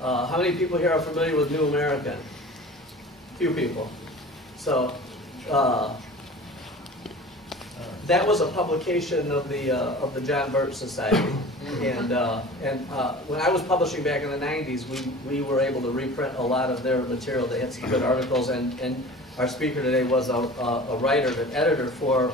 How many people here are familiar with New American? Few people. So that was a publication of the John Birch Society, and when I was publishing back in the 90s, we were able to reprint a lot of their material. They had some good articles, and our speaker today was a writer, an editor for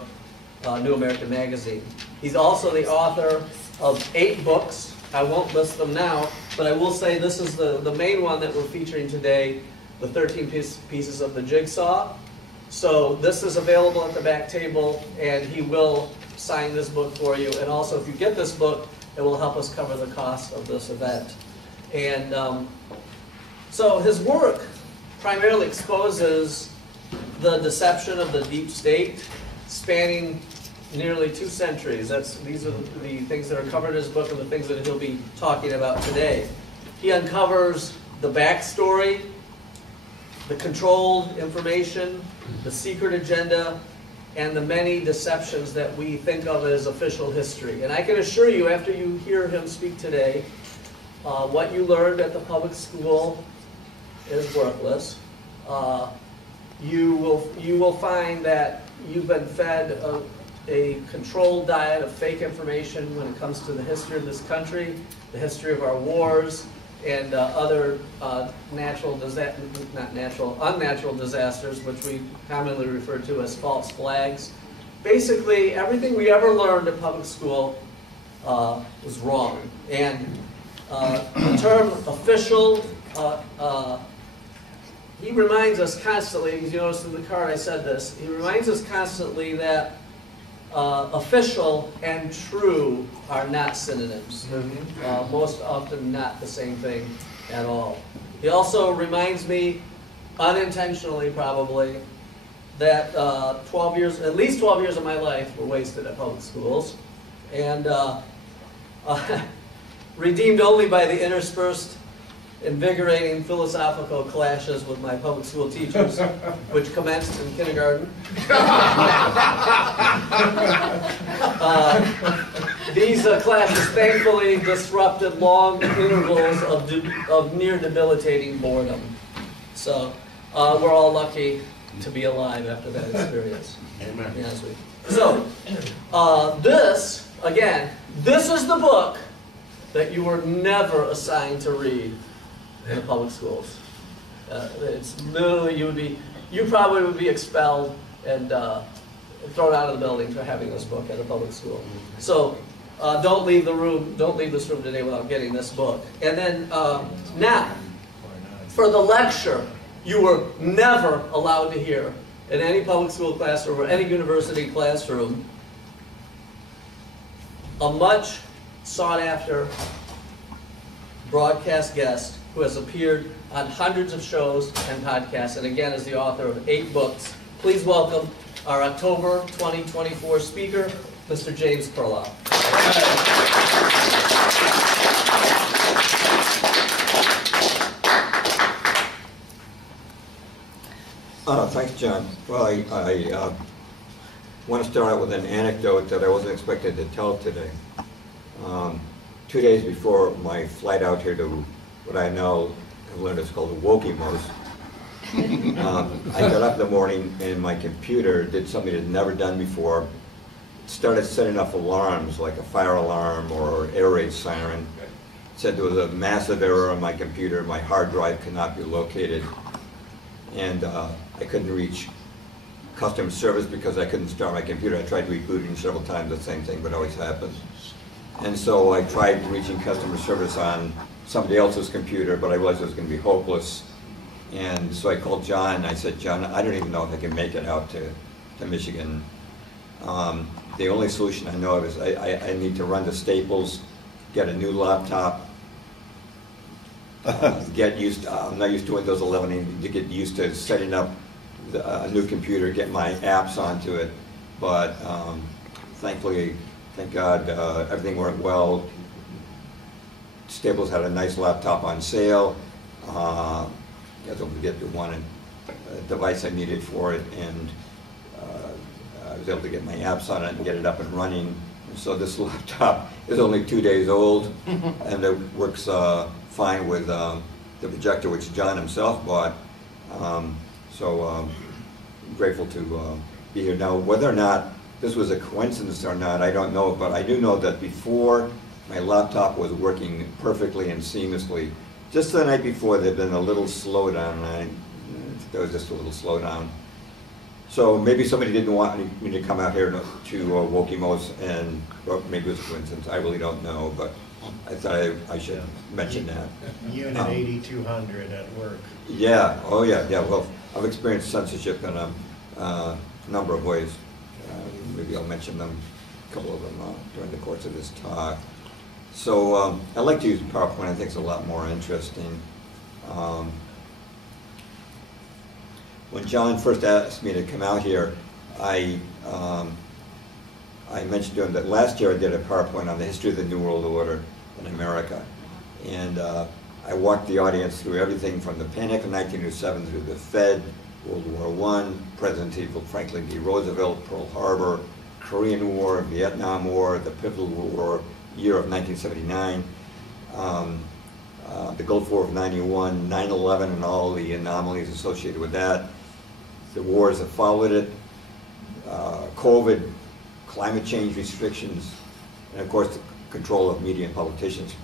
New American Magazine. He's also the author of 8 books. I won't list them now, but I will say this is the main one that we're featuring today, the 13 pieces of the Jigsaw. So this is available at the back table, and he will sign this book for you. And also, if you get this book, it will help us cover the cost of this event. And so his work primarily exposes the deception of the deep state, spanning nearly 2 centuries. These are the things that are covered in his book and the things that he'll be talking about today. He uncovers the backstory, the controlled information, the secret agenda, and the many deceptions that we think of as official history. And I can assure you, after you hear him speak today, what you learned at the public school is worthless. You will find that you've been fed a controlled diet of fake information when it comes to the history of this country, the history of our wars, and other unnatural disasters, which we commonly refer to as false flags. Basically, everything we ever learned at public school was wrong. And the term official, he reminds us constantly, as you noticed in the card I said this, he reminds us constantly that official and true are not synonyms. Most often not the same thing at all. He also reminds me, unintentionally probably, that at least 12 years of my life were wasted at public schools, and redeemed only by the interspersed, invigorating philosophical clashes with my public school teachers, which commenced in kindergarten. These classes thankfully disrupted long intervals of near debilitating boredom. So we're all lucky to be alive after that experience. Amen. Yes, so this is the book that you were never assigned to read in the public schools. It's literally, you probably would be expelled and thrown out of the building for having this book at a public school. So don't leave this room today without getting this book. And then now, for the lecture you were never allowed to hear in any public school classroom or any university classroom, a much sought after broadcast guest who has appeared on hundreds of shows and podcasts, and again is the author of 8 books. Please welcome our October 2024 speaker, Mr. James Perloff. Thanks, John. Well, I want to start out with an anecdote that I wasn't expected to tell today. 2 days before my flight out here to what I now have learned is called Okemos, I got up in the morning and my computer did something it had never done before. It started setting off alarms like a fire alarm or air raid siren. It said there was a massive error on my computer, my hard drive could not be located, and I couldn't reach customer service because I couldn't start my computer. I tried rebooting several times, the same thing, but it always happens. And so I tried reaching customer service on somebody else's computer, but I realized it was going to be hopeless. And so I called John, and I said, John, I don't even know if I can make it out to Michigan. The only solution I know of is I need to run to Staples, get a new laptop, get used, I'm not used to Windows 11, I need to get used to setting up a new computer, get my apps onto it. But thankfully, thank God, everything worked well. Staples had a nice laptop on sale. I was able to get the one device I needed for it, and I was able to get my apps on it and get it up and running. So this laptop is only 2 days old, and it works fine with the projector, which John himself bought. So grateful to be here. Now, whether or not this was a coincidence or not, I don't know, but I do know that before my laptop was working perfectly and seamlessly, just the night before there'd been a little slowdown, and there was just a little slowdown. So maybe somebody didn't want me to come out here to Okemos, and well, maybe it was a coincidence, I really don't know, but I thought I should mention that. Unit 8200 at work. Yeah, oh yeah, well, I've experienced censorship in a number of ways. Maybe I'll mention them, a couple of them during the course of this talk. So I like to use PowerPoint. I think it's a lot more interesting. When John first asked me to come out here, I mentioned to him that last year I did a PowerPoint on the history of the New World Order in America. And I walked the audience through everything from the Panic of 1907 through the Fed, World War I, presidency of Franklin D. Roosevelt, Pearl Harbor, Korean War, Vietnam War, the pivotal war, year of 1979, the Gulf War of 91, 9/11 and all the anomalies associated with that, the wars that followed it, COVID, climate change restrictions, and of course the control of media and politicians.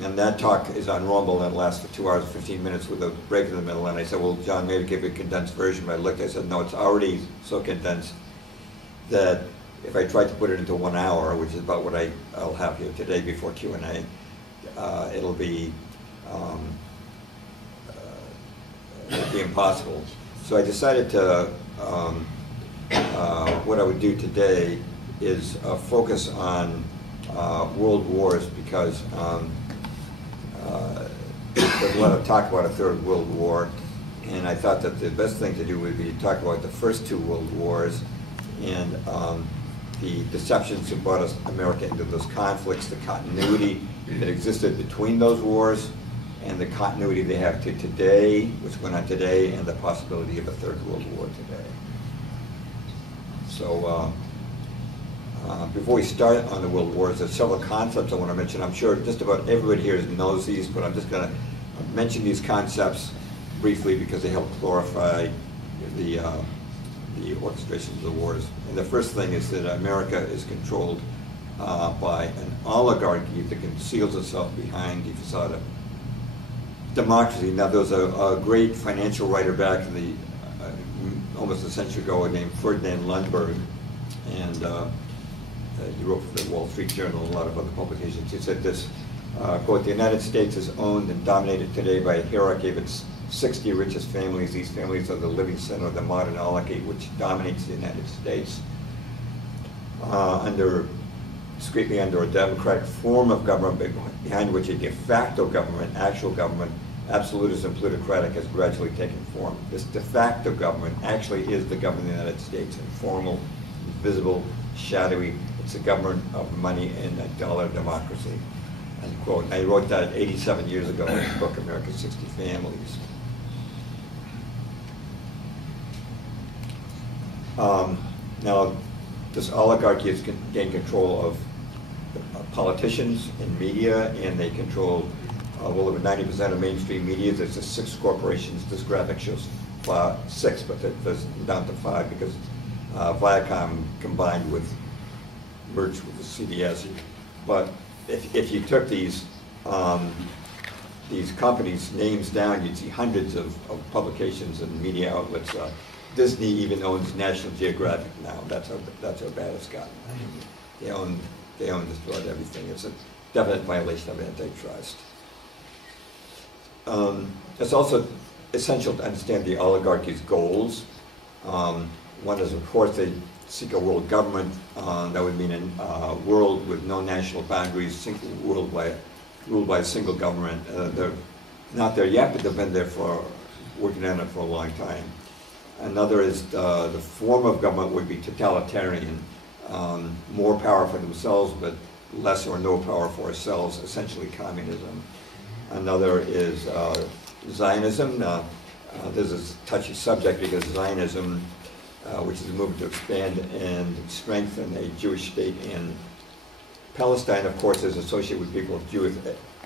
And that talk is on Rumble and it lasts for 2 hours and 15 minutes with a break in the middle. And I said, well, John, maybe give a condensed version. But I looked, I said, no, it's already so condensed that if I tried to put it into 1 hour, which is about what I'll have here today before Q&A, it'll be impossible. So I decided to, what I would do today is focus on world wars, because there's a lot of talk about a third world war, and I thought that the best thing to do would be to talk about the first two world wars and the deceptions that brought America into those conflicts, the continuity that existed between those wars, and the continuity they have to today, what's going on today, and the possibility of a third world war today. So before we start on the world wars, there's several concepts I want to mention. I'm sure just about everybody here knows these, but I'm just going to mention these concepts briefly because they help glorify the orchestration of the wars. And the first thing is that America is controlled by an oligarchy that conceals itself behind the facade of democracy. Now, there was a great financial writer back in the almost a century ago named Ferdinand Lundberg, and he wrote for the Wall Street Journal and a lot of other publications. He said this, quote, "The United States is owned and dominated today by a hierarchy of its 60 richest families. These families are the living center of the modern oligarchy which dominates the United States. Discreetly under a democratic form of government behind which a de facto government, actual government, absolutism, plutocratic has gradually taken form. This de facto government actually is the government of the United States, informal, invisible, shadowy. It's a government of money and a dollar democracy." End quote. And I wrote that 87 years ago in the book America's 60 Families. Now, this oligarchy has gained control of politicians and media, and they control well over 90% of mainstream media. There's just 6 corporations. This graphic shows 6, but there's down to 5 because Viacom merged with the CBS. But if you took these companies' names down, you'd see hundreds of publications and media outlets. Disney even owns National Geographic now. That's how bad it's gotten. They own just about everything. It's a definite violation of antitrust. It's also essential to understand the oligarchy's goals. One is, of course, they seek a world government. That would mean a world with no national boundaries, ruled by a single government. They're not there yet, but they've been there working on it for a long time. Another is the form of government would be totalitarian, more power for themselves, but less or no power for ourselves, essentially communism. Another is Zionism. This is a touchy subject because Zionism, which is a movement to expand and strengthen a Jewish state in Palestine, of course, is associated with people of Jewish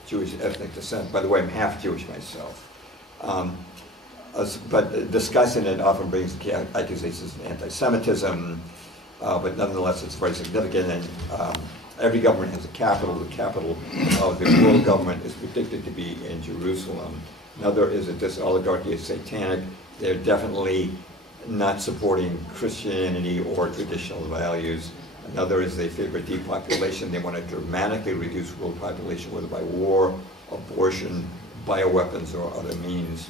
Jewish ethnic descent. By the way, I'm half Jewish myself. But discussing it often brings accusations of anti-Semitism, but nonetheless it's very significant. And every government has a capital. The capital of the world government is predicted to be in Jerusalem. Another is that this oligarchy is satanic. They're definitely not supporting Christianity or traditional values. Another is they favor depopulation. They want to dramatically reduce world population, whether by war, abortion, bioweapons, or other means.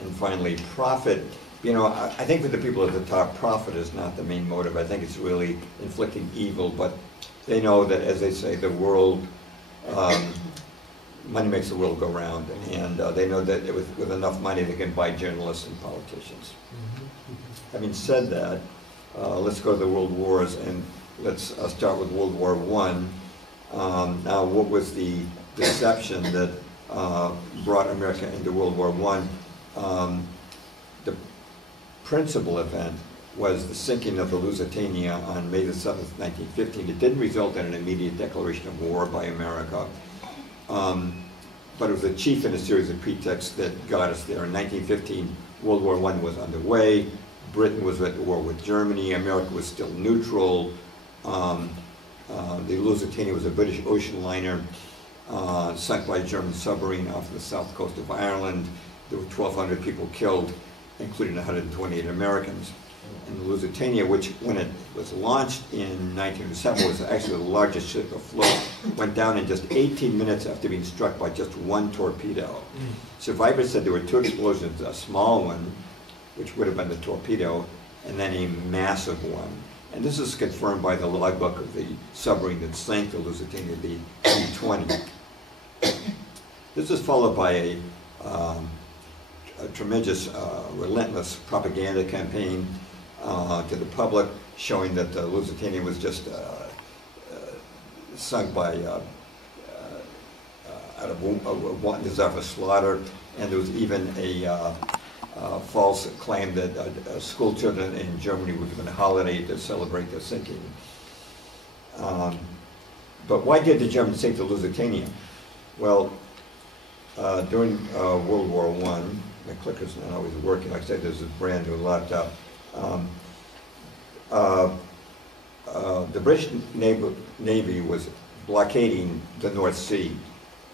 And finally, profit. You know, I think for the people at the top, profit is not the main motive. I think it's really inflicting evil, but they know that, as they say, the world, money makes the world go round, and they know that with enough money they can buy journalists and politicians. Having said that, let's go to the world wars, and let's start with World War I. Now, what was the deception that brought America into World War I? The principal event was the sinking of the Lusitania on May the 7th, 1915. It didn't result in an immediate declaration of war by America, but it was the chief in a series of pretexts that got us there. In 1915, World War I was underway. Britain was at war with Germany. America was still neutral. The Lusitania was a British ocean liner sunk by a German submarine off the south coast of Ireland. There were 1,200 people killed, including 128 Americans. And the Lusitania, which when it was launched in 1907 was actually the largest ship afloat, went down in just 18 minutes after being struck by just one torpedo. Survivors said there were two explosions, a small one, which would have been the torpedo, and then a massive one. And this is confirmed by the logbook of the submarine that sank the Lusitania, the E-20. This is followed by a tremendous, relentless propaganda campaign to the public, showing that the Lusitania was just sunk by out of wanton desire for slaughter, and there was even a false claim that school children in Germany were given a holiday to celebrate the sinking. But why did the Germans sink the Lusitania? Well, during World War I, my clicker's not always working. Like I said, there's a brand new laptop. The British Navy was blockading the North Sea.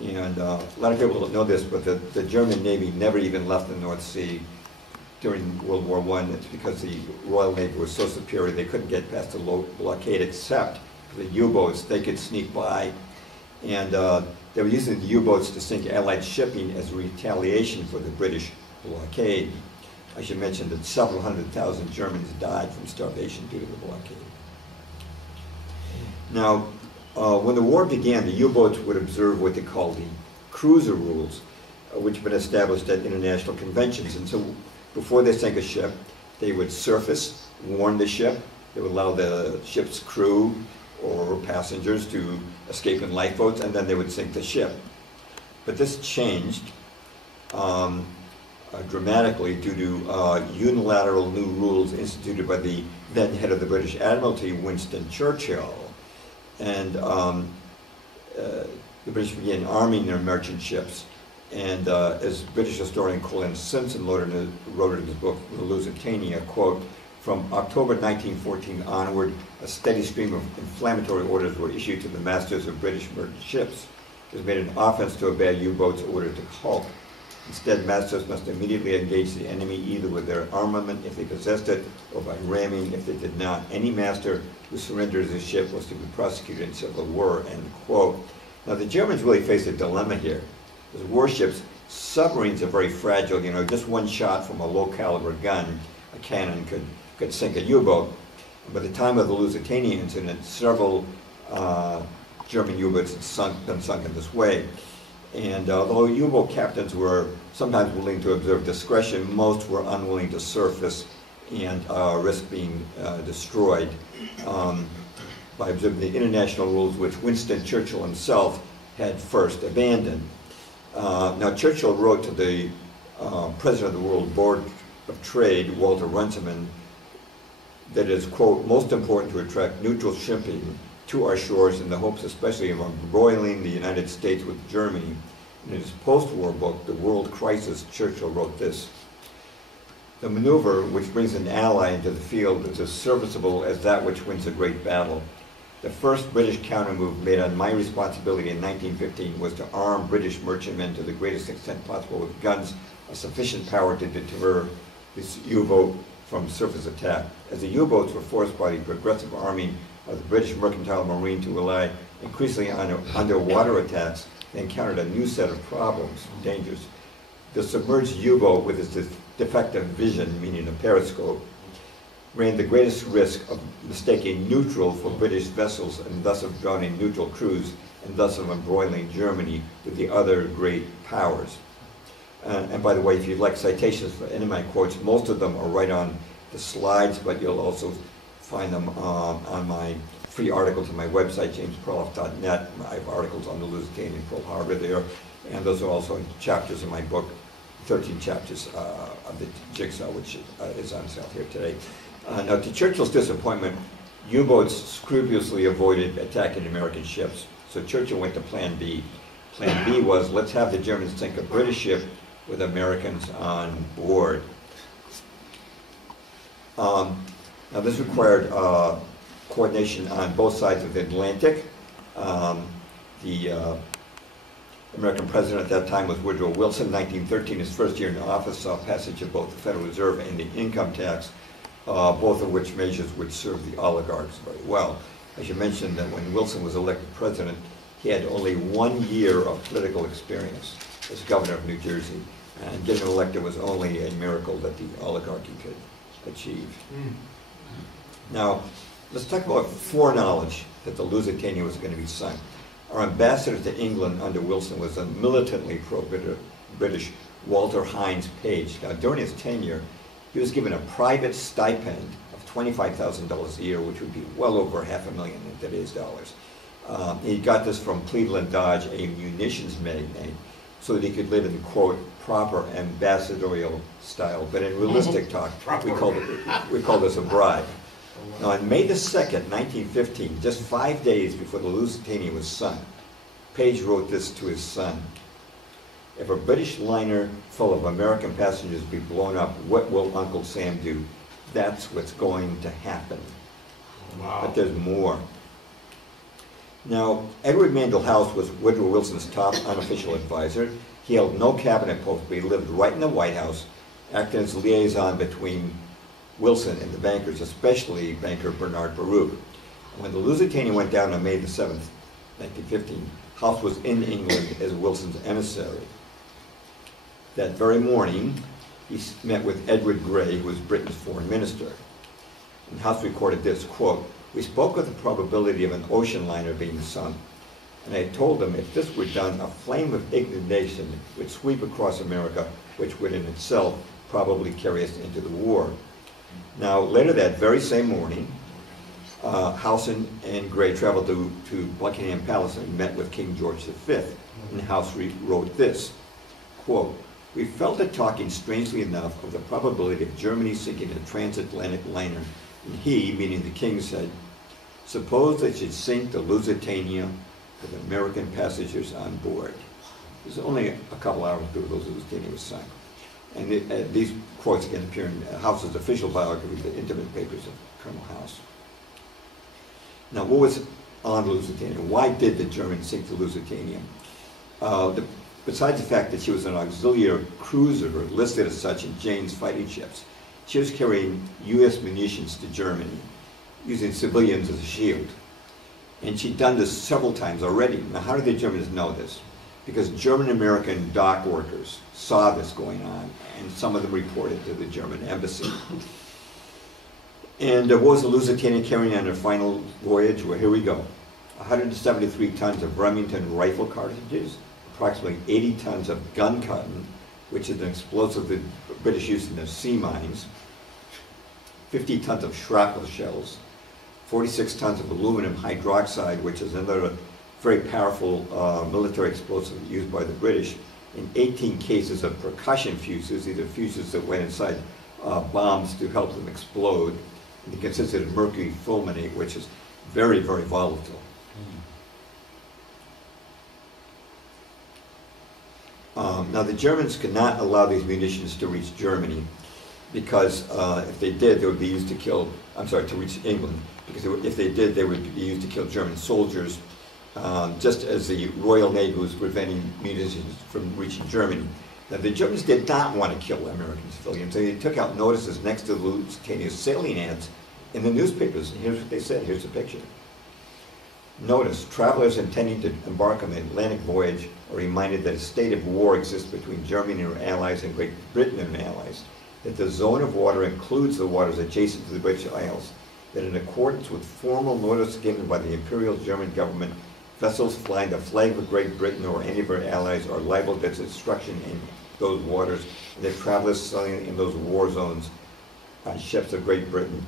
And a lot of people don't know this, but the German Navy never even left the North Sea during World War I. It's because the Royal Navy was so superior they couldn't get past the blockade, except the U-boats. They could sneak by. And they were using the U-boats to sink Allied shipping as retaliation for the British blockade. I should mention that several 100,000 Germans died from starvation due to the blockade. Now, when the war began, the U-boats would observe what they called the cruiser rules, which have been established at international conventions. And so before they sank a ship, they would surface, warn the ship. They would allow the ship's crew or passengers to escape in lifeboats, and then they would sink the ship. But this changed dramatically due to unilateral new rules instituted by the then head of the British Admiralty, Winston Churchill. And the British began arming their merchant ships. And as British historian Colin Simpson wrote in his book, The Lusitania, quote, "From October 1914 onward, a steady stream of inflammatory orders were issued to the masters of British merchant ships. It was made an offense to obey U-boats ordered to halt. Instead, masters must immediately engage the enemy either with their armament if they possessed it, or by ramming if they did not. Any master who surrendered his ship was to be prosecuted in civil war," end quote. Now the Germans really faced a dilemma here. As warships, submarines are very fragile. You know, just one shot from a low caliber gun, a cannon, could sink a U-boat. By the time of the Lusitania incident, several German U-boats had been sunk in this way. And although U-boat captains were sometimes willing to observe discretion, most were unwilling to surface and risk being destroyed by observing the international rules which Winston Churchill himself had first abandoned. Now Churchill wrote to the president of the World Board of Trade, Walter Runciman, that it is, quote, "most important to attract neutral shipping to our shores in the hopes especially of embroiling the United States with Germany. In his post-war book, The World Crisis, Churchill wrote this: "The maneuver which brings an ally into the field is as serviceable as that which wins a great battle. The first British countermove made on my responsibility in 1915 was to arm British merchantmen to the greatest extent possible with guns of sufficient power to deter this U-boat from surface attack. As the U-boats were forced by the progressive arming of the British mercantile marine to rely increasingly on underwater attacks, they encountered a new set of problems, dangers. The submerged U-boat with its defective vision, meaning a periscope, ran the greatest risk of mistaking neutral for British vessels and thus of drowning neutral crews and thus of embroiling Germany with the other great powers." And by the way, if you'd like citations for any of my quotes, most of them are right on the slides, but you'll also find them on my free articles on my website, jamesperloff.net. I have articles on the Lusitania and Pearl Harbor there, and those are also in chapters in my book, 13 chapters of the Jigsaw, which is on sale here today. Now, to Churchill's disappointment, U-boats scrupulously avoided attacking American ships, so Churchill went to Plan B. Plan B was, let's have the Germans sink a British ship with Americans on board. Now, this required coordination on both sides of the Atlantic. The American president at that time was Woodrow Wilson. 1913, his first year in office, saw passage of both the Federal Reserve and the income tax, both of which measures would serve the oligarchs very well. I should mention that when Wilson was elected president, he had only 1 year of political experience as governor of New Jersey, and getting elected was only a miracle that the oligarchy could achieve. Now, let's talk about foreknowledge that the Lusitania was going to be sunk. Our ambassador to England under Wilson was a militantly pro-British Walter Hines Page. Now, during his tenure, he was given a private stipend of $25,000 a year, which would be well over $500,000 in today's dollars. He got this from Cleveland Dodge, a munitions magnate, so that he could live in, quote, proper ambassadorial style. But in realistic talk, we call this a bribe. Now, on May the 2nd, 1915, just 5 days before the Lusitania was sunk, Page wrote this to his son: "If a British liner full of American passengers be blown up, what will Uncle Sam do? That's what's going to happen." Wow. But there's more. Now, Edward Mandell House was Woodrow Wilson's top unofficial advisor. He held no cabinet post, but he lived right in the White House, acting as liaison between Wilson and the bankers, especially banker Bernard Baruch. When the Lusitania went down on May the 7th, 1915, House was in England as Wilson's emissary. That very morning, he met with Edward Grey, who was Britain's foreign minister. And House recorded this, quote, "We spoke of the probability of an ocean liner being sunk, and I told them if this were done, a flame of indignation would sweep across America, which would in itself probably carry us into the war." Now, later that very same morning, House and Grey traveled to Buckingham Palace and met with King George V. And House wrote this, quote, "We fell to talking strangely enough of the probability of Germany sinking a transatlantic liner, and he," meaning the king, said, "Suppose they should sink the Lusitania with American passengers on board." It was only a couple hours before the Lusitania was sunk. And these quotes again appear in House's official biography, the intimate papers of Colonel House. Now, what was on the Lusitania? Why did the Germans sink the Lusitania? Besides the fact that she was an auxiliary cruiser listed as such in Jane's fighting ships, she was carrying U.S. munitions to Germany, using civilians as a shield. And she'd done this several times already. Now, how did the Germans know this? Because German-American dock workers saw this going on, and some of them reported to the German embassy. And what was the Lusitania carrying on her final voyage? Well, here we go. 173 tons of Remington rifle cartridges, approximately 80 tons of gun cotton, which is an explosive that British used in their sea mines, 50 tons of shrapnel shells, 46 tons of aluminum hydroxide, which is another very powerful military explosive used by the British, and 18 cases of percussion fuses, these are fuses that went inside bombs to help them explode. And it consisted of mercury fulminate, which is very, very volatile. Now the Germans could not allow these munitions to reach Germany because if they did, they would be used to kill, I'm sorry, to reach England, because if they did, they would be used to kill German soldiers, just as the Royal Navy was preventing munitions from reaching Germany. Now the Germans did not want to kill American civilians. They took out notices next to the Lusitania's sailing ads in the newspapers. And here's what they said, here's the picture. Notice, travelers intending to embark on the Atlantic voyage are reminded that a state of war exists between Germany and her allies and Great Britain and her allies, that the zone of water includes the waters adjacent to the British Isles, that in accordance with formal notice given by the Imperial German government, vessels flying the flag of Great Britain or any of her allies are liable to destruction in those waters, and that travelers sailing in those war zones on ships of Great Britain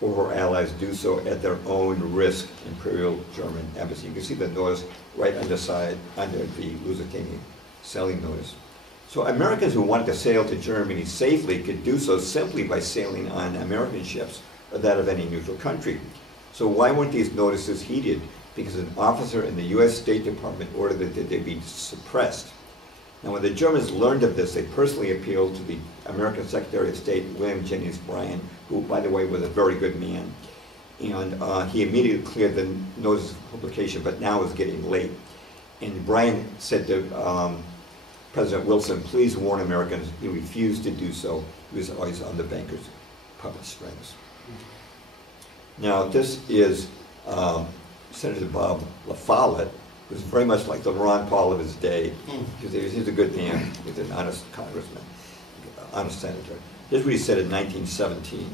or her allies do so at their own risk. Imperial German Embassy. You can see the notice right underside under the Lusitania sailing notice. So Americans who wanted to sail to Germany safely could do so simply by sailing on American ships or that of any neutral country. So why weren't these notices heeded? Because an officer in the U.S. State Department ordered that they be suppressed. Now when the Germans learned of this, they personally appealed to the American Secretary of State, William Jennings Bryan, who, by the way, was a very good man. And he immediately cleared the notice of publication, but now it's getting late. And Bryan said to President Wilson, please warn Americans. He refused to do so. He was always on the banker's puppet strings. Now this is Senator Bob La Follette, who was very much like the Ron Paul of his day, because he's a good man. He's an honest congressman, honest senator. Here's what he said in 1917.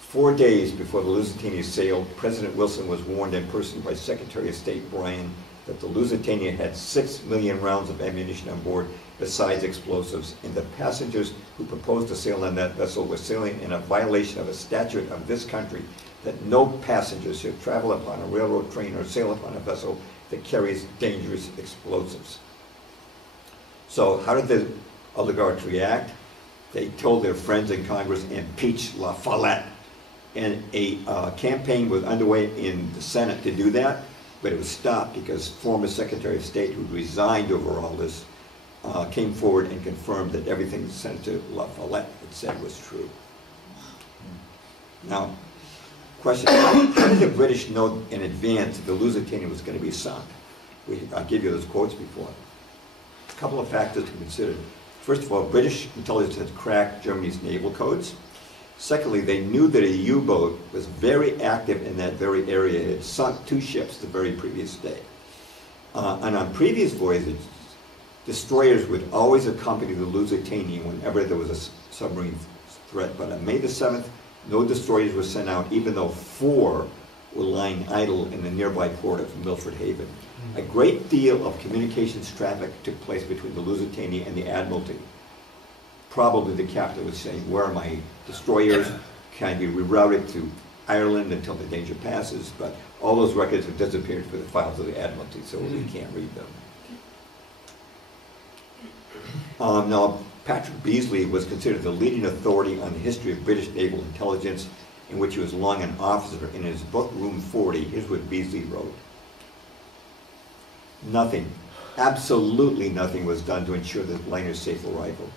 4 days before the Lusitania sailed, President Wilson was warned in person by Secretary of State Bryan that the Lusitania had 6 million rounds of ammunition on board besides explosives, and the passengers who proposed to sail on that vessel were sailing in a violation of a statute of this country, that no passengers should travel upon a railroad train or sail upon a vessel that carries dangerous explosives. So how did the oligarchs react? They told their friends in Congress, impeach La Follette. And a campaign was underway in the Senate to do that, but it was stopped because former Secretary of State, who resigned over all this, came forward and confirmed that everything Senator La Follette had said was true. Now, question, how did the British know in advance that the Lusitania was going to be sunk? I gave you those quotes before. A couple of factors to consider. First of all, British intelligence had cracked Germany's naval codes. Secondly, they knew that a U-boat was very active in that very area. It had sunk 2 ships the very previous day. And on previous voyages, destroyers would always accompany the Lusitania whenever there was a submarine threat. But on May the 7th, no destroyers were sent out, even though 4 were lying idle in the nearby port of Milford Haven. A great deal of communications traffic took place between the Lusitania and the Admiralty. Probably the captain was saying, where are my destroyers? Can I be rerouted to Ireland until the danger passes? But all those records have disappeared from the files of the Admiralty, so we can't read them. Now, Patrick Beasley was considered the leading authority on the history of British naval intelligence, in which he was long an officer. In his book, Room 40, here's what Beasley wrote. Nothing, absolutely nothing was done to ensure the liner's safe arrival.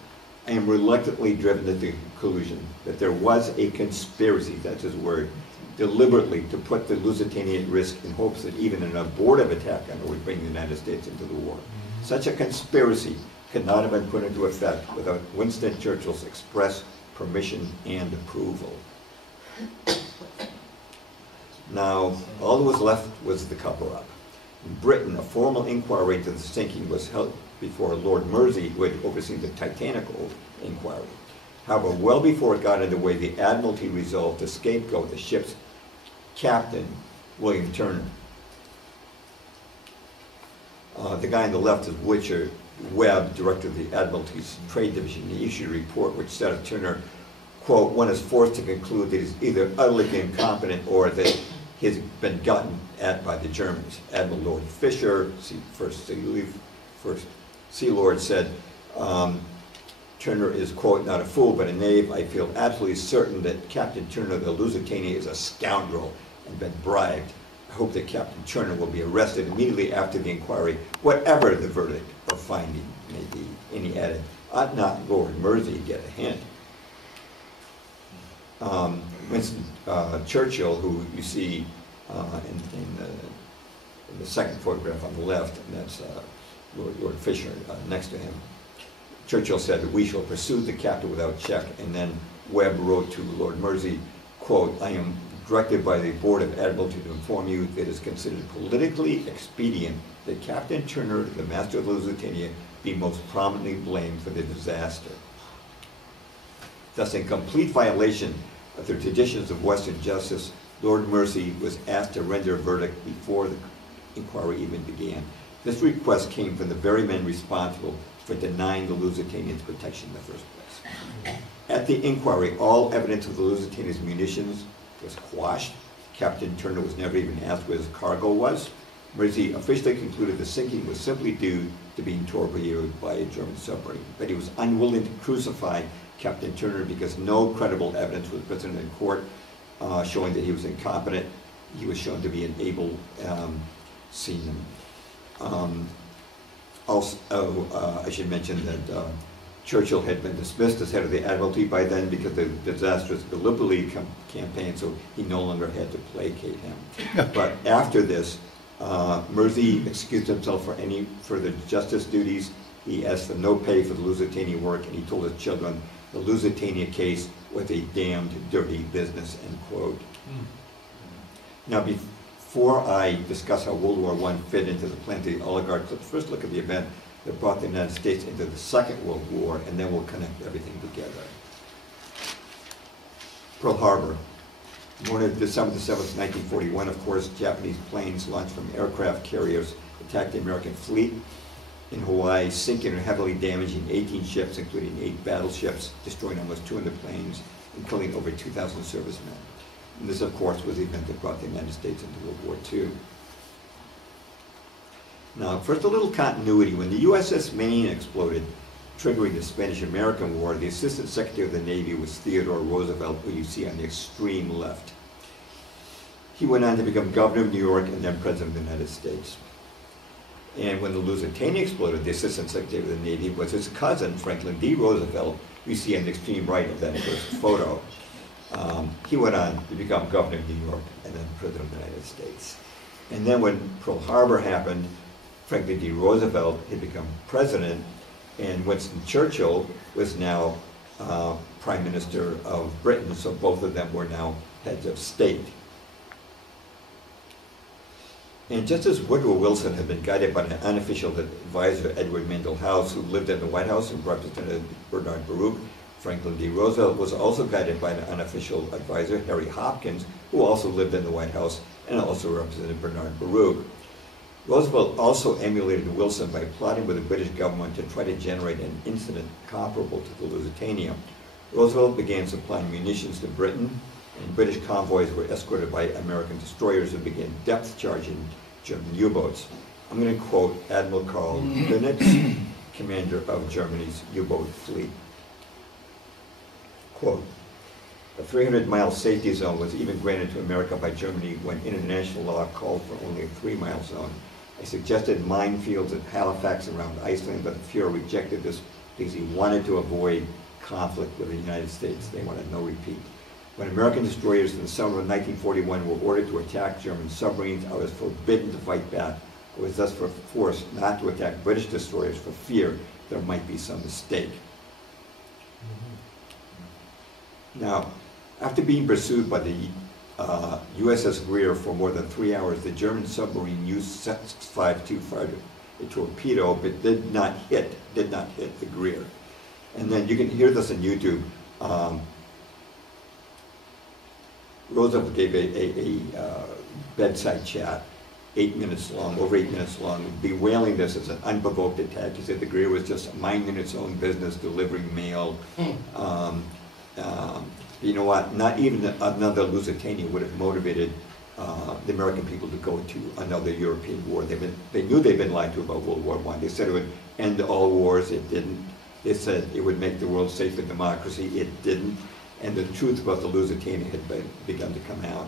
I am reluctantly driven to the conclusion that there was a conspiracy, that's his word, deliberately to put the Lusitania at risk in hopes that even an abortive attack on it would bring the United States into the war. Such a conspiracy could not have been put into effect without Winston Churchill's express permission and approval. Now, all that was left was the cover-up. In Britain, a formal inquiry into the sinking was held before Lord Mersey, who had overseen the Titanic inquiry. However, well before it got underway, the Admiralty resolved to scapegoat the ship's captain, William Turner. The guy on the left is Richard Webb, director of the Admiralty's Trade Division. He issued a report which said of Turner, quote, one is forced to conclude that he's either utterly incompetent or that he's been gotten at by the Germans. Admiral Lord Fisher, First Sea Lord, said, Turner is, quote, not a fool but a knave. I feel absolutely certain that Captain Turner of the Lusitania is a scoundrel and been bribed. I hope that Captain Turner will be arrested immediately after the inquiry, whatever the verdict or finding may be. And he added, ought not Lord Mersey get a hint? Winston Churchill, who you see in the second photograph on the left, and that's Lord Fisher next to him. Churchill said, we shall pursue the captain without check, and then Webb wrote to Lord Mersey, quote, I am directed by the Board of Admiralty to inform you that it is considered politically expedient that Captain Turner, the master of the Lusitania, be most prominently blamed for the disaster. Thus, in complete violation of the traditions of Western justice, Lord Mersey was asked to render a verdict before the inquiry even began. This request came from the very men responsible for denying the Lusitanians protection in the first place. At the inquiry, all evidence of the Lusitanians' munitions was quashed. Captain Turner was never even asked where his cargo was. Mersey officially concluded the sinking was simply due to being torpedoed by a German submarine, but he was unwilling to crucify Captain Turner because no credible evidence was presented in court showing that he was incompetent. He was shown to be an able seaman. Also, I should mention that Churchill had been dismissed as head of the Admiralty by then because of the disastrous Gallipoli campaign, so he no longer had to placate him. But after this, Mersey excused himself for any further justice duties. He asked for no pay for the Lusitania work, and he told his children the Lusitania case was a damned dirty business, end quote. Now, before I discuss how World War I fit into the plans of the oligarchs, let's first look at the event that brought the United States into the Second World War, and then we'll connect everything together. Pearl Harbor. Morning of December 7th, 1941, of course, Japanese planes launched from aircraft carriers attacked the American fleet in Hawaii, sinking and heavily damaging 18 ships, including 8 battleships, destroying almost 200 planes, and killing over 2,000 servicemen. And this, of course, was the event that brought the United States into World War II. Now, first, a little continuity. When the USS Maine exploded, triggering the Spanish-American War, the Assistant Secretary of the Navy was Theodore Roosevelt, who you see on the extreme left. He went on to become governor of New York and then President of the United States. And when the Lusitania exploded, the Assistant Secretary of the Navy was his cousin, Franklin D. Roosevelt, who you see on the extreme right of that first photo. He went on to become governor of New York and then President of the United States. And then when Pearl Harbor happened, Franklin D. Roosevelt had become president, and Winston Churchill was now Prime Minister of Britain, so both of them were now heads of state. And just as Woodrow Wilson had been guided by an unofficial advisor, Edward Mandell House, who lived in the White House and represented Bernard Baruch, Franklin D. Roosevelt was also guided by an unofficial advisor, Harry Hopkins, who also lived in the White House and also represented Bernard Baruch. Roosevelt also emulated Wilson by plotting with the British government to try to generate an incident comparable to the Lusitania. Roosevelt began supplying munitions to Britain, and British convoys were escorted by American destroyers and began depth charging German U-boats. I'm going to quote Admiral Karl Dönitz, commander of Germany's U-boat fleet. Quote, a 300-mile safety zone was even granted to America by Germany when international law called for only a 3-mile zone. I suggested minefields at Halifax around Iceland, but the Fuhrer rejected this because he wanted to avoid conflict with the United States. They wanted no repeat. When American destroyers in the summer of 1941 were ordered to attack German submarines, I was forbidden to fight back. I was thus forced not to attack British destroyers for fear there might be some mistake. Now, after being pursued by the USS Greer for more than 3 hours, the German submarine used 652 fired a torpedo, but did not hit the Greer. And then you can hear this on YouTube. Roosevelt gave a bedside chat, 8 minutes long, over 8 minutes long, bewailing this as an unprovoked attack. He said the Greer was just minding its own business, delivering mail. You know what? Not even another Lusitania would have motivated the American people to go to another European war. They knew they'd been lied to about World War I. They said it would end all wars. It didn't. They said it would make the world safe for democracy. It didn't. And the truth about the Lusitania had begun to come out.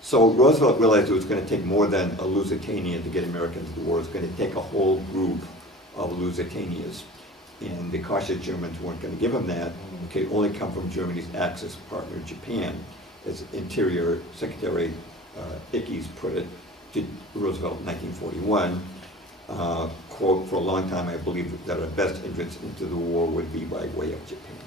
So Roosevelt realized it was going to take more than a Lusitania to get America into the war. It was going to take a whole group of Lusitanias. And the cautious Germans weren't going to give him that. It could only come from Germany's Axis partner, Japan, as Interior Secretary Ickes put it to Roosevelt in 1941. Quote, for a long time I believed that our best entrance into the war would be by way of Japan.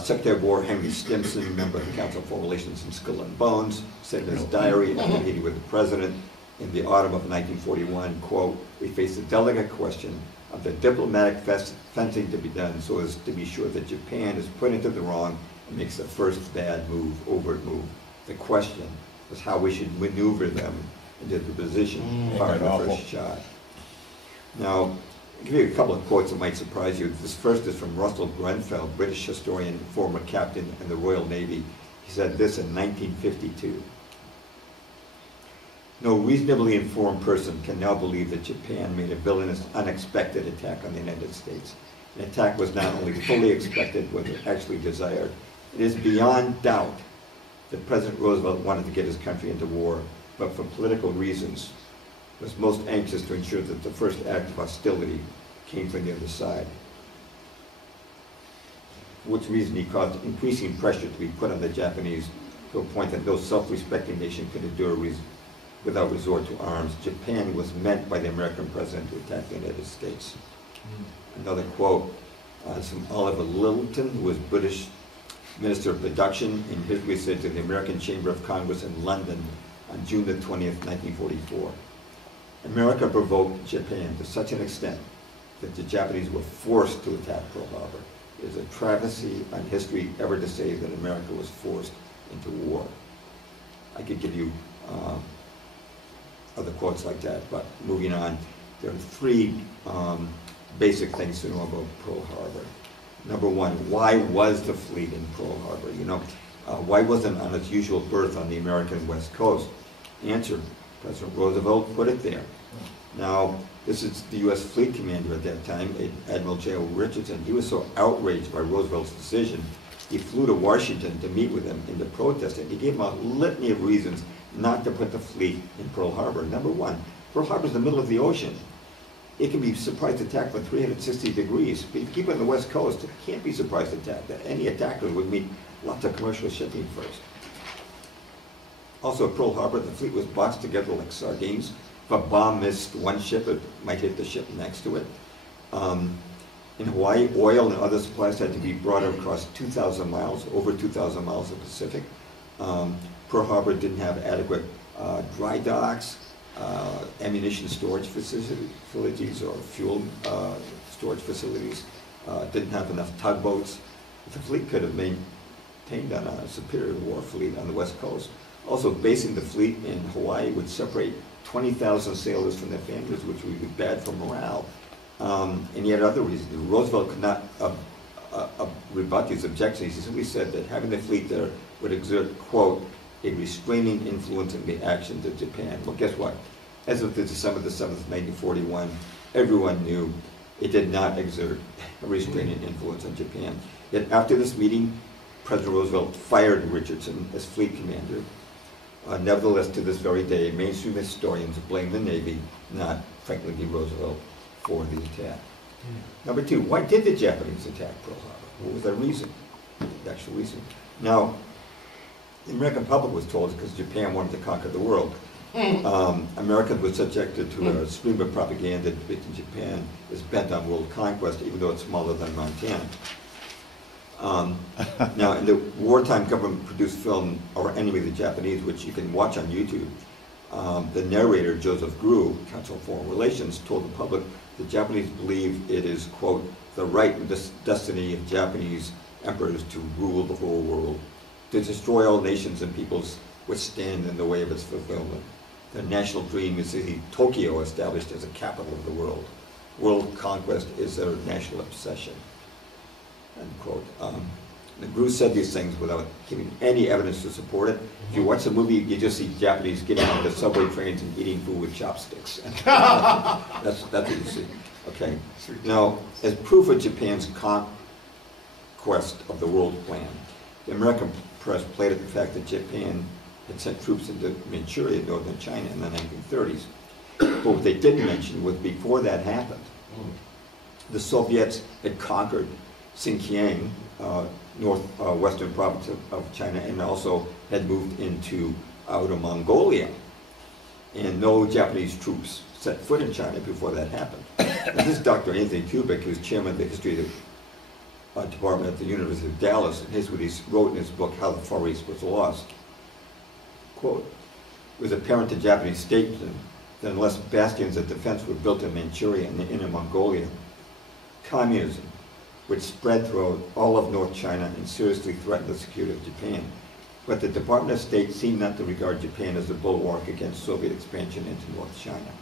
Secretary of War Henry Stimson, member of the Council of Foreign Relations in Skull and Bones, said in his diary in a meeting with the President in the autumn of 1941, quote, we face the delicate question of the diplomatic fencing to be done so as to be sure that Japan is put into the wrong and makes the first bad move, overt move. The question was how we should maneuver them into the position firing the first shot. Now, I'll give you a couple of quotes that might surprise you. This first is from Russell Grenfell, British historian, former captain in the Royal Navy. He said this in 1952. No reasonably informed person can now believe that Japan made a villainous, unexpected attack on the United States. An attack was not only fully expected, but actually desired. It is beyond doubt that President Roosevelt wanted to get his country into war, but for political reasons was most anxious to ensure that the first act of hostility came from the other side. For which reason he caused increasing pressure to be put on the Japanese to a point that no self-respecting nation could endure without resort to arms. Japan was meant by the American president to attack the United States. Another quote is from Oliver Littleton, who was British Minister of Production, in his visit to the American Chamber of Congress in London on June the 20th, 1944. America provoked Japan to such an extent that the Japanese were forced to attack Pearl Harbor. It is a travesty on history ever to say that America was forced into war. I could give you other quotes like that, but moving on, there are three basic things to know about Pearl Harbor. Number one, why was the fleet in Pearl Harbor? You know, why wasn't it on its usual berth on the American West Coast? Answer, President Roosevelt put it there. Now, this is the U.S. fleet commander at that time, Admiral J.O. Richardson. He was so outraged by Roosevelt's decision, he flew to Washington to meet with him and to protest it. He gave him a litany of reasons not to put the fleet in Pearl Harbor. Number one, Pearl Harbor is in the middle of the ocean. It can be surprise attacked for 360 degrees. But if you keep it on the West Coast, it can't be surprise attacked. Any attackers would meet lots of commercial shipping first. Also at Pearl Harbor, the fleet was boxed together like sardines. If a bomb missed one ship, it might hit the ship next to it. In Hawaii, oil and other supplies had to be brought across 2,000 miles, over 2,000 miles of Pacific. Pearl Harbor didn't have adequate dry docks, ammunition storage facilities or fuel storage facilities, didn't have enough tugboats. The fleet could have maintained on a superior war fleet on the West Coast. Also, basing the fleet in Hawaii would separate 20,000 sailors from their families, which would be bad for morale. And yet other reasons. Roosevelt could not rebut these objections. He simply said that having the fleet there would exert, quote, a restraining influence in the actions of Japan. Well, guess what? As of December the 7th, 1941, everyone knew it did not exert a restraining influence on Japan. Yet after this meeting, President Roosevelt fired Richardson as fleet commander. Nevertheless, to this very day, mainstream historians blame the Navy, not Franklin D. Roosevelt, for the attack. Number two, why did the Japanese attack Pearl Harbor? What was their reason, the actual reason? Now, the American public was told because Japan wanted to conquer the world. Americans were subjected to a stream of propaganda depicting Japan is bent on world conquest, even though it's smaller than Montana. Now, in the wartime government-produced film, Our Enemy the Japanese, which you can watch on YouTube, the narrator, Joseph Grew, Council of Foreign Relations, told the public the Japanese believe it is, quote, the right and destiny of Japanese emperors to rule the whole world, to destroy all nations and peoples which stand in the way of its fulfillment. Their national dream is to see Tokyo established as a capital of the world. World conquest is their national obsession. End quote. The Grew said these things without giving any evidence to support it. If you watch the movie, you just see Japanese getting on the subway trains and eating food with chopsticks. That's what you see. Okay. Now, as proof of Japan's conquest of the world plan, the American press played at the fact that Japan had sent troops into Manchuria, northern China, in the 1930s. But what they didn't mention was before that happened, the Soviets had conquered Xinjiang, northwestern province of China, and also had moved into Outer Mongolia. And no Japanese troops set foot in China before that happened. And this is Dr. Anthony Kubik, who's chairman of the history of the department at the University of Dallas, and here's what he wrote in his book, How the Far East Was Lost. Quote, it was apparent to Japanese statesmen that unless bastions of defense were built in Manchuria and Inner Mongolia, communism would spread throughout all of North China and seriously threaten the security of Japan. But the Department of State seemed not to regard Japan as a bulwark against Soviet expansion into North China.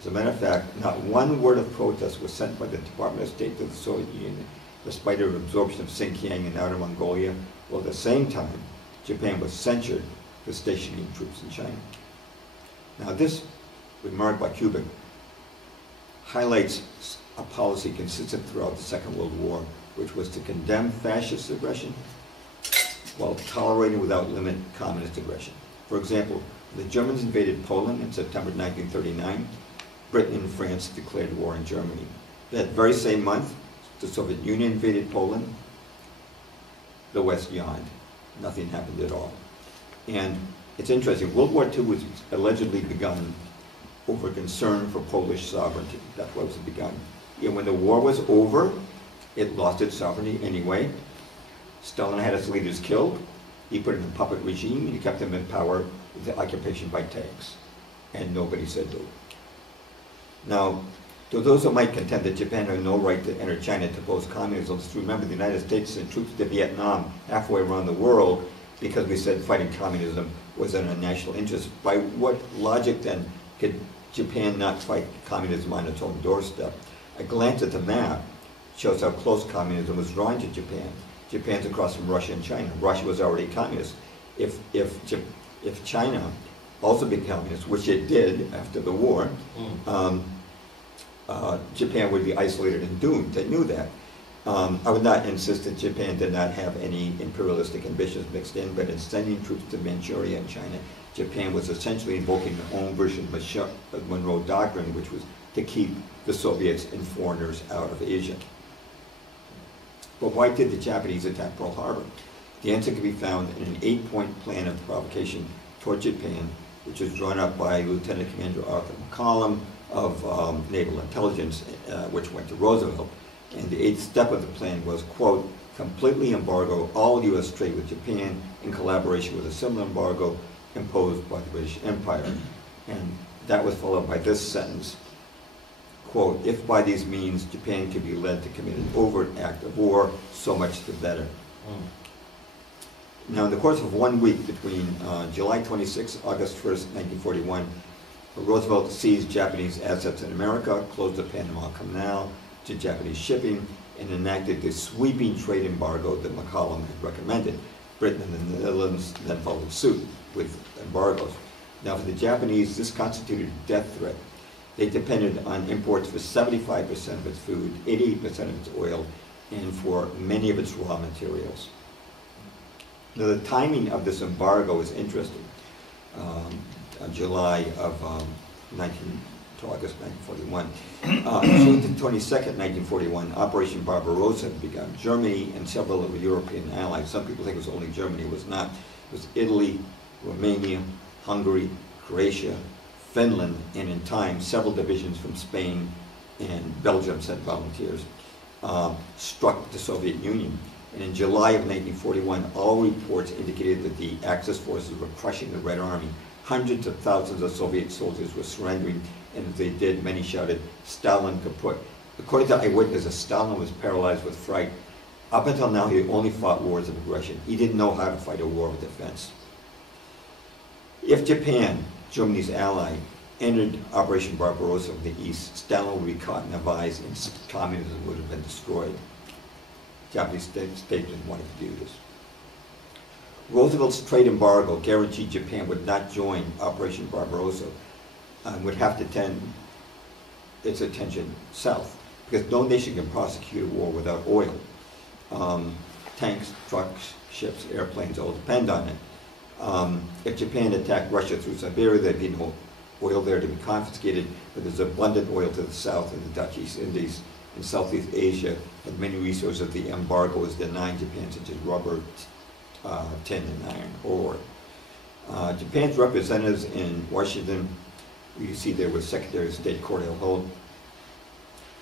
As a matter of fact, not one word of protest was sent by the Department of State to the Soviet Union, despite their absorption of Xinjiang and Outer Mongolia, while at the same time, Japan was censured for stationing troops in China. Now this remark by Kubik highlights a policy consistent throughout the Second World War, which was to condemn fascist aggression while tolerating without limit communist aggression. For example, when the Germans invaded Poland in September 1939, Britain and France declared war on Germany. That very same month, the Soviet Union invaded Poland, the West yawned. Nothing happened at all. And it's interesting, World War II was allegedly begun over concern for Polish sovereignty. That's why it was begun. And when the war was over, it lost its sovereignty anyway. Stalin had its leaders killed. He put in a puppet regime, and he kept them in power with the occupation by tanks. And nobody said no. Now, to those who might contend that Japan had no right to enter China to oppose communism, let's remember the United States sent troops to Vietnam halfway around the world because we said fighting communism was in our national interest. By what logic then could Japan not fight communism on its own doorstep? A glance at the map shows how close communism was drawing to Japan. Japan's across from Russia and China. Russia was already communist. If China also became communist, which it did after the war, Japan would be isolated and doomed. They knew that. I would not insist that Japan did not have any imperialistic ambitions mixed in, but in sending troops to Manchuria and China, Japan was essentially invoking their own version of the Monroe Doctrine, which was to keep the Soviets and foreigners out of Asia. But why did the Japanese attack Pearl Harbor? The answer can be found in an 8-point plan of provocation toward Japan, which was drawn up by Lieutenant Commander Arthur McCollum of Naval Intelligence, which went to Roosevelt. And the 8th step of the plan was, quote, completely embargo all U.S. trade with Japan in collaboration with a similar embargo imposed by the British Empire. And that was followed by this sentence, quote, if by these means Japan can be led to commit an overt act of war, so much the better. Now, in the course of 1 week between July 26, August 1st, 1941, Roosevelt seized Japanese assets in America, closed the Panama Canal to Japanese shipping, and enacted the sweeping trade embargo that McCollum had recommended. Britain and the Netherlands then followed suit with embargoes. Now, for the Japanese, this constituted a death threat. They depended on imports for 75% of its food, 88% of its oil, and for many of its raw materials. Now, the timing of this embargo is interesting. July of August 1941. June 22nd, 1941, Operation Barbarossa had begun. Germany and several of the European allies, some people think it was only Germany, it was not. It was Italy, Romania, Hungary, Croatia, Finland, and in time, several divisions from Spain and Belgium sent volunteers, struck the Soviet Union. And in July of 1941, all reports indicated that the Axis forces were crushing the Red Army. Hundreds of thousands of Soviet soldiers were surrendering, and as they did, many shouted, Stalin kaput. According to eyewitnesses, Stalin was paralyzed with fright. Up until now, he only fought wars of aggression. He didn't know how to fight a war of defense. If Japan, Germany's ally, entered Operation Barbarossa from the east, Stalin would be caught in a vise and communism would have been destroyed. Japanese statesmen wanted to do this. Roosevelt's trade embargo guaranteed Japan would not join Operation Barbarossa and would have to turn its attention south. because no nation can prosecute a war without oil. Tanks, trucks, ships, airplanes all depend on it. If Japan attacked Russia through Siberia, there'd be no oil there to be confiscated, but there's abundant oil to the south in the Dutch East Indies and Southeast Asia, and many resources the embargo is denying Japan, such as rubber, tin, and iron ore. Japan's representatives in Washington, you see there was Secretary of State Cordell Hull,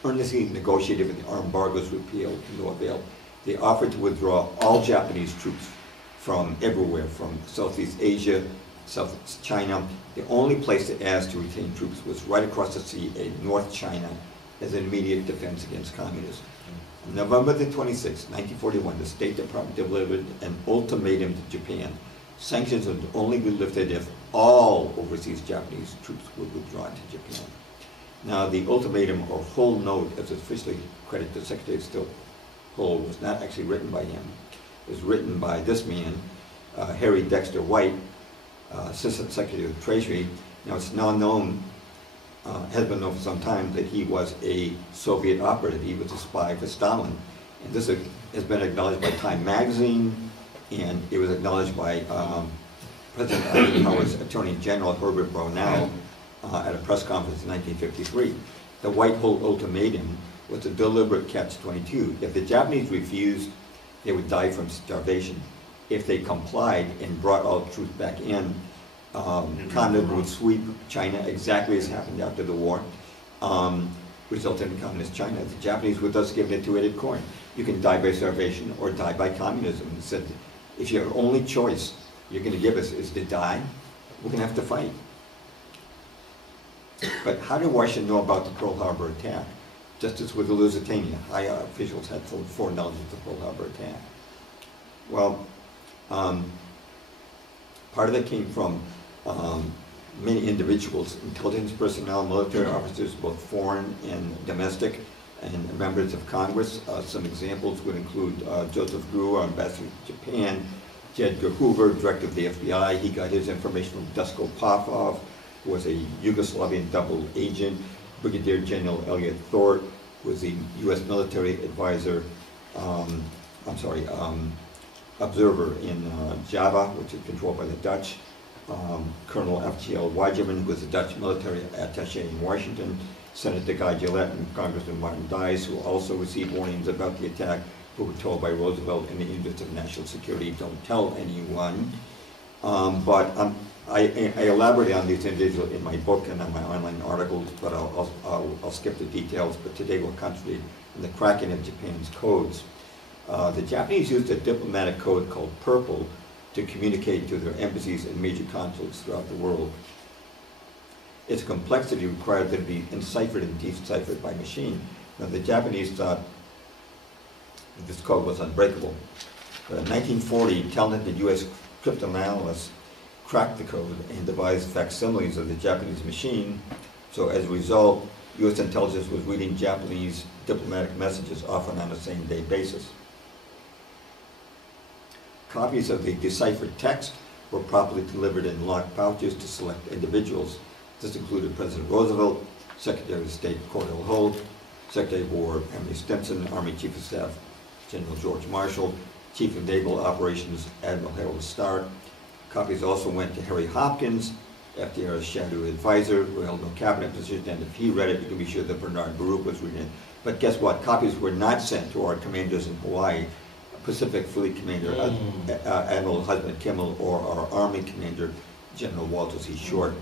earnestly negotiated for the armed embargoes repealed to no avail. They offered to withdraw all Japanese troops from everywhere, from Southeast Asia, South China. The only place to ask to retain troops was right across the sea in North China as an immediate defense against communism. On November the 26th, 1941, the State Department delivered an ultimatum to Japan. Sanctions would only be lifted if all overseas Japanese troops would withdraw to Japan. Now, the ultimatum, or Hull note, as it's officially credited to Secretary of State Hull, was not actually written by him. It was written by this man, Harry Dexter White, Assistant Secretary of the Treasury. Now, it's now known, has been known for some time, that he was a Soviet operative. He was a spy for Stalin. And this has been acknowledged by Time Magazine, and it was acknowledged by President Eisenhower's Attorney General Herbert Brownell at a press conference in 1953. The White Hull ultimatum was a deliberate catch-22. If the Japanese refused, they would die from starvation. If they complied and brought all troops back in, communism would sweep China exactly as happened after the war, resulting in communist China. The Japanese would thus give a two-headed coin. You can die by starvation or die by communism. It said, if your only choice you're going to give us is to die, we're going to have to fight. But how did Washington know about the Pearl Harbor attack? Just as with the Lusitania, high officials had full foreknowledge of the Pearl Harbor attack. Well, part of that came from many individuals, intelligence personnel, military officers, both foreign and domestic, and members of Congress. Some examples would include Joseph Grew, our ambassador to Japan, J. Edgar Hoover, director of the FBI. He got his information from Dusko Popov, who was a Yugoslavian double agent. Brigadier General Elliot Thorpe was the U.S. military advisor, observer in Java, which is controlled by the Dutch. Colonel F.G.L. Weijerman, who was the Dutch military attaché in Washington. Senator Guy Gillette and Congressman Martin Dice, who also received warnings about the attack, who were told by Roosevelt, in the interest of national security, don't tell anyone. I elaborate on these individuals in my book and on my online articles, but I'll skip the details. But today we'll concentrate on the cracking of Japan's codes. The Japanese used a diplomatic code called Purple to communicate to their embassies and major consulates throughout the world. Its complexity required them to be enciphered and deciphered by machine. Now, the Japanese thought that this code was unbreakable. But in 1940, talented U.S. cryptanalysts cracked the code and devised facsimiles of the Japanese machine. So as a result, U.S. intelligence was reading Japanese diplomatic messages often on a same-day basis. Copies of the deciphered text were properly delivered in locked pouches to select individuals. This included President Roosevelt, Secretary of State Cordell Hull, Secretary of War Henry Stimson, Army Chief of Staff General George Marshall, Chief of Naval Operations Admiral Harold Stark. Copies also went to Harry Hopkins, FDR's shadow advisor, who held no cabinet position, and if he read it, you can be sure that Bernard Baruch was reading it. But guess what? Copies were not sent to our commanders in Hawaii, Pacific Fleet Commander Admiral Husband Kimmel, or our Army Commander General Walter C. Short.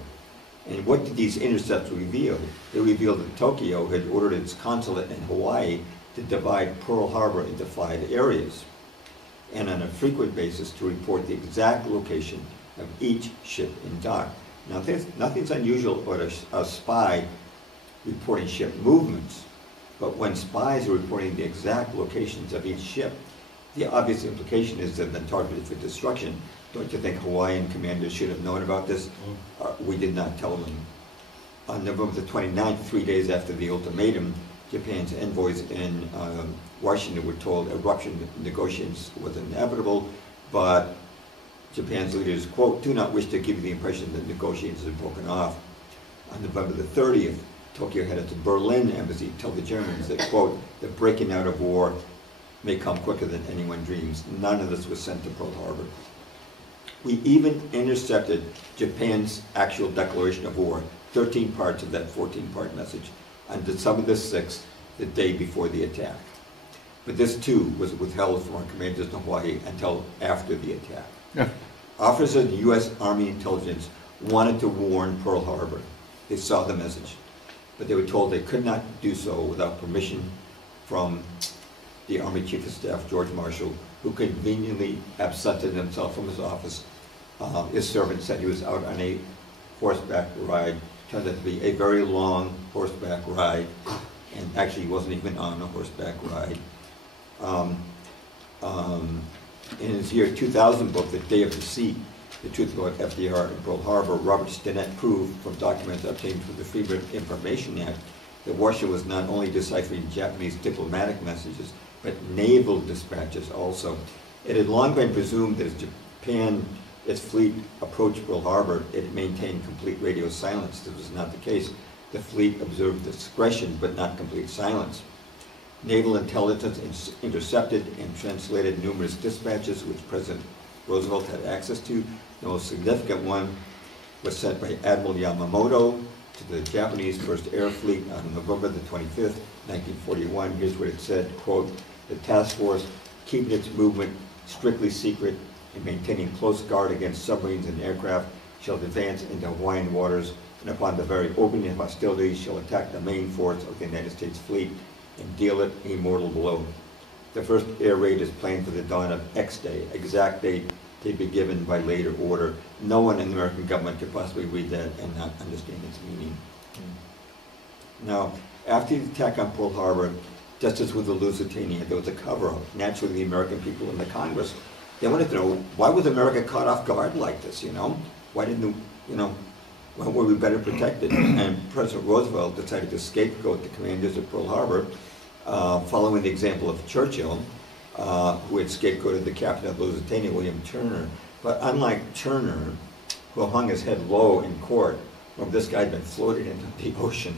And what did these intercepts reveal? They revealed that Tokyo had ordered its consulate in Hawaii to divide Pearl Harbor into 5 areas, and on a frequent basis to report the exact location of each ship in dock. Now, nothing's unusual about a spy reporting ship movements, but when spies are reporting the exact locations of each ship, the obvious implication is that they're targeted for destruction. Don't you think Hawaiian commanders should have known about this? We did not tell them. On November the 29th, 3 days after the ultimatum, Japan's envoys in Washington were told eruption negotiations was inevitable, but Japan's leaders, quote, do not wish to give you the impression that negotiations have broken off. On November the 30th, Tokyo headed to Berlin embassy to tell the Germans that, quote, the breaking out of war may come quicker than anyone dreams. None of this was sent to Pearl Harbor. We even intercepted Japan's actual declaration of war, 13 parts of that 14-part message, on December the 6th, the day before the attack. But this too was withheld from our commanders in Hawaii until after the attack. Yeah. Officers of the U.S. Army intelligence wanted to warn Pearl Harbor. They saw the message, but they were told they could not do so without permission from the Army Chief of Staff, George Marshall, who conveniently absented himself from his office. His servant said he was out on a horseback ride. Turned out to be a very long horseback ride, and actually he wasn't even on a horseback ride. In his year 2000 book, The Day of Deceit, The Truth About FDR and Pearl Harbor, Robert Stinnett proved from documents obtained through the Freedom of Information Act that Washington was not only deciphering Japanese diplomatic messages, but naval dispatches also. It had long been presumed that as Japan, its fleet approached Pearl Harbor, it maintained complete radio silence. This was not the case. The fleet observed discretion, but not complete silence. Naval intelligence intercepted and translated numerous dispatches which President Roosevelt had access to. The most significant one was sent by Admiral Yamamoto to the Japanese First Air Fleet on November the 25th, 1941. Here's what it said, quote, the task force, keeping its movement strictly secret and maintaining close guard against submarines and aircraft, shall advance into Hawaiian waters, and upon the very opening of hostilities shall attack the main force of the United States fleet and deal it a mortal blow. The first air raid is planned for the dawn of X day, exact date to be given by later order. No one in the American government could possibly read that and not understand its meaning. Now, after the attack on Pearl Harbor, just as with the Lusitania, there was a cover-up. Naturally, the American people in the Congress, they wanted to know, why was America caught off guard like this, you know? Why didn't, you know, why were we better protected? And President Roosevelt decided to scapegoat the commanders of Pearl Harbor, following the example of Churchill, who had scapegoated the captain of Lusitania, William Turner. But unlike Turner, who hung his head low in court, remember this guy had been floated into the ocean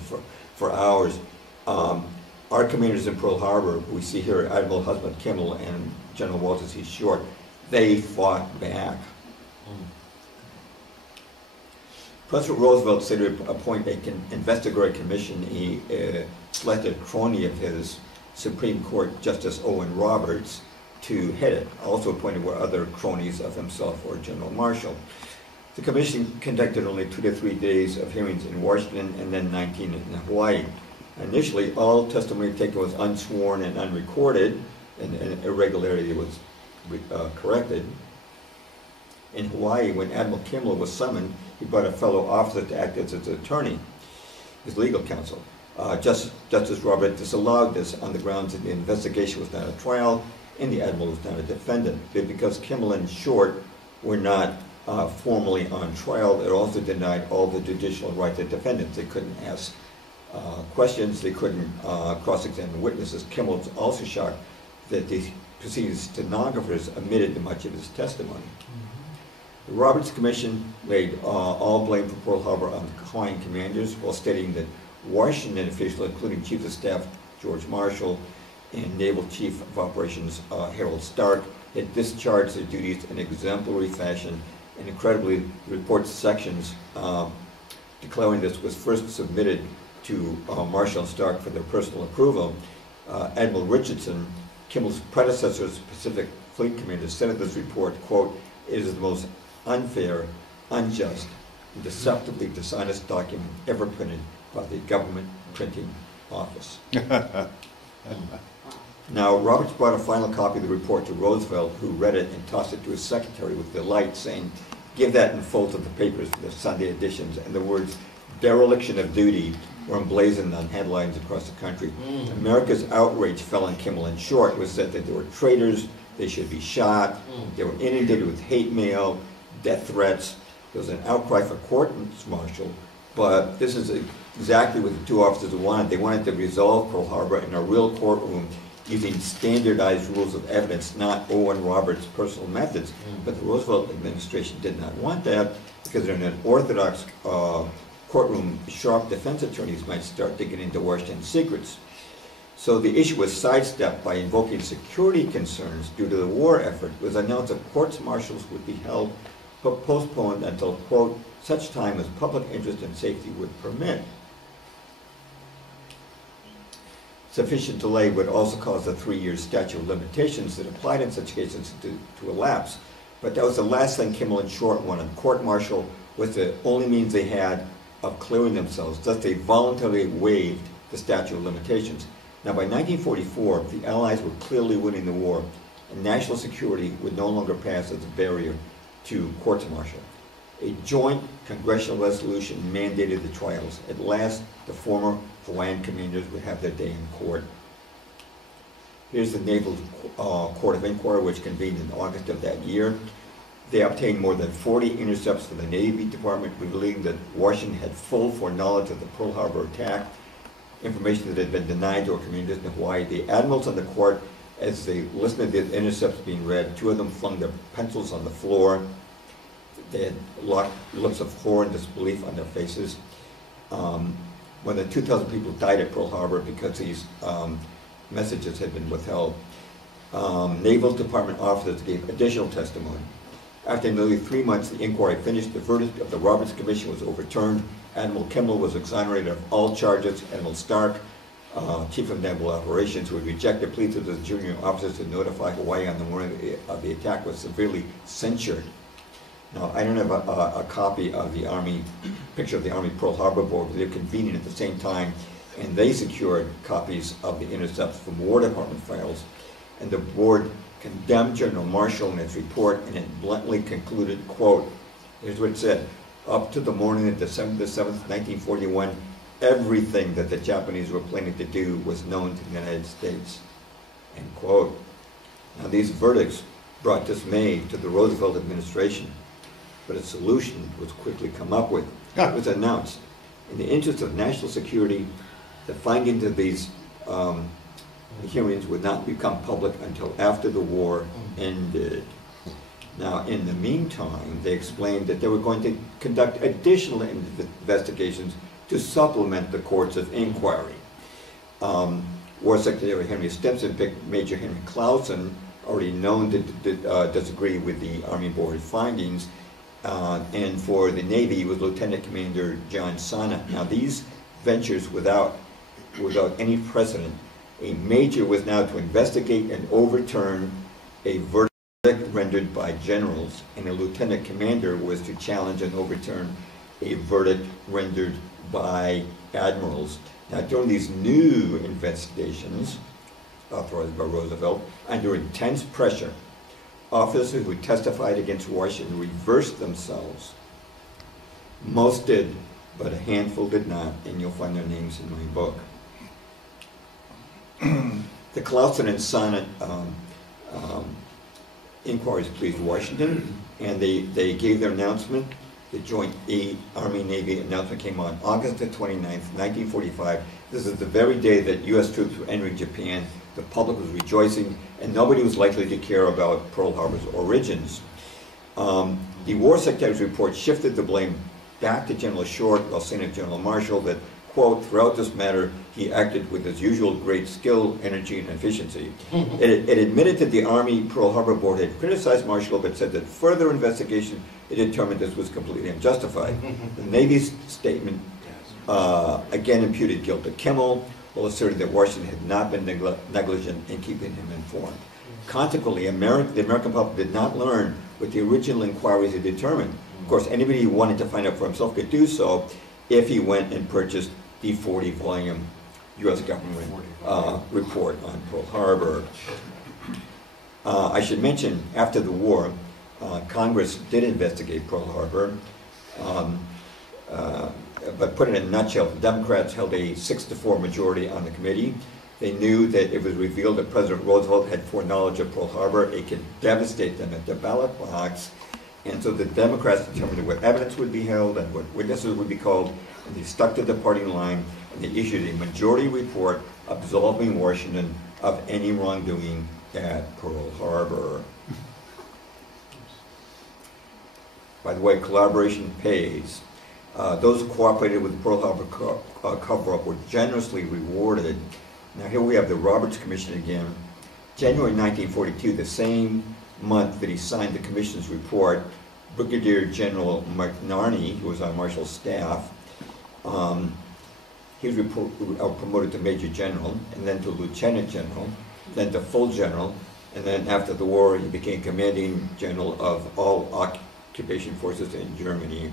for hours, our commanders in Pearl Harbor, who we see here, Admiral Husband Kimmel and General Walter C. Short, they fought back. President Roosevelt said to appoint an investigatory commission. He selected a crony of his, Supreme Court Justice Owen Roberts, to head it. Also appointed were other cronies of himself or General Marshall. The commission conducted only 2 to 3 days of hearings in Washington and then 19 in Hawaii. Initially, all testimony taken was unsworn and unrecorded, and irregularity was corrected. In Hawaii, when Admiral Kimmel was summoned, he brought a fellow officer to act as his attorney, his legal counsel. Justice Roberts disallowed this on the grounds that the investigation was not a trial and the Admiral was not a defendant. But because Kimmel and Short were not formally on trial, it also denied all the judicial rights of defendants. They couldn't ask questions, they couldn't cross-examine witnesses. Kimmel was also shocked that the proceeding stenographers omitted much of his testimony. The Roberts Commission laid all blame for Pearl Harbor on the Hawaiian commanders, while stating that Washington officials, including Chief of Staff George Marshall and Naval Chief of Operations Harold Stark, had discharged their duties in exemplary fashion. And incredibly, the report sections declaring this was first submitted to Marshall and Stark for their personal approval. Admiral Richardson, Kimmel's predecessor as Pacific Fleet Commander, said of this report, quote, "It is the most unfair, unjust, and deceptively dishonest document ever printed by the government printing office." Now, Roberts brought a final copy of the report to Roosevelt, who read it and tossed it to his secretary with delight, saying, "Give that in full to the papers for the Sunday editions." And the words "dereliction of duty" were emblazoned on headlines across the country. America's outrage fell on Kimmel and Short. It was said that they were traitors, they should be shot, they were inundated with hate mail, death threats. There was an outcry for court-martial, but this is exactly what the two officers wanted. They wanted to resolve Pearl Harbor in a real courtroom using standardized rules of evidence, not Owen Roberts' personal methods. But the Roosevelt administration did not want that because in an orthodox courtroom, sharp defense attorneys might start digging into Washington's secrets. So the issue was sidestepped by invoking security concerns due to the war effort. It was announced that courts-martials would be held but postponed until, quote, such time as public interest and safety would permit. Sufficient delay would also cause the 3-year statute of limitations that applied in such cases to elapse. But that was the last thing Kimmel and Short wanted. Court-martial was the only means they had of clearing themselves. Thus, they voluntarily waived the statute of limitations. Now, by 1944, the Allies were clearly winning the war, and national security would no longer pass as a barrier to courts-martial. A joint congressional resolution mandated the trials. At last, the former Hawaiian commanders would have their day in court. Here's the Naval Court of Inquiry, which convened in August of that year. They obtained more than 40 intercepts from the Navy Department, revealing that Washington had full foreknowledge of the Pearl Harbor attack, information that had been denied to our commanders in Hawaii. The admirals on the court, as they listened to the intercepts being read, 2 of them flung their pencils on the floor. They had looks of horror and disbelief on their faces. More than 2,000 people died at Pearl Harbor because these messages had been withheld. Naval Department officers gave additional testimony. After nearly 3 months, the inquiry finished. The verdict of the Roberts Commission was overturned. Admiral Kimmel was exonerated of all charges. Admiral Stark, Chief of Naval Operations, who had rejected pleas of the junior officers to notify Hawaii on the morning of the attack, was severely censured. Now, I don't have a copy of the Army, picture of the Army Pearl Harbor Board, but they're convening at the same time, and they secured copies of the intercepts from War Department files. And the board condemned General Marshall in its report, and it bluntly concluded, quote, here's what it said, up to the morning of December the 7th, 1941, everything that the Japanese were planning to do was known to the United States, end quote. Now, these verdicts brought dismay to the Roosevelt administration, but a solution was quickly come up with. It was announced, in the interest of national security, the findings of these hearings would not become public until after the war ended. Now, in the meantime, they explained that they were going to conduct additional investigations to supplement the courts of inquiry. War Secretary Henry Stimson picked Major Henry Clausen, already known to disagree with the Army Board findings, and for the Navy, it was Lieutenant Commander John Sonnet. Now, these ventures without any precedent, a major was now to investigate and overturn a verdict rendered by generals, and a lieutenant commander was to challenge and overturn a verdict rendered by admirals. Now, during these new investigations, authorized by Roosevelt, under intense pressure, officers who testified against Washington reversed themselves. Most did, but a handful did not, and you'll find their names in my book. The Clausen and Sonnet inquiries pleased Washington, and they gave their announcement. The joint Army-Navy announcement came on August the 29th, 1945. This is the very day that U.S. troops were entering Japan. The public was rejoicing, and nobody was likely to care about Pearl Harbor's origins. The War Secretary's report shifted the blame back to General Short, while saying of General Marshall that, quote, throughout this matter, he acted with his usual great skill, energy, and efficiency. It admitted that the Army Pearl Harbor Board had criticized Marshall, but said that further investigation, it determined this was completely unjustified. The Navy's statement again imputed guilt to Kimmel, while asserting that Washington had not been negligent in keeping him informed. Consequently, the American public did not learn what the original inquiries had determined. Of course, anybody who wanted to find out for himself could do so if he went and purchased the 40-volume U.S. government report on Pearl Harbor. I should mention, after the war, Congress did investigate Pearl Harbor, but put it in a nutshell, the Democrats held a 6-4 majority on the committee. They knew that it was revealed that President Roosevelt had foreknowledge of Pearl Harbor. It could devastate them at the ballot box. And so the Democrats determined what evidence would be held and what witnesses would be called, and they stuck to the party line, and they issued a majority report absolving Washington of any wrongdoing at Pearl Harbor. By the way, collaboration pays. Those who cooperated with the Pearl Harbor cover-up were generously rewarded. Now here we have the Roberts Commission again. January 1942, the same month that he signed the commission's report, Brigadier General McNarney, who was on Marshall's staff, he was promoted to Major General, and then to Lieutenant General, then to Full General, and then after the war he became Commanding General of all occupation forces in Germany.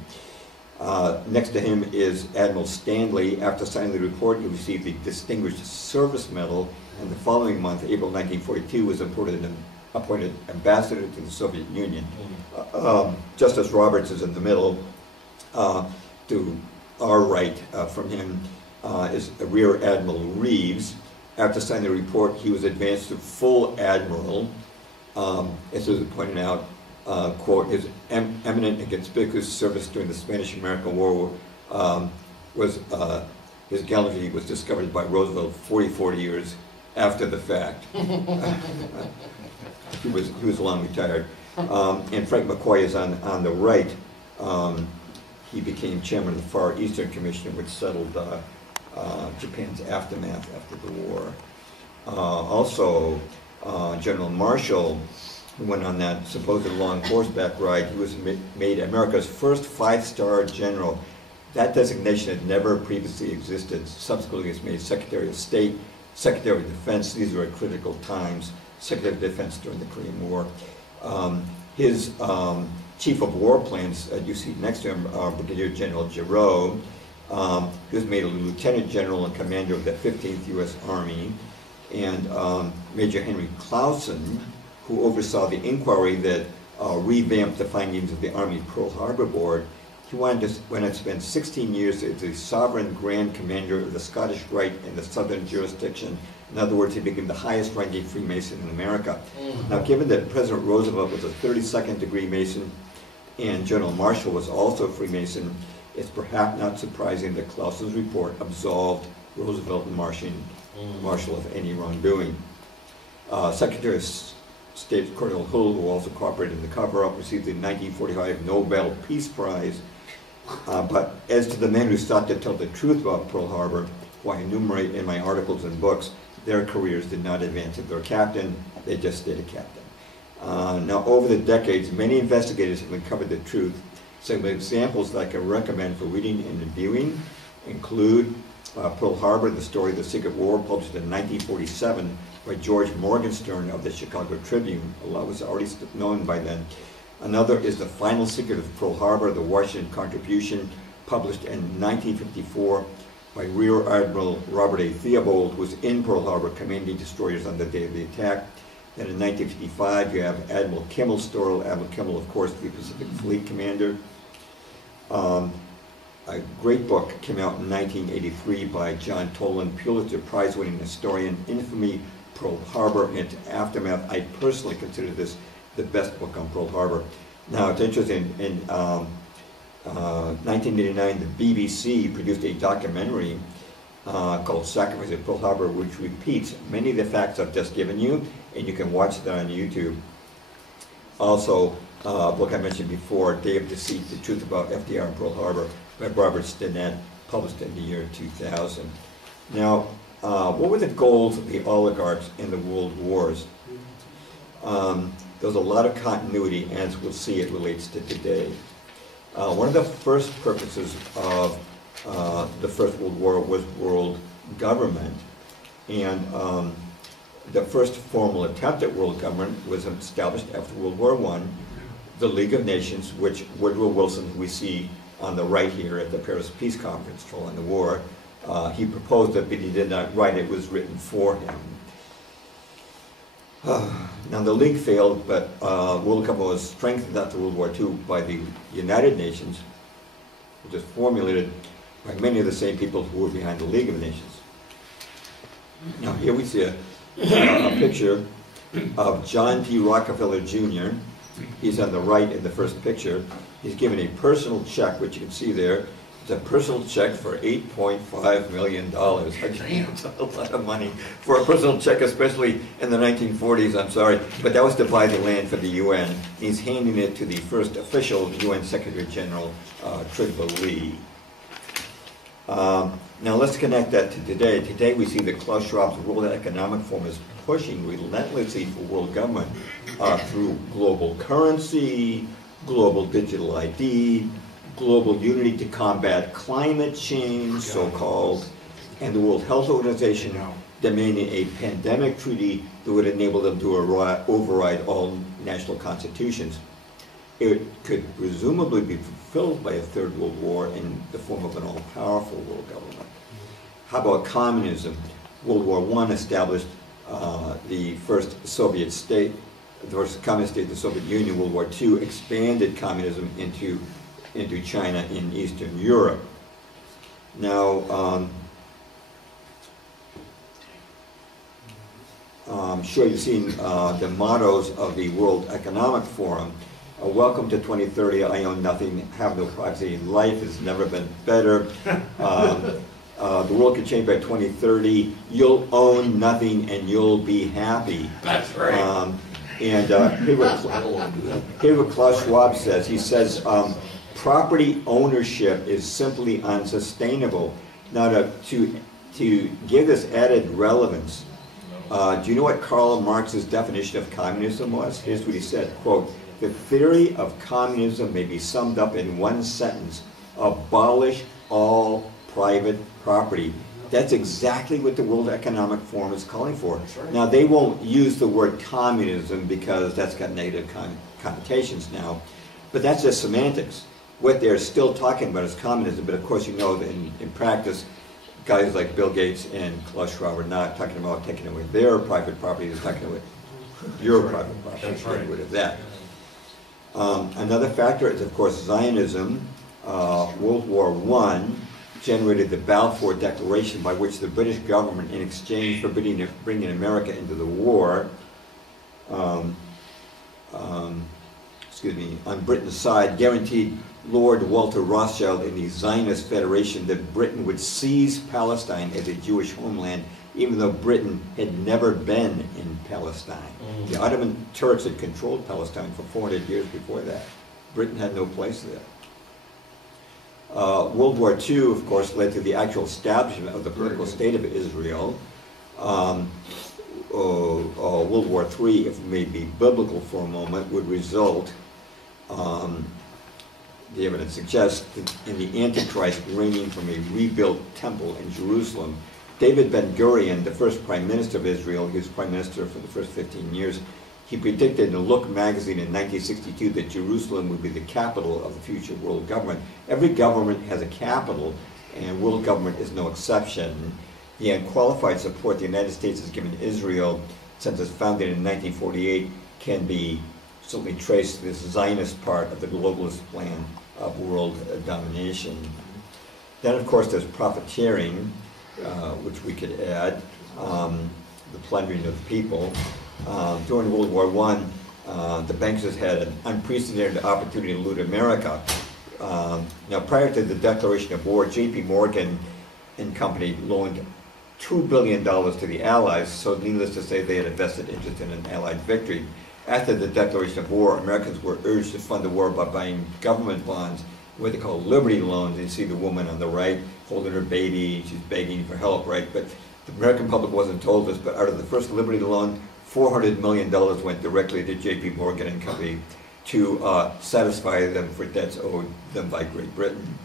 Next to him is Admiral Stanley. After signing the report, he received the Distinguished Service Medal, and the following month, April 1942, was appointed ambassador to the Soviet Union. Justice Roberts is in the middle. To our right from him is Rear Admiral Reeves. After signing the report, he was advanced to Full Admiral. As was pointed out, quote, his eminent and conspicuous service during the Spanish-American War his gallantry was discovered by Roosevelt 40 years after the fact. He was long retired. And Frank McCoy is on the right. He became chairman of the Far Eastern Commission, which settled Japan's aftermath after the war. Also, General Marshall, who went on that supposed long horseback ride, he was made America's first 5-star general. That designation had never previously existed. Subsequently, he was made Secretary of State, Secretary of Defense. These were critical times. Secretary of Defense during the Korean War. His Chief of War Plans, you see next to him, Brigadier General Giroux. He was made a Lieutenant General and Commander of the 15th U.S. Army. And Major Henry Clausen, who oversaw the inquiry that revamped the findings of the Army Pearl Harbor Board. He went to spend 16 years as the Sovereign Grand Commander of the Scottish Rite in the Southern Jurisdiction. In other words, he became the highest ranking Freemason in America. Now, given that President Roosevelt was a 32nd degree Mason and General Marshall was also a Freemason, it's perhaps not surprising that Clausen's report absolved Roosevelt and Marshall of any wrongdoing. Secretary of State Colonel Hull, who also cooperated in the cover-up, received the 1945 Nobel Peace Prize. But as to the men who sought to tell the truth about Pearl Harbor, who I enumerate in my articles and books, their careers did not advance if they're a captain, they just stayed a captain. Now, over the decades, many investigators have uncovered the truth. Some examples that I can recommend for reading and reviewing include Pearl Harbor, the Story of the Secret War, published in 1947 by George Morgenstern of the Chicago Tribune. A lot was already known by then. Another is The Final Secret of Pearl Harbor, the Washington Contribution, published in 1954 by Rear Admiral Robert A. Theobald, who was in Pearl Harbor commanding destroyers on the day of the attack. Then in 1955, you have Admiral Kimmel's story. Admiral Kimmel, of course, the Pacific Fleet Commander. A great book came out in 1983 by John Toland, Pulitzer Prize-winning historian, Infamy, Pearl Harbor, and its aftermath. I personally consider this the best book on Pearl Harbor. Now, it's interesting, in 1989, the BBC produced a documentary called Sacrifice at Pearl Harbor, which repeats many of the facts I've just given you, and you can watch that on YouTube. Also, a book I mentioned before, Day of Deceit, The Truth About FDR and Pearl Harbor, by Robert Stinnett, published in the year 2000. Now, what were the goals of the oligarchs in the world wars? There was a lot of continuity, as we'll see it relates to today. One of the first purposes of the First World War was world government. And the first formal attempt at world government was established after World War I, the League of Nations, which Woodrow Wilson, who we see on the right here at the Paris Peace Conference following the war, he proposed it, but he did not write it. It was written for him. Now the League failed, but world government was strengthened after World War II by the United Nations, which was formulated by many of the same people who were behind the League of Nations. Now here we see a picture of John D. Rockefeller Jr. He's on the right in the first picture. He's given a personal check, which you can see there. It's a personal check for $8.5 million. That's a lot of money for a personal check, especially in the 1940s, I'm sorry. But that was to buy the land for the UN. He's handing it to the first official UN Secretary General, Trygve Lie. Now let's connect that to today. Today we see that Klaus Schwab's World Economic Forum is pushing relentlessly for world government through global currency, global digital ID, global unity to combat climate change, so-called, and the World Health Organization demanding a pandemic treaty that would enable them to override all national constitutions. It could presumably be fulfilled by a third world war in the form of an all-powerful world government. How about communism? World War I established the first Soviet state, the first communist state, the Soviet Union. World War II expanded communism into China in Eastern Europe. Now, I'm sure you've seen the mottos of the World Economic Forum. Welcome to 2030, I own nothing, have no privacy, life has never been better. The world could change by 2030, you'll own nothing and you'll be happy. That's right. Here's what Klaus Schwab says. He says, property ownership is simply unsustainable. Now to give this added relevance, do you know what Karl Marx's definition of communism was? Here's what he said, quote, "The theory of communism may be summed up in one sentence: abolish all private property." That's exactly what the World Economic Forum is calling for. Right. Now, they won't use the word communism because that's got negative connotations now, but that's just semantics. What they're still talking about is communism, but of course you know that in practice, guys like Bill Gates and Klaus Schwab are not talking about taking away their private property, they're talking about your private property. That's right. Get rid of that. Another factor is, of course, Zionism. World War I generated the Balfour Declaration, by which the British government, in exchange for bringing America into the war, on Britain's side, guaranteed Lord Walter Rothschild and the Zionist Federation that Britain would seize Palestine as a Jewish homeland, even though Britain had never been in Palestine. The Ottoman Turks had controlled Palestine for 400 years before that. Britain had no place there. World War II, of course, led to the actual establishment of the political state of Israel. World War III, if it may be biblical for a moment, would result, the evidence suggests, in the Antichrist reigning from a rebuilt temple in Jerusalem. David Ben-Gurion, the first prime minister of Israel, he was prime minister for the first 15 years, he predicted in a Look magazine in 1962 that Jerusalem would be the capital of the future world government. Every government has a capital, and world government is no exception. The unqualified support the United States has given Israel since its founding in 1948 can be certainly traced to this Zionist part of the globalist plan of world domination. Then, of course, there's profiteering, which we could add, the plundering of the people. During World War I, the banksters had an unprecedented opportunity to loot America. Now, prior to the declaration of war, J.P. Morgan and company loaned $2 billion to the Allies, so needless to say, they had a vested interest in an Allied victory. After the declaration of war, Americans were urged to fund the war by buying government bonds, what they call Liberty loans. You see the woman on the right holding her baby, she's begging for help, right? But the American public wasn't told this, but out of the first Liberty loan, $400 million went directly to J.P. Morgan and Company to satisfy them for debts owed them by Great Britain.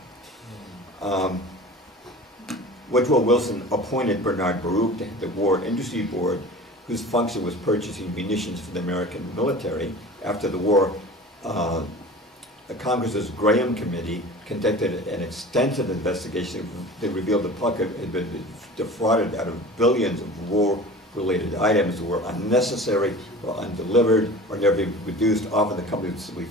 Woodrow Wilson appointed Bernard Baruch to the War Industry Board, whose function was purchasing munitions for the American military. After the war, the Congress's Graham Committee conducted an extensive investigation that revealed the public had been defrauded out of billions of war-related items that were unnecessary or undelivered or never even produced. Often the companies simply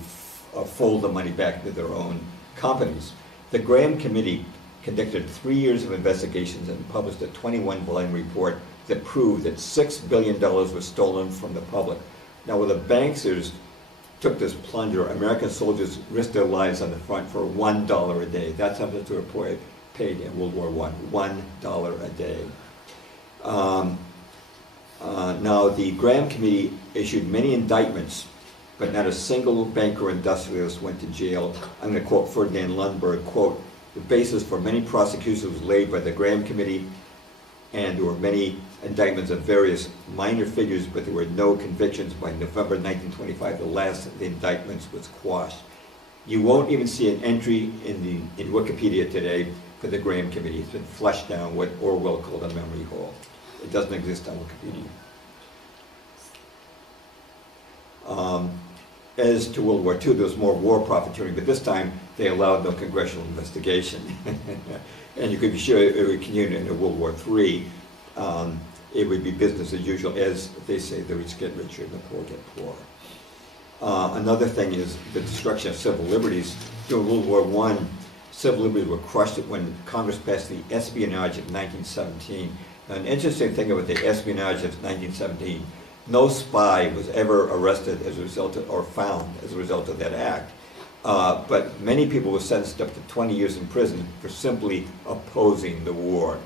fold the money back into their own companies. The Graham Committee conducted 3 years of investigations and published a 21-volume report that proved that $6 billion was stolen from the public. Now, when the banksters took this plunder, American soldiers risked their lives on the front for $1 a day. That's how much they were paid in World War I, $1 a day. Now, the Graham Committee issued many indictments, but not a single banker or industrialist went to jail. I'm going to quote Ferdinand Lundberg, quote, The basis for many prosecutions was laid by the Graham Committee, and there were many indictments of various minor figures, but there were no convictions. By November 1925, the last of the indictments was quashed. You won't even see an entry in Wikipedia today for the Graham Committee. It's been flushed down what Orwell called a memory hole. It doesn't exist on Wikipedia. As to World War II, there was more war profiteering, but this time they allowed no congressional investigation. And you could be sure it would continue into World War III. It would be business as usual. As they say, the rich get richer and the poor get poorer. Another thing is the destruction of civil liberties. During World War I, civil liberties were crushed when Congress passed the Espionage of 1917. Now, an interesting thing about the Espionage of 1917, no spy was ever arrested as a result of, or found as a result of that act. But many people were sentenced up to 20 years in prison for simply opposing the war.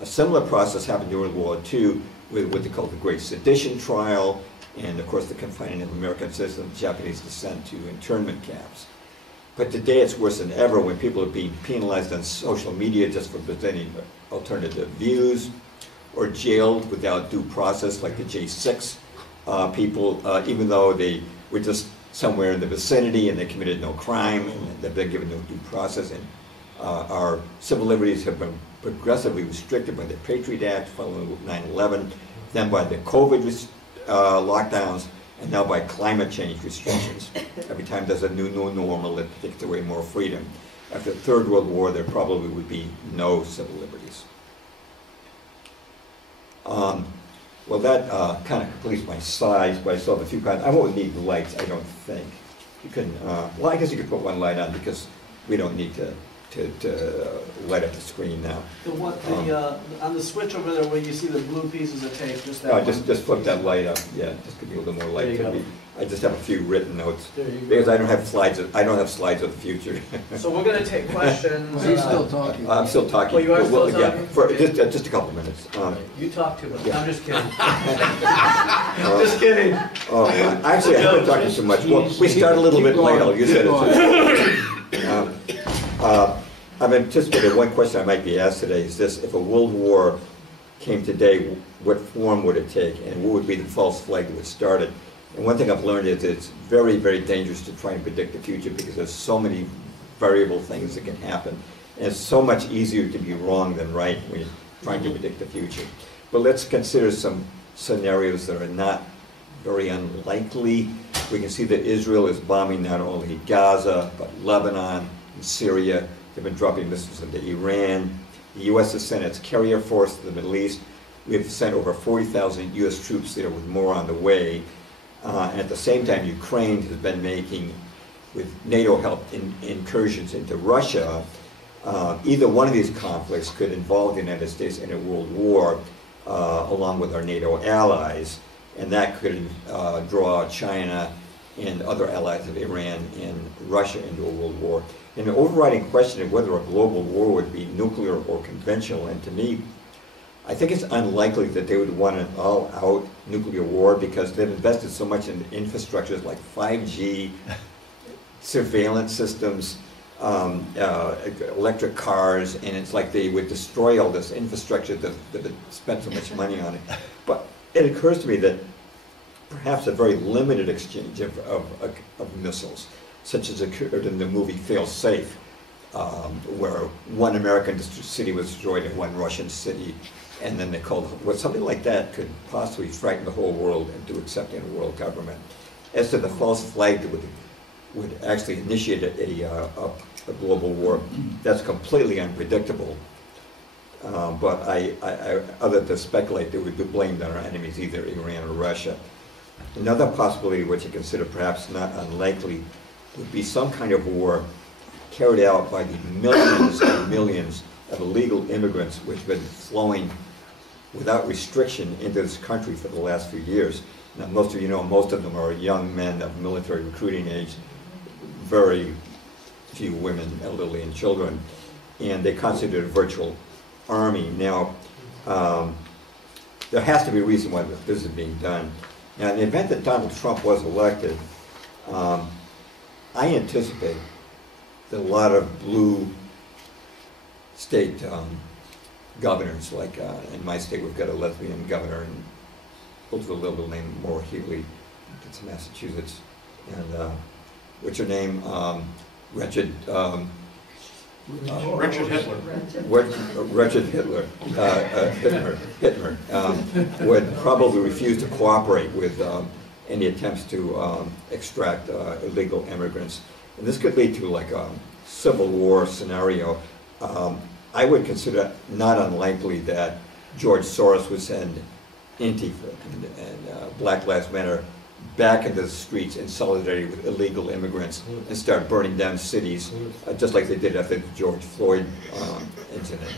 A similar process happened during World War II with what they call the Great Sedition Trial, and of course the confining of American citizens, Japanese descent to internment camps. But today it's worse than ever when people are being penalized on social media just for presenting alternative views, or jailed without due process, like the J6 people, even though they were just somewhere in the vicinity and they committed no crime and they've been given no due process. And our civil liberties have been progressively restricted by the Patriot Act following 9/11, then by the COVID lockdowns, and now by climate change restrictions. Every time there's a new normal, it takes away more freedom. After the Third World War, there probably would be no civil liberties. Well, that kind of completes my slides, but I still have a few comments. I won't need the lights, I don't think. You can, well, I guess you could put one light on because we don't need to light up the screen now. On the switch over there where you see the blue pieces of tape, just that one. Just flip that light up, yeah, just give me a little more light. There you go. I just have a few written notes. There you go. Because I don't have slides of the future. So we're going to take questions. He's still talking. I'm still talking. Oh, you are still Yeah, talking? for Okay. just a couple minutes. You talk too much. Yeah. I'm just kidding. Just kidding. Oh, actually, I haven't talked so much. Well, we start a little bit late. I'll use that as I've anticipated one question I might be asked today is this: if a world war came today, what form would it take, and what would be the false flag that would start it? And one thing I've learned is it's very, very dangerous to try and predict the future because there's so many variable things that can happen. And it's so much easier to be wrong than right when you're trying to predict the future. But let's consider some scenarios that are not very unlikely. We can see that Israel is bombing not only Gaza, but Lebanon and Syria. They've been dropping missiles into Iran. The U.S. has sent its carrier force to the Middle East. We've sent over 40,000 U.S. troops there with more on the way. And at the same time, Ukraine has been making, with NATO help, incursions into Russia. Either one of these conflicts could involve the United States in a world war, along with our NATO allies, and that could draw China and other allies of Iran and Russia into a world war. And the overriding question of whether a global war would be nuclear or conventional, and to me, I think it's unlikely that they would want an all-out nuclear war because they've invested so much in infrastructures like 5G, surveillance systems, electric cars, and it's like they would destroy all this infrastructure that they've spent so much money on it. But it occurs to me that perhaps a very limited exchange of missiles, such as occurred in the movie Fail Safe, where one American city was destroyed and one Russian city, and then they called, well, something like that could possibly frighten the whole world into accepting a world government. As to the false flag that would actually initiate a global war, that's completely unpredictable. But other than speculate, they would be blamed on our enemies, either Iran or Russia. Another possibility, which I consider perhaps not unlikely, would be some kind of war carried out by the millions and millions of illegal immigrants which have been flowing without restriction into this country for the last few years. Now, most of you know, most of them are young men of military recruiting age, very few women, elderly, and children, and they constitute a virtual army. Now, there has to be a reason why this is being done. Now, in the event that Donald Trump was elected, I anticipate that a lot of blue state governors. Like in my state, we've got a lesbian governor, and a little named Maura Healey. It's Massachusetts, and what's her name? Richard Hitler. Richard Hitler. Hitler would probably refuse to cooperate with any attempts to extract illegal immigrants, and this could lead to like a civil war scenario. I would consider not unlikely that George Soros would send Antifa and Black Lives Matter back into the streets in solidarity with illegal immigrants and start burning down cities, just like they did after the George Floyd incident.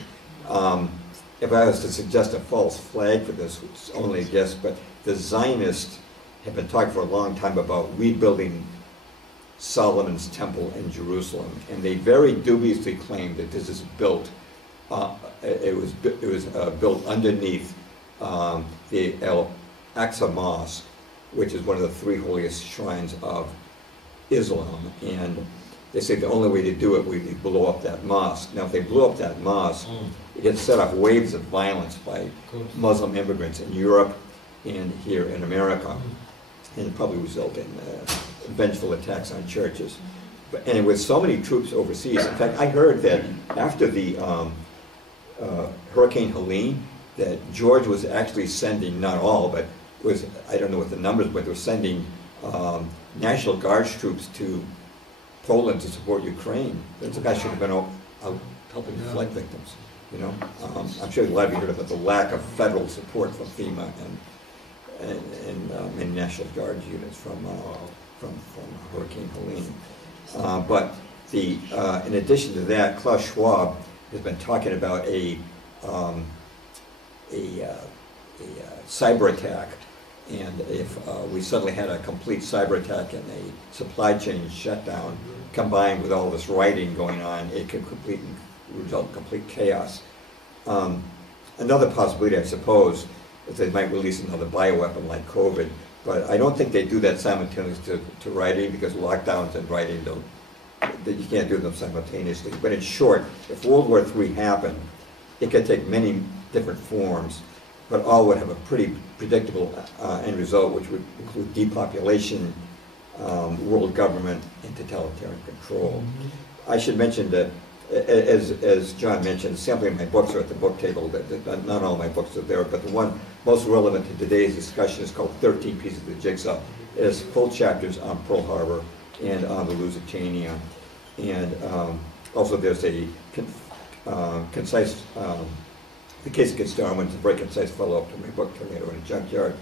If I was to suggest a false flag for this, which is only a guess, but the Zionists have been talking for a long time about rebuilding Solomon's temple in Jerusalem, and they very dubiously claim that this is built. It was built underneath the Al-Aqsa Mosque, which is one of the three holiest shrines of Islam, and they say the only way to do it would be to blow up that mosque. Now, if they blow up that mosque, it gets set off waves of violence by Muslim immigrants in Europe and here in America, and probably result in vengeful attacks on churches. And with so many troops overseas, in fact, I heard that after the Hurricane Helene, that George was actually sending, not all, but was, I don't know what the numbers, but they were sending National Guard troops to Poland to support Ukraine. Those guys should have been out helping flood victims, you know. I'm sure a lot of you heard about the lack of federal support from FEMA and National Guard units from Hurricane Helene. But in addition to that, Klaus Schwab has been talking about a cyber attack, and if we suddenly had a complete cyber attack and a supply chain shutdown combined with all this rioting going on, it could result in complete chaos. Another possibility, I suppose, is they might release another bioweapon like COVID, but I don't think they do that simultaneously to rioting, because lockdowns and rioting you can't do them simultaneously. But in short, if World War III happened, it could take many different forms, but all would have a pretty predictable end result, which would include depopulation, world government, and totalitarian control. I should mention that, as John mentioned, sampling of my books are at the book table. Not all my books are there, but the one most relevant to today's discussion is called 13 Pieces of the Jigsaw. It has full chapters on Pearl Harbor and on the Lusitania. And also there's a concise, The Case Against Darwin, is a very concise follow-up to my book, Tornado in a Junkyard.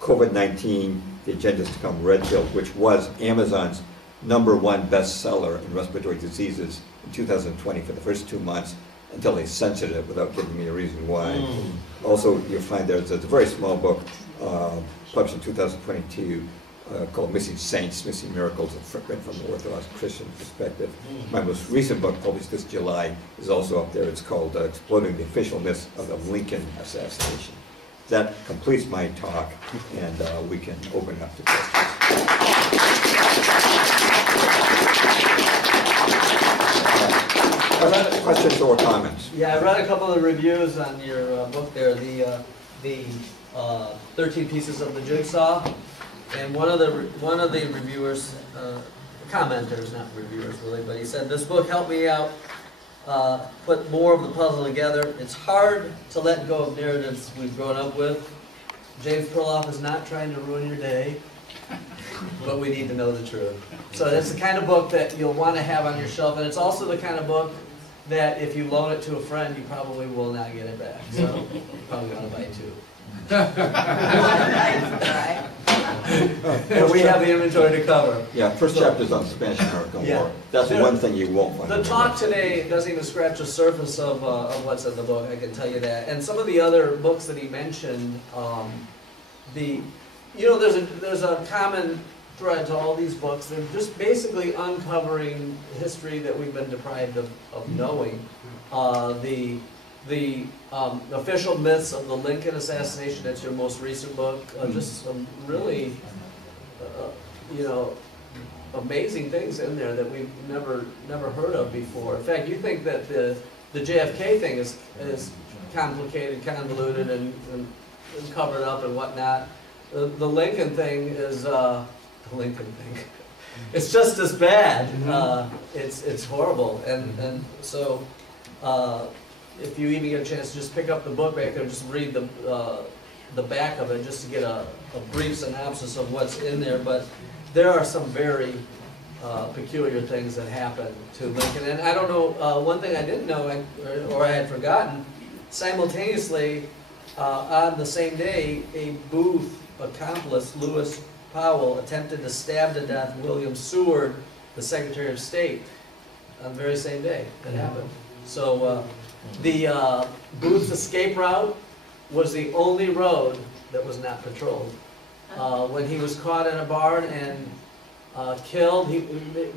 COVID-19, The Agendas to Come, Red Pill, which was Amazon's #1 bestseller in respiratory diseases in 2020 for the first 2 months, until they censored it without giving me a reason why. Also, you'll find there's a very small book published in 2022 called Missing Saints, Missing Miracles, written from the Orthodox Christian perspective. My most recent book, published this July, is also up there. It's called Exploding the Official Myths of the Lincoln Assassination. That completes my talk, and we can open it up to questions. Questions or comments? Yeah, I read a couple of reviews on your book there, the 13 Pieces of the Jigsaw, and one of the reviewers, commenters, not reviewers really, but he said, this book helped me out, put more of the puzzle together. It's hard to let go of narratives we've grown up with. James Perloff is not trying to ruin your day, but we need to know the truth. So it's the kind of book that you'll want to have on your shelf, and it's also the kind of book that if you loan it to a friend, you probably will not get it back. So you probably want to buy two. And we have the inventory to cover. Yeah, first chapter's on Spanish American War. That's one thing you won't find. The talk today doesn't even scratch the surface of what's in the book, I can tell you that. And some of the other books that he mentioned, there's a common thread to all these books. They're just basically uncovering history that we've been deprived of knowing. The official myths of the Lincoln assassination, that's your most recent book. Just some really, amazing things in there that we've never heard of before. In fact, you think that the JFK thing is complicated, convoluted, and covered up and whatnot. The Lincoln thing is the Lincoln thing. It's just as bad. It's horrible, and so if you even get a chance to just pick up the book back there, just read the back of it, just to get a brief synopsis of what's in there. But there are some very peculiar things that happened to Lincoln, and I don't know. One thing I didn't know, or I had forgotten, simultaneously on the same day, a Booth accomplice, Lewis Powell, attempted to stab to death William Seward, the Secretary of State, on the very same day that happened. So the Booth's escape route was the only road that was not patrolled. When he was caught in a barn and killed,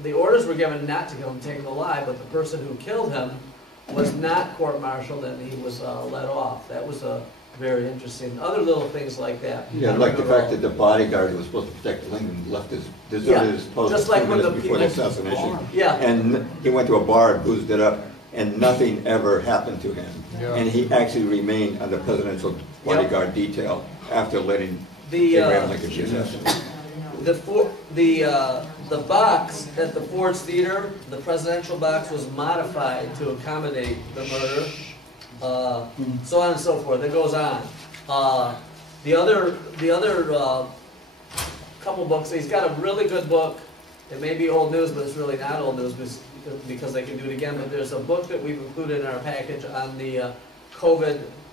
the orders were given not to kill him, take him alive, but the person who killed him was not court-martialed and he was let off. That was a very interesting. Other little things like that. Yeah, like the fact that the bodyguard who was supposed to protect Lincoln left deserted his post just 2 like when minutes the before the people- assassination. Yeah. And he went to a bar, boozed it up, and nothing ever happened to him. Yeah. And he actually remained on the presidential bodyguard detail after letting Abraham Lincoln be assassinated. The box at the Ford's Theater, the presidential box, was modified to accommodate the murder. So on and so forth. It goes on. The other couple books. He's got a really good book. It may be old news, but it's really not old news because they can do it again. But there's a book that we've included in our package on the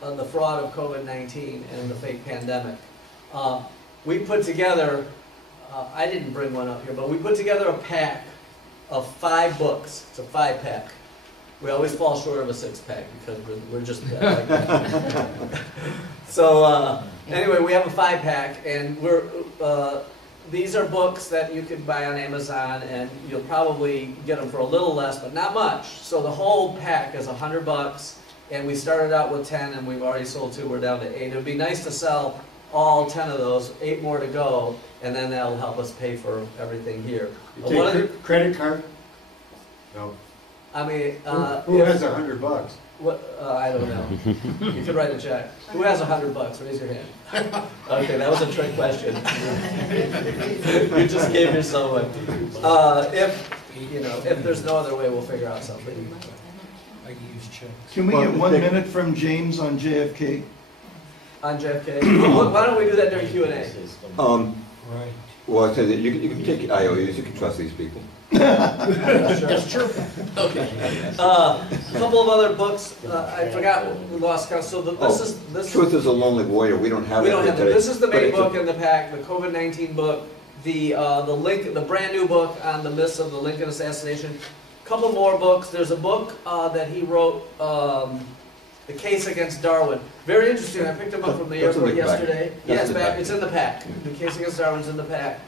on the fraud of COVID-19 and the fake pandemic. We put together. I didn't bring one up here, but we put together a pack of 5 books. It's a 5-pack. We always fall short of a 6-pack because we're just like that. So anyway, we have a 5-pack, and these are books that you can buy on Amazon, and you'll probably get them for a little less, but not much. So the whole pack is $100, and we started out with 10, and we've already sold 2. We're down to 8. It would be nice to sell all 10 of those, 8 more to go, and then that'll help us pay for everything here. You take credit card? No. I mean, Who has $100? What, I don't know. You could write a check. Who has $100? Raise your hand. Okay, that was a trick question. You just gave yourself one. If there's no other way, we'll figure out something. I can use checks. Can we get 1 minute from James on JFK? On JFK? Why don't we do that during Q&A? Right. Well, I said that you can take IOUs, you can trust these people. That's true. Okay. A couple of other books. I forgot. We lost count. So this Truth is a Lonely Warrior. We don't have we it don't have that. today. This is the but main it's book in the pack. The COVID-19 book. The brand new book on the myths of the Lincoln assassination. A couple more books. There's a book that he wrote. The Case Against Darwin. Very interesting. I picked him up from the That's in airport the pack. yesterday. That's Yeah, it's in the back. pack. It's in the pack. The Case Against Darwin's in the pack.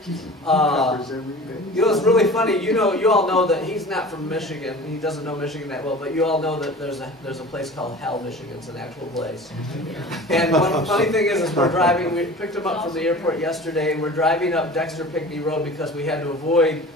Covers every day. It's really funny. You all know that he's not from Michigan. He doesn't know Michigan that well, but you all know that there's a place called Hell, Michigan. It's an actual place. And one funny thing is we're driving. We picked him up from the airport yesterday, and we're driving up Dexter Pinckney Road because we had to avoid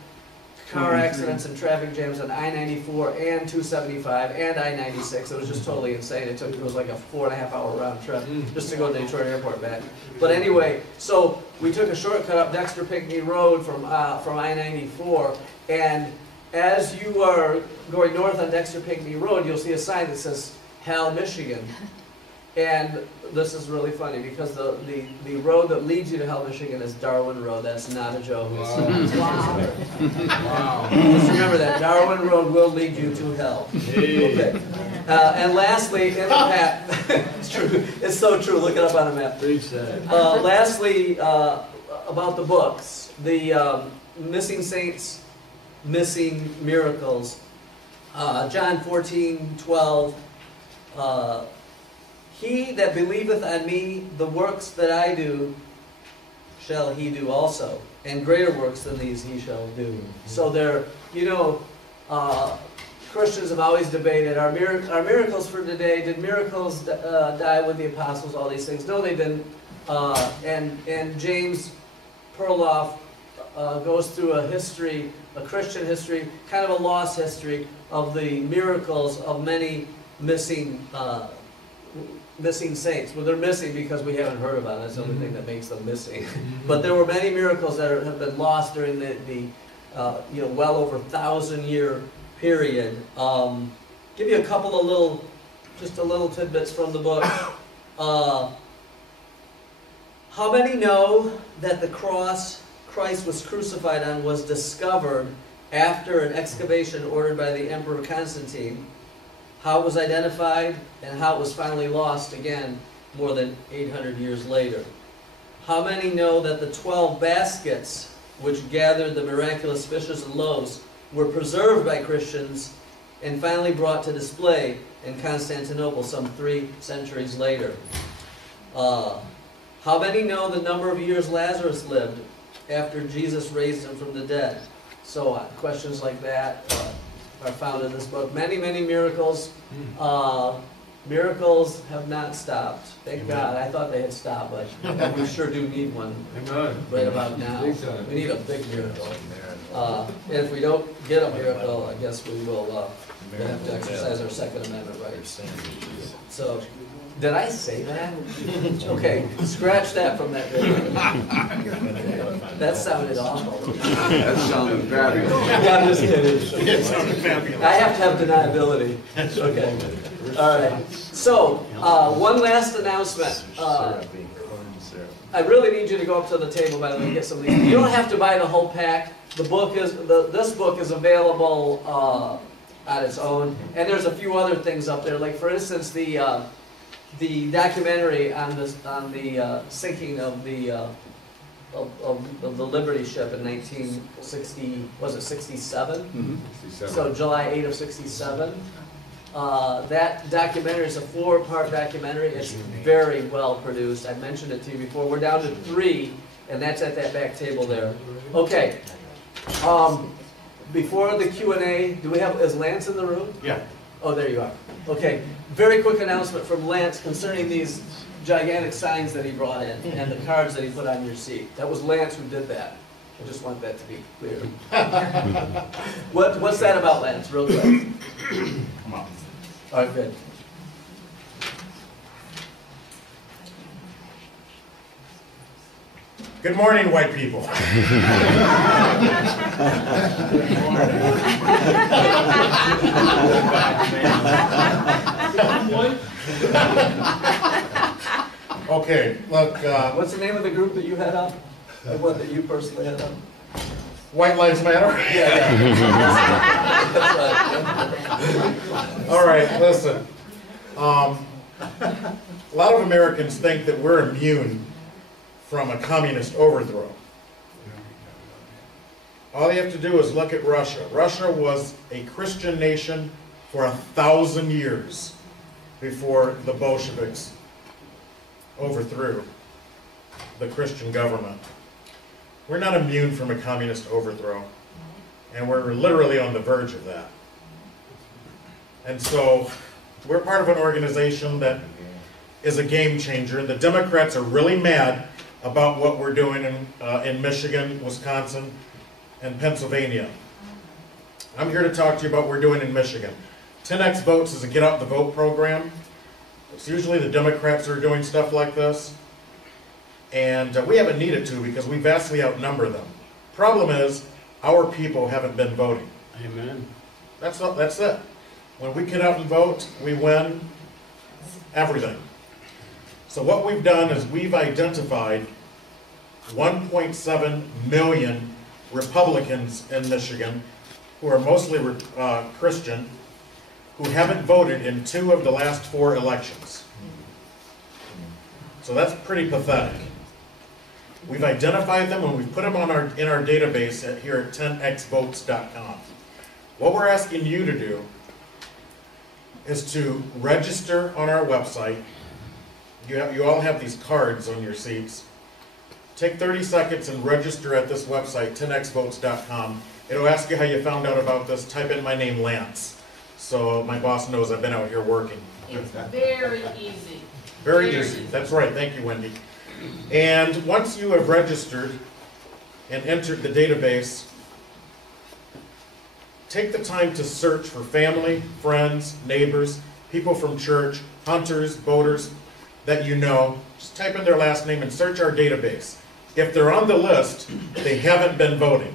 car accidents and traffic jams on I-94 and 275 and I-96. It was just totally insane. It was like a 4.5-hour round trip just to go to the Detroit airport back. But anyway, so we took a shortcut up Dexter Pinckney Road from I-94, and as you are going north on Dexter Pinckney Road, you'll see a sign that says Hell, Michigan. And this is really funny because the road that leads you to Hell, Michigan is Darwin Road. That's not a joke. Wow. Wow. Just remember that. Darwin Road will lead you to hell. Okay. And lastly, in the map, it's true. It's so true. Look it up on a map. Lastly, about the books, the Missing Saints, Missing Miracles, John 14:12. He that believeth on me, the works that I do, shall he do also, and greater works than these he shall do. So Christians have always debated, are miracles for today? Did miracles die with the apostles, all these things? No, they didn't. And James Perloff goes through a history, a Christian history, kind of a lost history of the miracles of many missing missing saints. Well, they're missing because we haven't heard about it. That's the only thing that makes them missing. But there were many miracles that have been lost during the well over 1,000-year period. Give you a couple of little tidbits from the book. How many know that the cross Christ was crucified on was discovered after an excavation ordered by the Emperor Constantine? How it was identified and how it was finally lost again more than 800 years later. How many know that the 12 baskets which gathered the miraculous fishes and loaves were preserved by Christians and finally brought to display in Constantinople some 3 centuries later? How many know the number of years Lazarus lived after Jesus raised him from the dead? So on. Questions like that are found in this book. Many, many miracles. Miracles have not stopped. Thank God. I thought they had stopped, but we sure do need one right about now. We need a big miracle. And if we don't get a miracle, I guess we will have to exercise our Second Amendment rights. So, did I say that? Okay, scratch that from that video. That sounded awful. That sounded fabulous. Yeah, I'm just kidding. It sounded fabulous. I have to have deniability. Okay. All right. So, one last announcement. I really need you to go up to the table, by the way, and get some of these. You don't have to buy the whole pack. This book is available on its own, and there's a few other things up there. Like, for instance, the documentary on the sinking of the Liberty ship in 1960, was it 67? Mm-hmm. So July 8 of 67. That documentary is a 4-part documentary. It's very well produced. I mentioned it to you before. We're down to 3, and that's at that back table there. Okay. Before the Q&A, is Lance in the room? Yeah. Oh, there you are. Okay. Very quick announcement from Lance concerning these gigantic signs that he brought in and the cards that he put on your seat. That was Lance who did that. I just want that to be clear. What's that about, Lance, real quick? Come on. All right, good. Good morning, white people. Okay, look, What's the name of the group that you head up? The one that you personally head up? White Lives Matter. Yeah. That's right. All right, listen. A lot of Americans think that we're immune from a communist overthrow. All you have to do is look at Russia. Russia was a Christian nation for 1,000 years before the Bolsheviks overthrew the Christian government. We're not immune from a communist overthrow, and we're literally on the verge of that. And so we're part of an organization that is a game changer, and the Democrats are really mad about what we're doing in Michigan, Wisconsin, and Pennsylvania. I'm here to talk to you about what we're doing in Michigan. 10X Votes is a Get Out the Vote program. It's usually the Democrats who are doing stuff like this. And we haven't needed to because we vastly outnumber them. Problem is, our people haven't been voting. Amen. That's it. When we get out and vote, we win everything. So what we've done is we've identified 1.7 million Republicans in Michigan who are mostly Christian, who haven't voted in 2 of the last 4 elections. So that's pretty pathetic. We've identified them and we've put them in our database here at 10xvotes.com. What we're asking you to do is to register on our website. You all have these cards on your seats. Take 30 seconds and register at this website, 10xvotes.com. It'll ask you how you found out about this. Type in my name, Lance, so my boss knows I've been out here working. It's very easy. Very easy. That's right. Thank you, Wendy. And once you have registered and entered the database, take the time to search for family, friends, neighbors, people from church, hunters, boaters that you know. Just type in their last name and search our database. If they're on the list, they haven't been voting.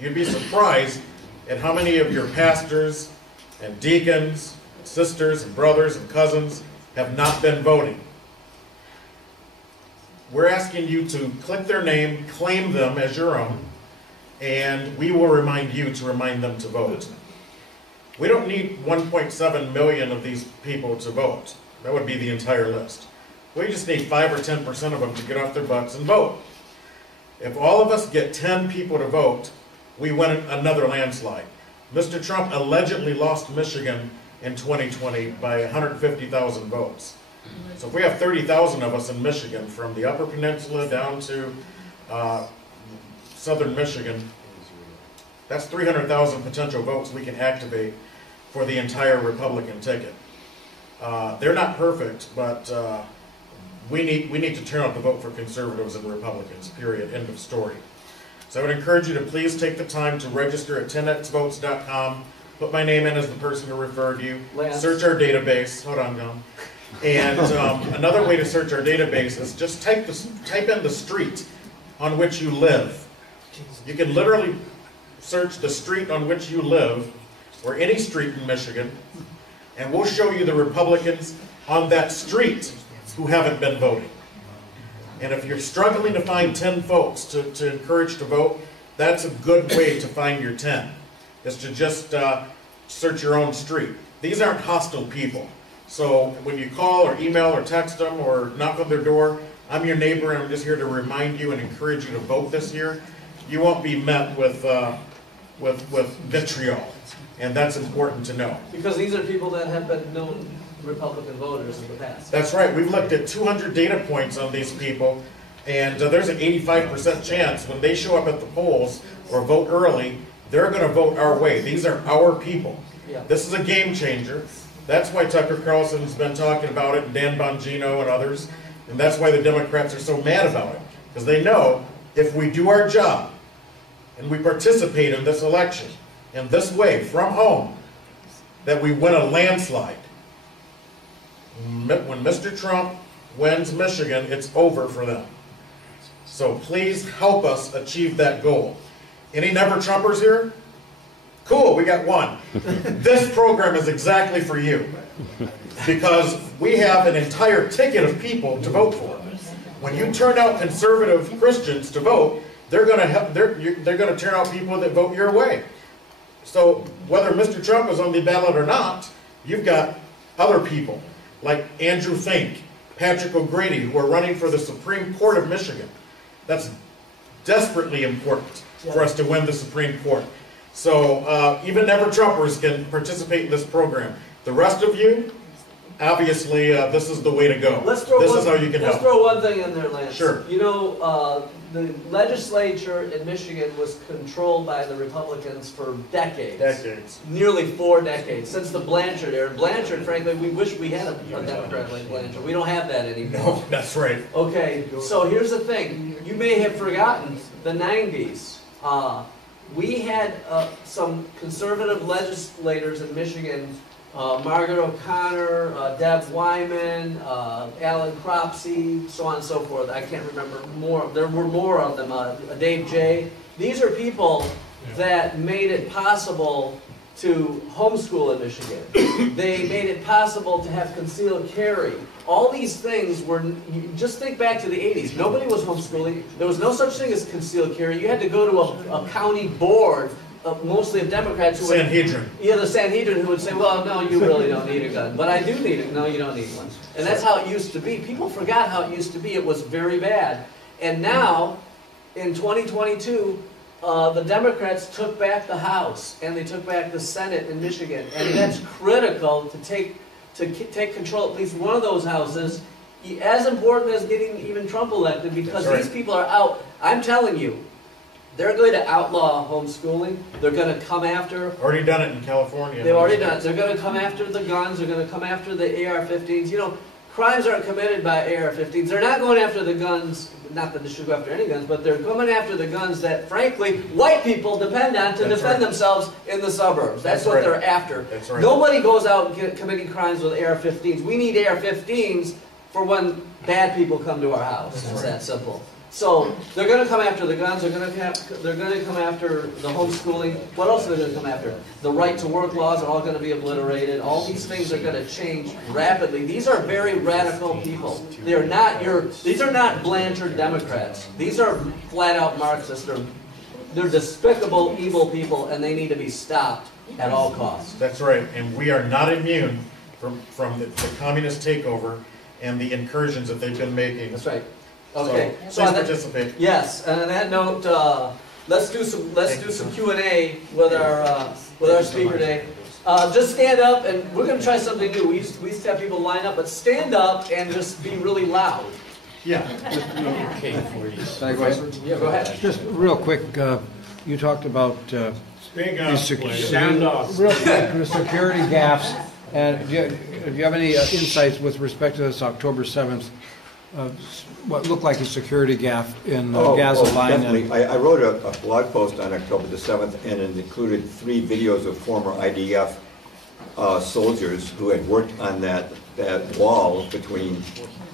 You'd be surprised at how many of your pastors and deacons, sisters and brothers and cousins have not been voting. We're asking you to click their name, claim them as your own, and we will remind you to remind them to vote. We don't need 1.7 million of these people to vote. That would be the entire list. We just need 5 or 10% of them to get off their butts and vote. If all of us get 10 people to vote, we win another landslide. Mr. Trump allegedly lost Michigan in 2020 by 150,000 votes. So if we have 30,000 of us in Michigan, from the Upper Peninsula down to southern Michigan, that's 300,000 potential votes we can activate for the entire Republican ticket. They're not perfect, but we need to turn out the vote for conservatives and Republicans, period, end of story. So I would encourage you to please take the time to register at 10xvotes.com, put my name in as the person who referred you, Lance. search our database, hold on, John. And another way to search our database is just type in the street on which you live. You can literally search the street on which you live, or any street in Michigan, and we'll show you the Republicans on that street who haven't been voting. And if you're struggling to find 10 folks to encourage to vote, that's a good way to find your 10, is to just search your own street. These aren't hostile people. So when you call or email or text them or knock on their door, I'm your neighbor and I'm just here to remind you and encourage you to vote this year. You won't be met with vitriol, and that's important to know. Because these are people that have been known Republican voters in the past. That's right. We've looked at 200 data points on these people, and there's an 85% chance when they show up at the polls or vote early, they're going to vote our way. These are our people. Yeah. This is a game changer. That's why Tucker Carlson's been talking about it, and Dan Bongino and others, and that's why the Democrats are so mad about it. Because they know if we do our job and we participate in this election in this way, from home, that we win a landslide. When Mr. Trump wins Michigan, it's over for them. So please help us achieve that goal. Any Never Trumpers here? Cool, we got one. This program is exactly for you, because we have an entire ticket of people to vote for. When you turn out conservative Christians to vote, they're going to turn out people that vote your way. So whether Mr. Trump is on the ballot or not, you've got other people like Andrew Fink, Patrick O'Grady, who are running for the Supreme Court of Michigan. That's desperately important for us to win the Supreme Court. So even Never Trumpers can participate in this program. The rest of you, obviously, this is the way to go. This is how you can help. Let's throw one thing in there, Lance. Sure. You know, the legislature in Michigan was controlled by the Republicans for decades. Decades. Nearly 4 decades, since the Blanchard era. Blanchard, frankly, we wish we had a Democrat like Blanchard. We don't have that anymore. No, that's right. Okay, so here's the thing. You may have forgotten the 90s. We had some conservative legislators in Michigan, Margaret O'Connor, Deb Wyman, Alan Cropsey, so on and so forth. I can't remember more. There were more of them. Dave Jay. These are people that made it possible to homeschool in Michigan. They made it possible to have concealed carry. All these things were, just think back to the 80s. Nobody was homeschooling. There was no such thing as concealed carry. You had to go to a county board, mostly of Democrats who would... Sanhedrin. Yeah, the Sanhedrin, who would say, well, no, you really don't need a gun. But I do need it. No, you don't need one. And that's how it used to be. People forgot how it used to be. It was very bad. And now, in 2022, the Democrats took back the House, and they took back the Senate in Michigan. And that's critical to take control at least one of those houses, as important as getting even Trump elected, because these people are out. I'm telling you, they're going to outlaw homeschooling. They're going to come after... Already done it in California. They've already done it. They're going to come after the guns. They're going to come after the AR-15s. You know, crimes aren't committed by AR-15s. They're not going after the guns, not that they should go after any guns, but they're coming after the guns that, frankly, white people depend on to That's defend right. themselves in the suburbs. That's That's what right. they're after. That's right. Nobody goes out committing crimes with AR-15s. We need AR-15s for when bad people come to our house. It's that simple. So they're going to come after the guns. They're going to come after the homeschooling. What else are they going to come after? The right to work laws are all going to be obliterated. All these things are going to change rapidly. These are very radical people. They are not these are not Blanchard Democrats. These are flat out Marxists. They're despicable, evil people, and they need to be stopped at all costs. That's right, and we are not immune from the communist takeover and the incursions that they've been making. That's right. Okay. So please participate. Yes, and on that note, let's do some Q&A with our speaker today. Just stand up, and we're going to try something new. We used to have people line up, but stand up and just be really loud. Yeah. Okay for you. Can I go ahead? Yeah, go ahead. Just real quick, you talked about Speak the up, sec- please. real quick, the security gaps. And do you have any insights with respect to this October 7th, what looked like a security gap in Gaza line? Definitely. I wrote a blog post on October the 7th, and it included 3 videos of former IDF soldiers who had worked on that wall between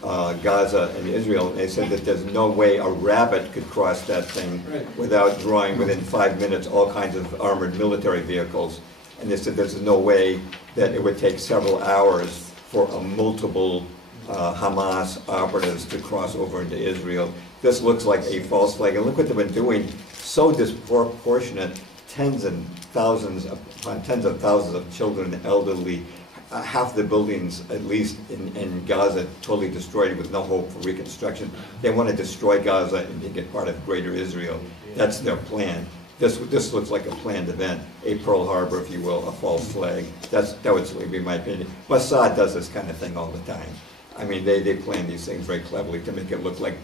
Gaza and Israel. And they said that there's no way a rabbit could cross that thing without drawing within 5 minutes all kinds of armored military vehicles. And they said there's no way that it would take several hours for a multiple Hamas operatives to cross over into Israel. This looks like a false flag. And look what they've been doing, so disproportionate, tens of thousands of children, elderly, half the buildings, at least in Gaza, totally destroyed with no hope for reconstruction. They want to destroy Gaza and make it part of Greater Israel. That's their plan. This looks like a planned event, a Pearl Harbor, if you will, a false flag. That would be my opinion. Mossad does this kind of thing all the time. I mean, they plan these things very cleverly to make it look like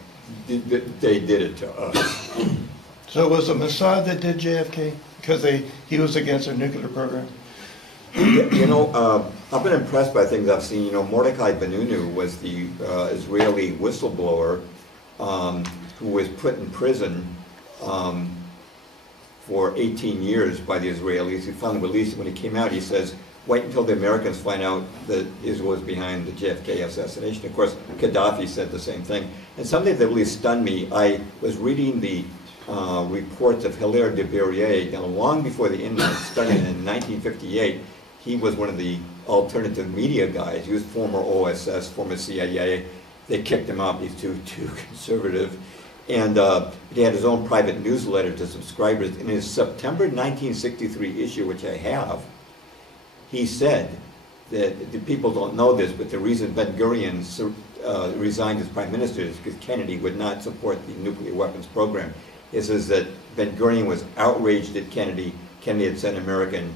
they did it to us. So was it Mossad that did JFK? Because he was against their nuclear program? You know, I've been impressed by things I've seen. You know, Mordecai Benunu was the Israeli whistleblower who was put in prison for 18 years by the Israelis. He finally released. When he came out, he says, wait until the Americans find out that Israel was behind the JFK assassination. Of course, Gaddafi said the same thing. And something that really stunned me, I was reading the reports of Hilaire de Berrier, long before the internet started in 1958. He was one of the alternative media guys. He was former OSS, former CIA. They kicked him out. He's too conservative. And he had his own private newsletter to subscribers. In his September 1963 issue, which I have, he said that the people don't know this, but the reason Ben-Gurion resigned as prime minister is because Kennedy would not support the nuclear weapons program. It says that Ben-Gurion was outraged at Kennedy. Kennedy had sent American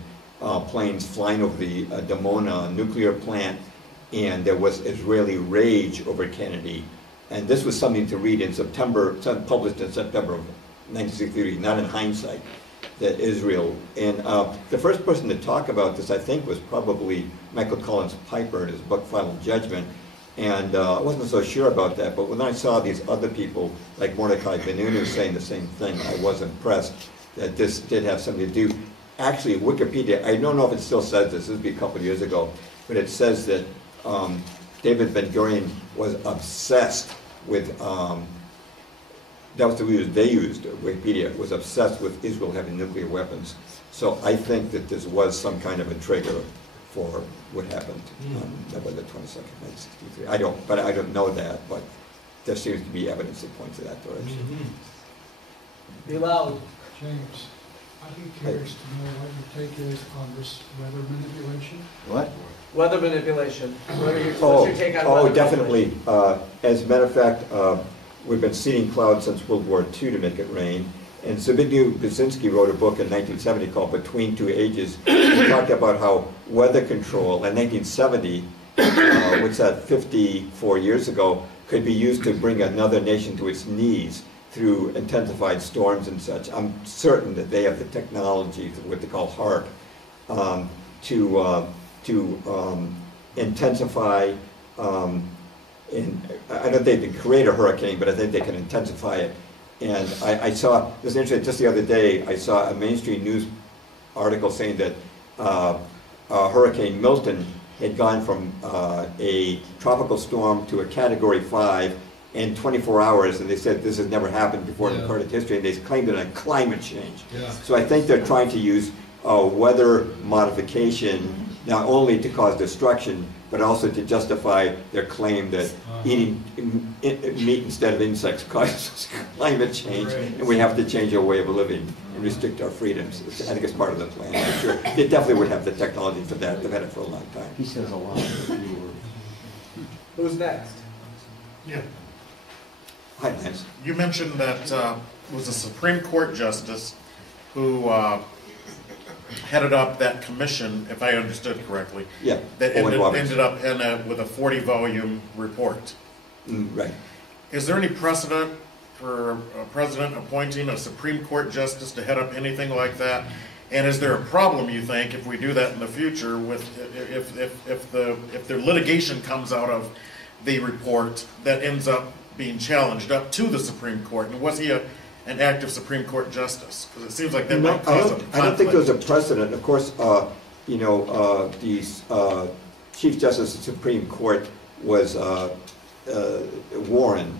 planes flying over the Dimona nuclear plant, and there was Israeli rage over Kennedy. And this was something to read in September, published in September of 1963, not in hindsight, that Israel. And the first person to talk about this, I think, was probably Michael Collins Piper in his book, Final Judgment. And I wasn't so sure about that, but when I saw these other people, like Mordecai Benunu, saying the same thing, I was impressed that this did have something to do. Actually, Wikipedia, I don't know if it still says this would be a couple of years ago, but it says that David Ben-Gurion was obsessed with, that was the word they used, Wikipedia, was obsessed with Israel having nuclear weapons. So I think that this was some kind of a trigger for what happened on November 22nd, 1963. I don't know that, but there seems to be evidence that points in that direction. Be loud. James, I'd be curious to know what your take is on this weather manipulation. What? Weather manipulation. What's your take on weather Definitely. As a matter of fact, we've been seeding clouds since World War II to make it rain. And Zbigniew Brzezinski wrote a book in 1970 called Between Two Ages. He talked about how weather control in 1970, what's that, 54 years ago, could be used to bring another nation to its knees through intensified storms and such. I'm certain that they have the technology, what they call HARP, to intensify and I don't think they can create a hurricane, but I think they can intensify it. And I saw, this is interesting, just the other day, I saw a mainstream news article saying that Hurricane Milton had gone from a tropical storm to a Category 5 in 24 hours, and they said this has never happened before in recorded history, and they claimed it on climate change. So I think they're trying to use weather modification not only to cause destruction, but also to justify their claim that eating meat instead of insects causes climate change, and we have to change our way of living and restrict our freedoms. I think it's part of the plan, for sure. They definitely would have the technology for that. They've had it for a long time. He says a lot of few words. Who's next? Yeah. Hi, Lance. You mentioned that was a Supreme Court justice who headed up that commission, if I understood correctly. Yeah. That Owen Roberts. ended up with a 40-volume report. Right. Is there any precedent for a president appointing a Supreme Court justice to head up anything like that? And is there a problem, you think, if we do that in the future, with if the litigation comes out of the report that ends up being challenged up to the Supreme Court? And was he an active Supreme Court justice? Because it seems like that might cause a conflict. I don't think there's a precedent. Of course, the Chief Justice of the Supreme Court was Warren,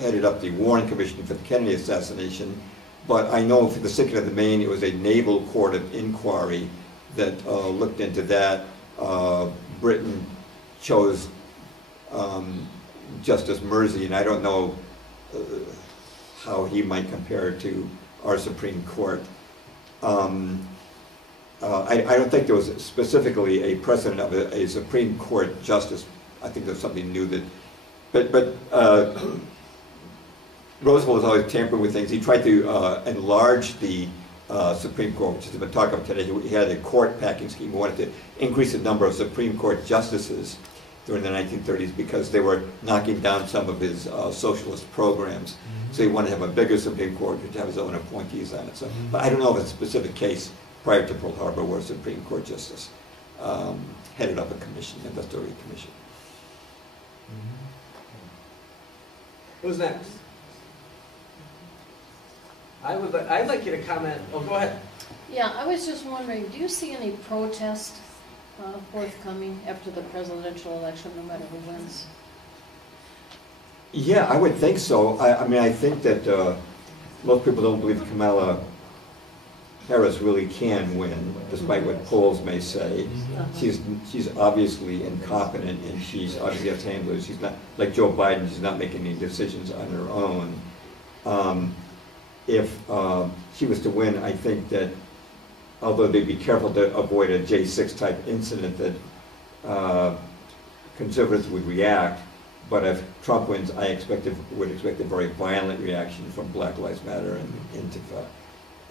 headed up the Warren Commission for the Kennedy assassination. But I know for the Circuit of the Maine, it was a naval court of inquiry that looked into that. Britain chose Justice Mersey, and I don't know how he might compare to our Supreme Court. I don't think there was specifically a precedent of a Supreme Court justice. I think there's something new that, but Roosevelt was always tampering with things. He tried to enlarge the Supreme Court, which has been talked about today. He had a court packing scheme. He wanted to increase the number of Supreme Court justices during the 1930s because they were knocking down some of his socialist programs. So he wanted to have a bigger Supreme Court, which have his own appointees on it. So, but I don't know of a specific case prior to Pearl Harbor where a Supreme Court justice headed up a commission, an investigatory commission. Who's next? I'd like you to comment. Oh, go ahead. Yeah, I was just wondering, do you see any protest forthcoming after the presidential election, no matter who wins? Yeah, I would think so. I mean, I think that most people don't believe Kamala Harris really can win, despite what polls may say. She's obviously incompetent, and she's obviously has handlers. She's not like Joe Biden. She's not making any decisions on her own. If she was to win, I think that, although they'd be careful to avoid a J6 type incident, that conservatives would react. But if Trump wins, I would expect a very violent reaction from Black Lives Matter and Antifa.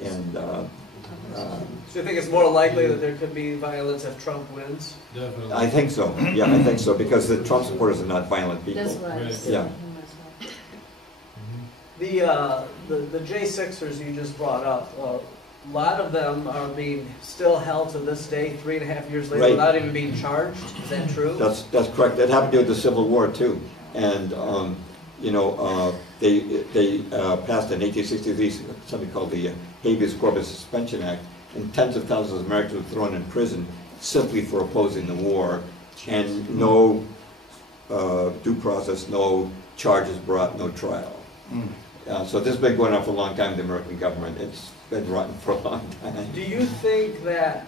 And so you think it's more likely that there could be violence if Trump wins? Definitely. I think so. Yeah, I think so, because the Trump supporters are not violent people. That's what I was Yeah. The J6ers you just brought up, a lot of them are being still held to this day, 3.5 years later, Right. without even being charged. Is that true? That's correct. That happened during the Civil War too, and they passed in 1863 something called the Habeas Corpus Suspension Act, and tens of thousands of Americans were thrown in prison simply for opposing the war, and no due process, no charges brought, no trial. So this has been going on for a long time in the American government. It's been rotten for a long time. Do you think that,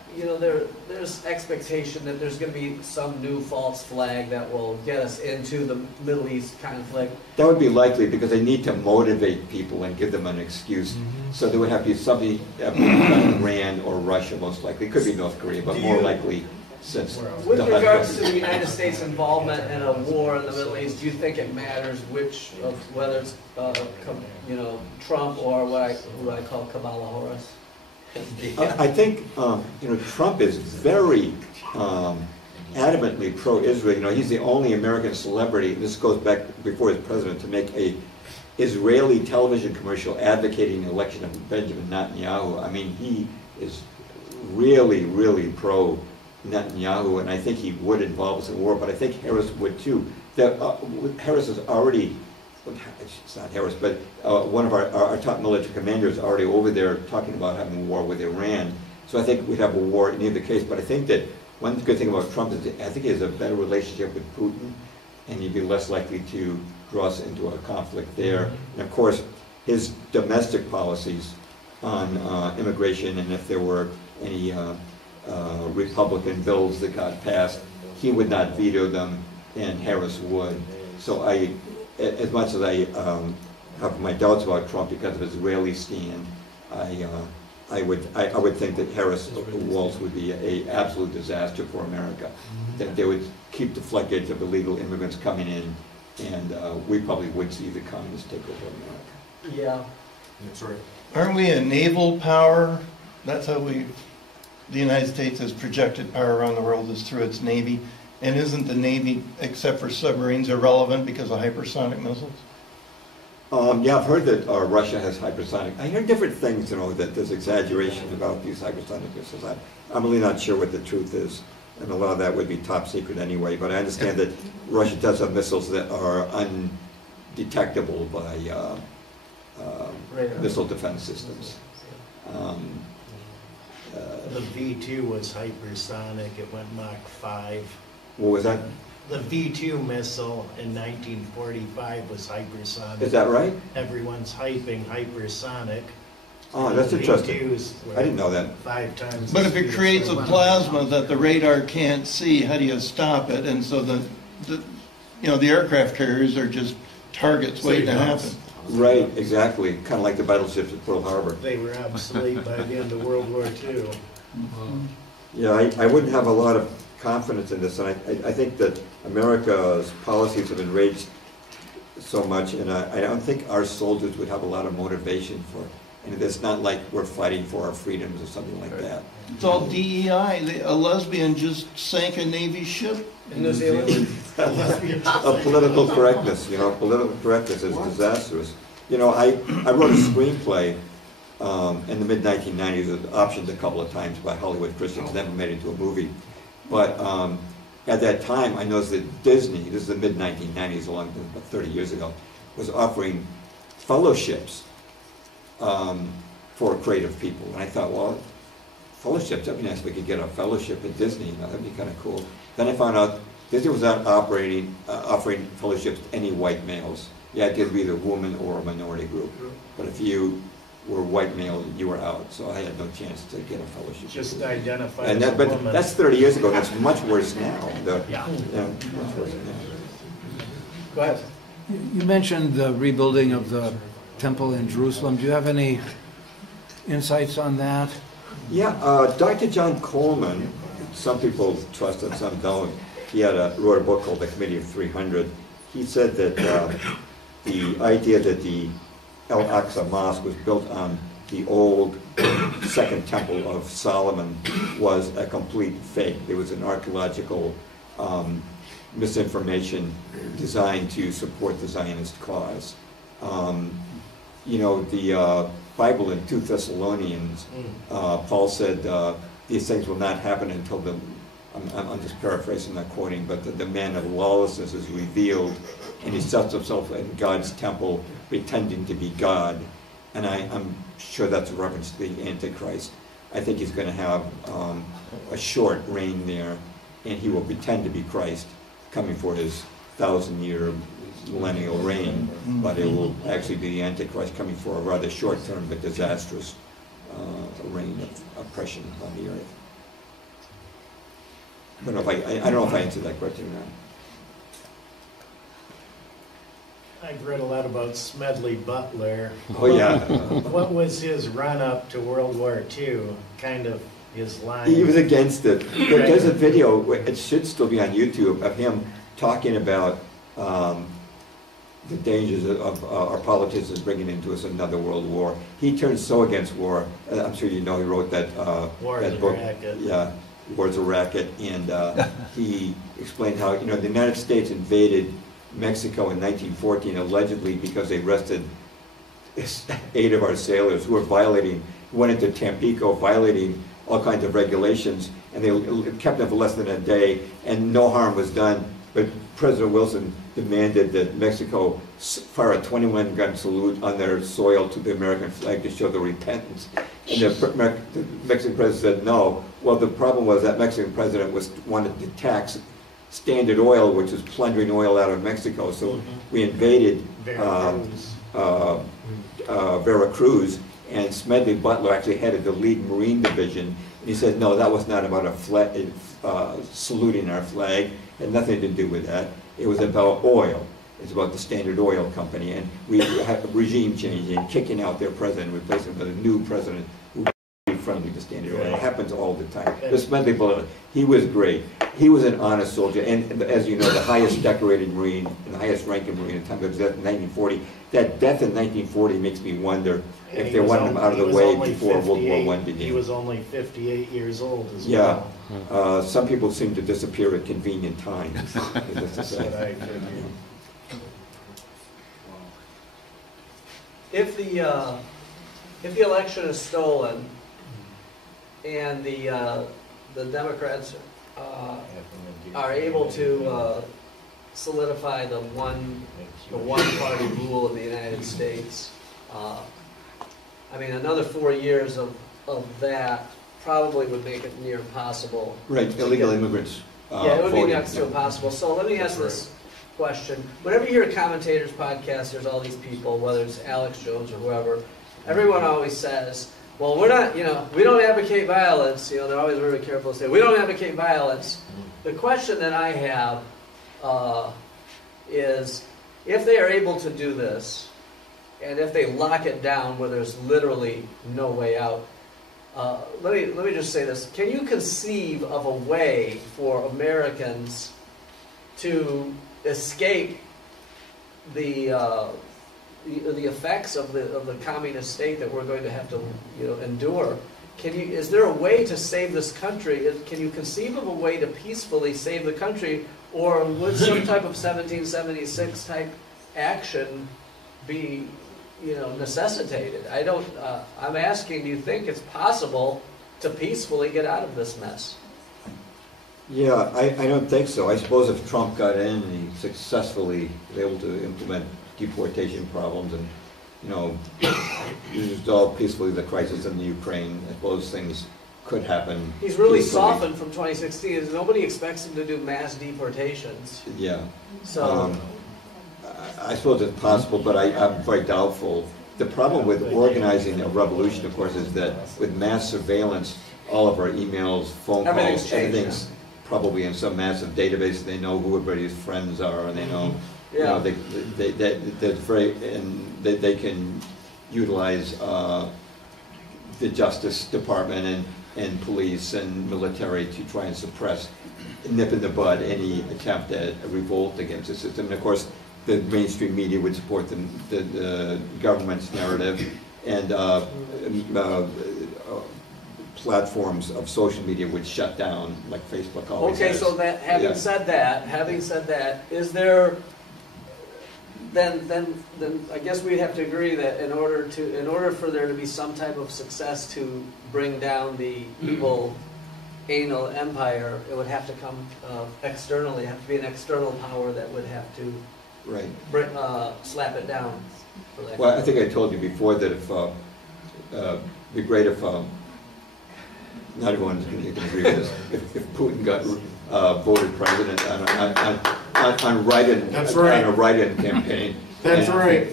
there's expectation that there's going to be some new false flag that will get us into the Middle East conflict? That would be likely because they need to motivate people and give them an excuse. So there would have to be something Iran or Russia, most likely. It could be North Korea, but more likely since. With regards to the United States involvement in a war in the Middle East, do you think it matters whether it's Trump or who I call Kamala Harris? I think Trump is very adamantly pro-Israel. He's the only American celebrity, this goes back before his president, to make a Israeli television commercial advocating the election of Benjamin Netanyahu. I mean, he is really, really pro-Israel. Netanyahu, and I think he would involve us in war, but I think Harris would too. Harris is already, it's not Harris, but one of our top military commanders is already over there talking about having a war with Iran. So I think we'd have a war in either case, but I think that one good thing about Trump is that I think he has a better relationship with Putin, and he'd be less likely to draw us into a conflict there. And of course, his domestic policies on immigration, and if there were any Republican bills that got passed, he would not veto them, and Harris would. So as much as I have my doubts about Trump because of his Israeli stand, I would think that Harris Waltz would be an absolute disaster for America. That they would keep the floodgates of illegal immigrants coming in, and we probably would see the communists take over America. Yeah. That's right. Aren't we a naval power? That's how the United States has projected power around the world, is through its Navy. And isn't the Navy, except for submarines, irrelevant because of hypersonic missiles? Yeah, I've heard that Russia has hypersonic. I hear different things, that there's exaggeration about these hypersonic missiles. I'm really not sure what the truth is, and a lot of that would be top secret anyway. But I understand that Russia does have missiles that are undetectable by missile defense systems. The V2 was hypersonic. It went Mach 5. What was that? The V2 missile in 1945 was hypersonic. Is that right? Everyone's hyping hypersonic. Oh, that's interesting. V2s I didn't know that. 5 times. But if it creates a plasma that the radar can't see, how do you stop it? And so the aircraft carriers are just targets waiting to happen. Right, exactly. Kind of like the battleships at Pearl Harbor. They were obsolete by the end of World War II. Yeah, I wouldn't have a lot of confidence in this, and I think that America's policies have enraged so much, and I don't think our soldiers would have a lot of motivation for it. And it's not like we're fighting for our freedoms or something like that. It's all DEI. A lesbian just sank a Navy ship. In New Zealand? Political correctness, political correctness is disastrous. I wrote a screenplay in the mid-1990s, it was optioned a couple of times by Hollywood Christians, never made it into a movie. But at that time, I noticed that Disney, this is the mid-1990s, about 30 years ago, was offering fellowships for creative people. And I thought, well, fellowships, that'd be nice if we could get a fellowship at Disney, that'd be kind of cool. Then I found out Disney was not offering fellowships to any white males. You had to be either a woman or a minority group. But if you were white male, you were out. So I had no chance to get a fellowship. Just identify and as a but woman. that's 30 years ago. That's much worse now. Much worse now. Go ahead. You mentioned the rebuilding of the temple in Jerusalem. Do you have any insights on that? Yeah, Dr. John Coleman, some people trust him, some don't. He wrote a book called The Committee of 300. He said that the idea that the Al-Aqsa Mosque was built on the old Second Temple of Solomon was a complete fake. It was an archaeological misinformation designed to support the Zionist cause. The Bible in 2 Thessalonians, Paul said these things will not happen until I'm just paraphrasing, not quoting, but the man of lawlessness is revealed, and he sets himself in God's temple pretending to be God. And I'm sure that's a reference to the Antichrist. I think he's going to have a short reign there, and he will pretend to be Christ, coming for his 1,000-year millennial reign, but it will actually be the Antichrist coming for a rather short-term but disastrous reign of oppression on the earth. I don't know if I answered that question or not. I've read a lot about Smedley Butler. Oh yeah. What was his run-up to World War II? Kind of his line. He was against it. There's a video, it should still be on YouTube, of him talking about the dangers of our politicians bringing into us another world war. He turned so against war. I'm sure you know he wrote that War that is a book. Racket. Yeah, War's a Racket, and he explained how the United States invaded Mexico in 1914 allegedly because they arrested 8 of our sailors who were went into Tampico, violating all kinds of regulations, and they kept them for less than a day, and no harm was done. But President Wilson demanded that Mexico fire a 21-gun salute on their soil to the American flag to show their repentance. And the Mexican president said no. Well, the problem was that Mexican president wanted to tax Standard Oil, which was plundering oil out of Mexico. So we invaded Veracruz, and Smedley Butler actually headed the lead Marine Division. And he said, no, that was not about saluting our flag. It had nothing to do with that. It was about oil. It's about the Standard Oil Company, and we had regime change and kicking out their president, replacing him with a new president who was friendly to Standard Oil. It happens all the time. This Smedley Butler, he was great. He was an honest soldier, and as you know, the highest decorated Marine and the highest ranking Marine at the time of his death in 1940. That death in 1940 makes me wonder if they wanted him out of the way before World War I began. He was only 58 years old as well. Yeah. Some people seem to disappear at convenient times. That's what I figured. If the election is stolen and the Democrats are able to solidify the one-party rule of the United States, I mean, another 4 years of that probably would make it near impossible. Right, illegal immigrants. Yeah, it would be voting. next to impossible. So let me ask this question. Whenever you hear commentators, podcasters, all these people, whether it's Alex Jones or whoever, everyone always says, well, we're not, we don't advocate violence. They're always very careful to say, we don't advocate violence. The question that I have is, if they are able to do this, and if they lock it down where there's literally no way out, let me just say this. Can you conceive of a way for Americans to escape the effects of the communist state that we're going to have to endure? Is there a way to save this country? Can you conceive of a way to peacefully save the country, or would some type of 1776 type action be necessitated? I'm asking, do you think it's possible to peacefully get out of this mess? Yeah, I don't think so. I suppose if Trump got in and he successfully was able to implement deportation problems and, resolve peacefully the crisis in the Ukraine, I suppose things could happen. He's really peacefully. softened from 2016. Nobody expects him to do mass deportations. Yeah. So I suppose it's possible, but I'm very doubtful. The problem with organizing a revolution, of course, is that with mass surveillance, all of our emails, phone calls, everything's probably in some massive database. They know who everybody's friends are, and they know, they can utilize the Justice Department and police and military to try and suppress, nip in the bud any attempt at a revolt against the system. And of course, the mainstream media would support the government's narrative, and platforms of social media would shut down, like Facebook always has. so that having said that, is there then I guess we'd have to agree that in order for there to be some type of success to bring down the evil anal empire, it would have to come externally. It have to be an external power that would have to slap it down. Well, I think I told you before that if it'd be great if not everyone can agree with this. If Putin got voted president on a write-in campaign. That's right.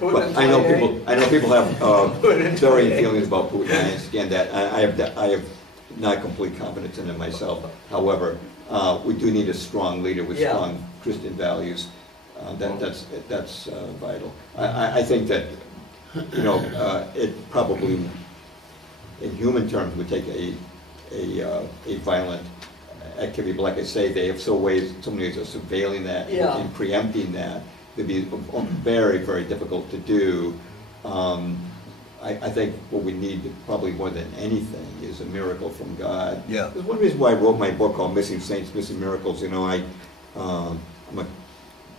But I know people have varying feelings about Putin. I understand that. I have not complete confidence in him myself. However, we do need a strong leader with strong Christian values. That's vital. I think that it probably, in human terms, would take a violent activity. But like I say, they have so many ways of surveilling that and preempting that. It'd be very, very difficult to do. I think what we need probably more than anything is a miracle from God. Yeah. There's one reason why I wrote my book called Missing Saints, Missing Miracles. I'm a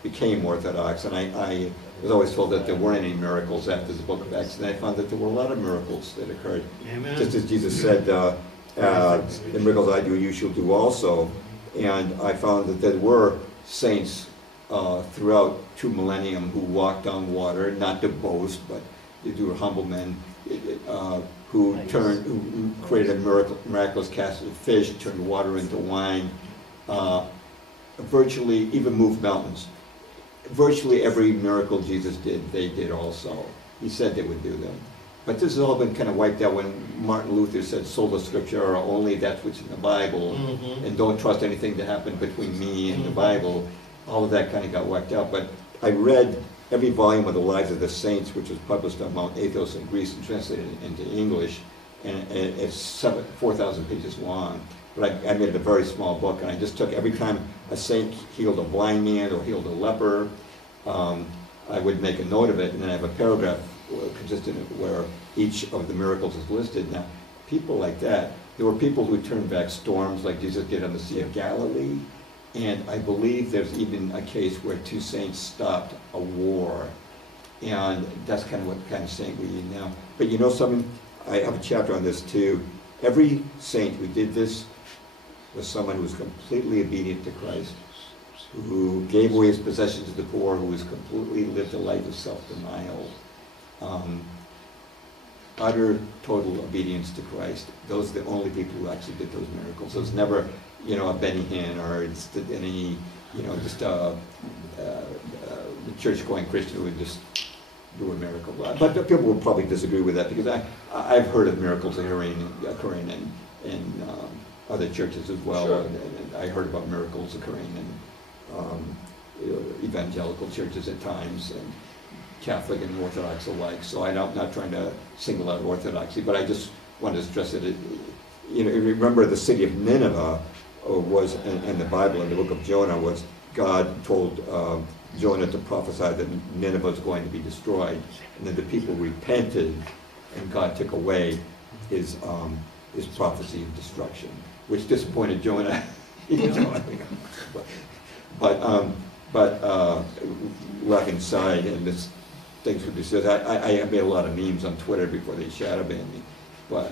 became Orthodox, and I was always told that there weren't any miracles after the book of Acts, and I found that there were a lot of miracles that occurred. Amen. Just as Jesus said, the miracles I do, you shall do also. And I found that there were saints throughout 2 millennium who walked on water, not to boast, but they were humble men, who created a miraculous cast of fish, turned water into wine, virtually even moved mountains. Virtually every miracle Jesus did, they did also. He said they would do them. But this has all been kind of wiped out when Martin Luther said, sola scriptura, only that's what's in the Bible, and don't trust anything that happened between me and the Bible. All of that kind of got wiped out. But I read every volume of the Lives of the Saints, which was published on Mount Athos in Greece and translated into English, and it's 4,000 pages long. But I made it a very small book, and I just took every time a saint healed a blind man or healed a leper, I would make a note of it, and then I have a paragraph consistent where each of the miracles is listed. Now, people like that, there were people who turned back storms like Jesus did on the Sea of Galilee, and I believe there's even a case where 2 saints stopped a war, and that's kind of what kind of saint we need now. But you know something? I have a chapter on this too. Every saint who did this was someone who was completely obedient to Christ, who gave away his possessions to the poor, who was completely lived a life of self-denial. Utter, total obedience to Christ. Those are the only people who actually did those miracles. So it's never, you know, a Benny Hinn or it's any, you know, just a church-going Christian who would just do a miracle. But people will probably disagree with that because I've heard of miracles occurring in other churches as well. Sure. And I heard about miracles occurring in evangelical churches at times, and Catholic and Orthodox alike. So I'm not trying to single out Orthodoxy, but I just want to stress that you know, remember the city of Nineveh was in the Bible, in the book of Jonah, was God told Jonah to prophesy that Nineveh was going to be destroyed, and then the people repented, and God took away his prophecy of destruction, which disappointed Jonah. But laughing aside, and this things would be said. I made a lot of memes on Twitter before they shadow banned me, but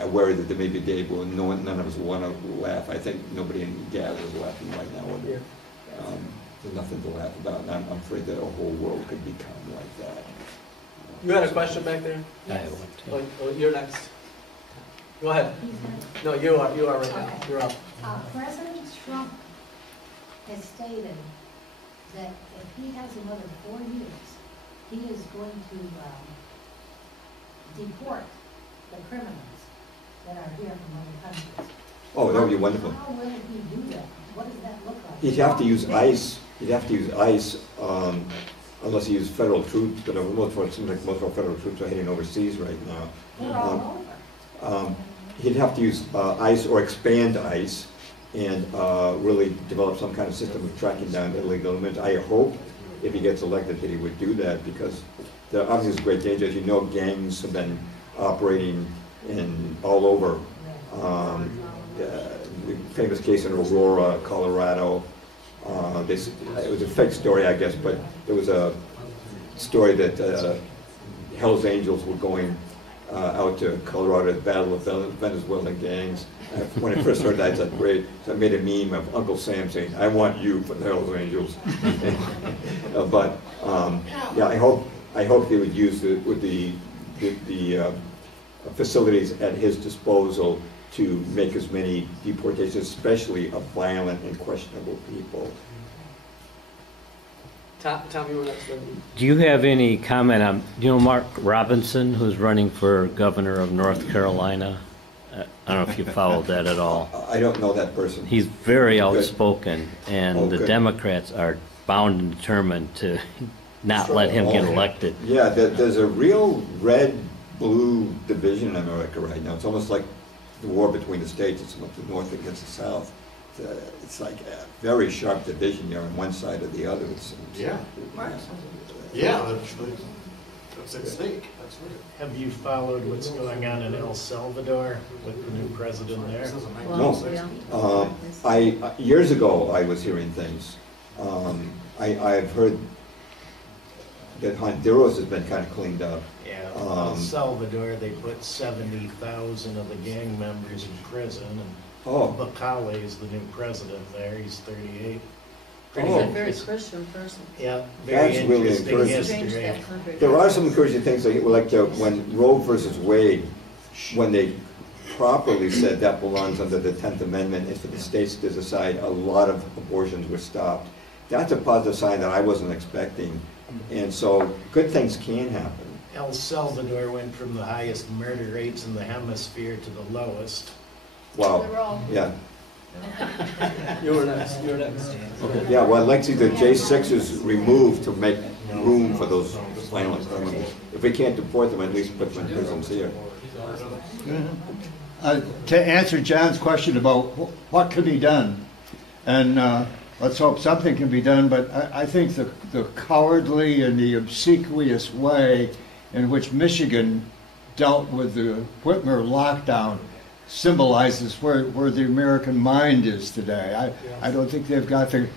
I worry that there may be a day when none of us want to laugh. I think nobody in Gaza is laughing right now. There's nothing to laugh about, and I'm afraid that a whole world could become like that. You had a question back there? I have one too. Oh, you're next. Go ahead. No, you are right now. You're up. President Trump has stated that if he has another 4 years, he is going to deport the criminals that are here from other countries. Oh, that would be wonderful. How will he do that? What does that look like? He'd have to use ICE. He'd have to use ICE unless he used federal troops. But it seems like most of our federal troops are heading overseas right now. They're all over. He'd have to use ICE or expand ICE and really develop some kind of system of tracking down illegal immigrants. I hope, if he gets elected, that he would do that, because there obviously is great danger. As you know, gangs have been operating all over. The famous case in Aurora, Colorado. It was a fake story, I guess, but there was a story that Hell's Angels were going out to Colorado to battle with Venezuelan gangs. When I first heard that, I thought, great. So I made a meme of Uncle Sam saying, "I want you for the Hell's Angels." Yeah, I hope they would use the facilities at his disposal to make as many deportations, especially of violent and questionable people. Tom, you were next. Do you have any comment on, do you know Mark Robinson, who's running for governor of North Carolina? I don't know if you followed that at all. I don't know that person. He's very outspoken, and the Democrats are bound and determined to not let him get elected. Yeah, there's a real red-blue division in America right now. It's almost like the war between the states. It's like the North against the South. It's like a very sharp division. You're on one side or the other, it seems. Yeah. Yeah, that's at stake. That's right. Have you followed what's going on in El Salvador with the new president there? No. Years ago, I was hearing things. I've heard that Honduras has been kind of cleaned up. Yeah, El Salvador, they put 70,000 of the gang members in prison, and Bacale is the new president there, he's 38. He's a very Christian person. Yeah, very That's really interesting encouraging. Change history. that country. There are some encouraging things, like when Roe versus Wade, when they properly said that belongs under the 10th Amendment, and for the states to decide, a lot of abortions were stopped. That's a positive sign that I wasn't expecting. And so good things can happen. El Salvador went from the highest murder rates in the hemisphere to the lowest. Wow. They're all- Yeah. You were next. Okay. Yeah, well, I'd like to see the J6s removed to make room for those violent criminals. If we can't deport them, at least put them in prisons here. To answer John's question about what could be done, and let's hope something can be done, but I think the cowardly and the obsequious way in which Michigan dealt with the Whitmer lockdown symbolizes where the American mind is today. I don't think they've got the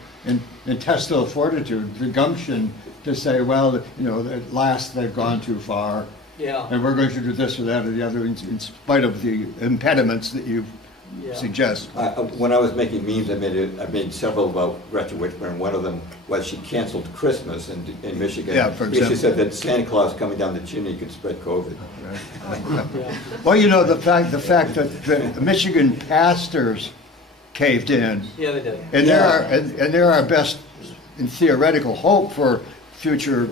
intestinal fortitude, the gumption to say, well, at last they've gone too far. Yeah. And we're going to do this or that or the other in spite of the impediments that you suggest. When I was making memes, I made several about Gretchen Whitmer, and one of them was she canceled Christmas in Michigan. Yeah, for because example. she said that Santa Claus coming down the chimney could spread COVID. Well, the fact that the Michigan pastors caved in. Yeah, they did. And they're our best in theoretical hope for future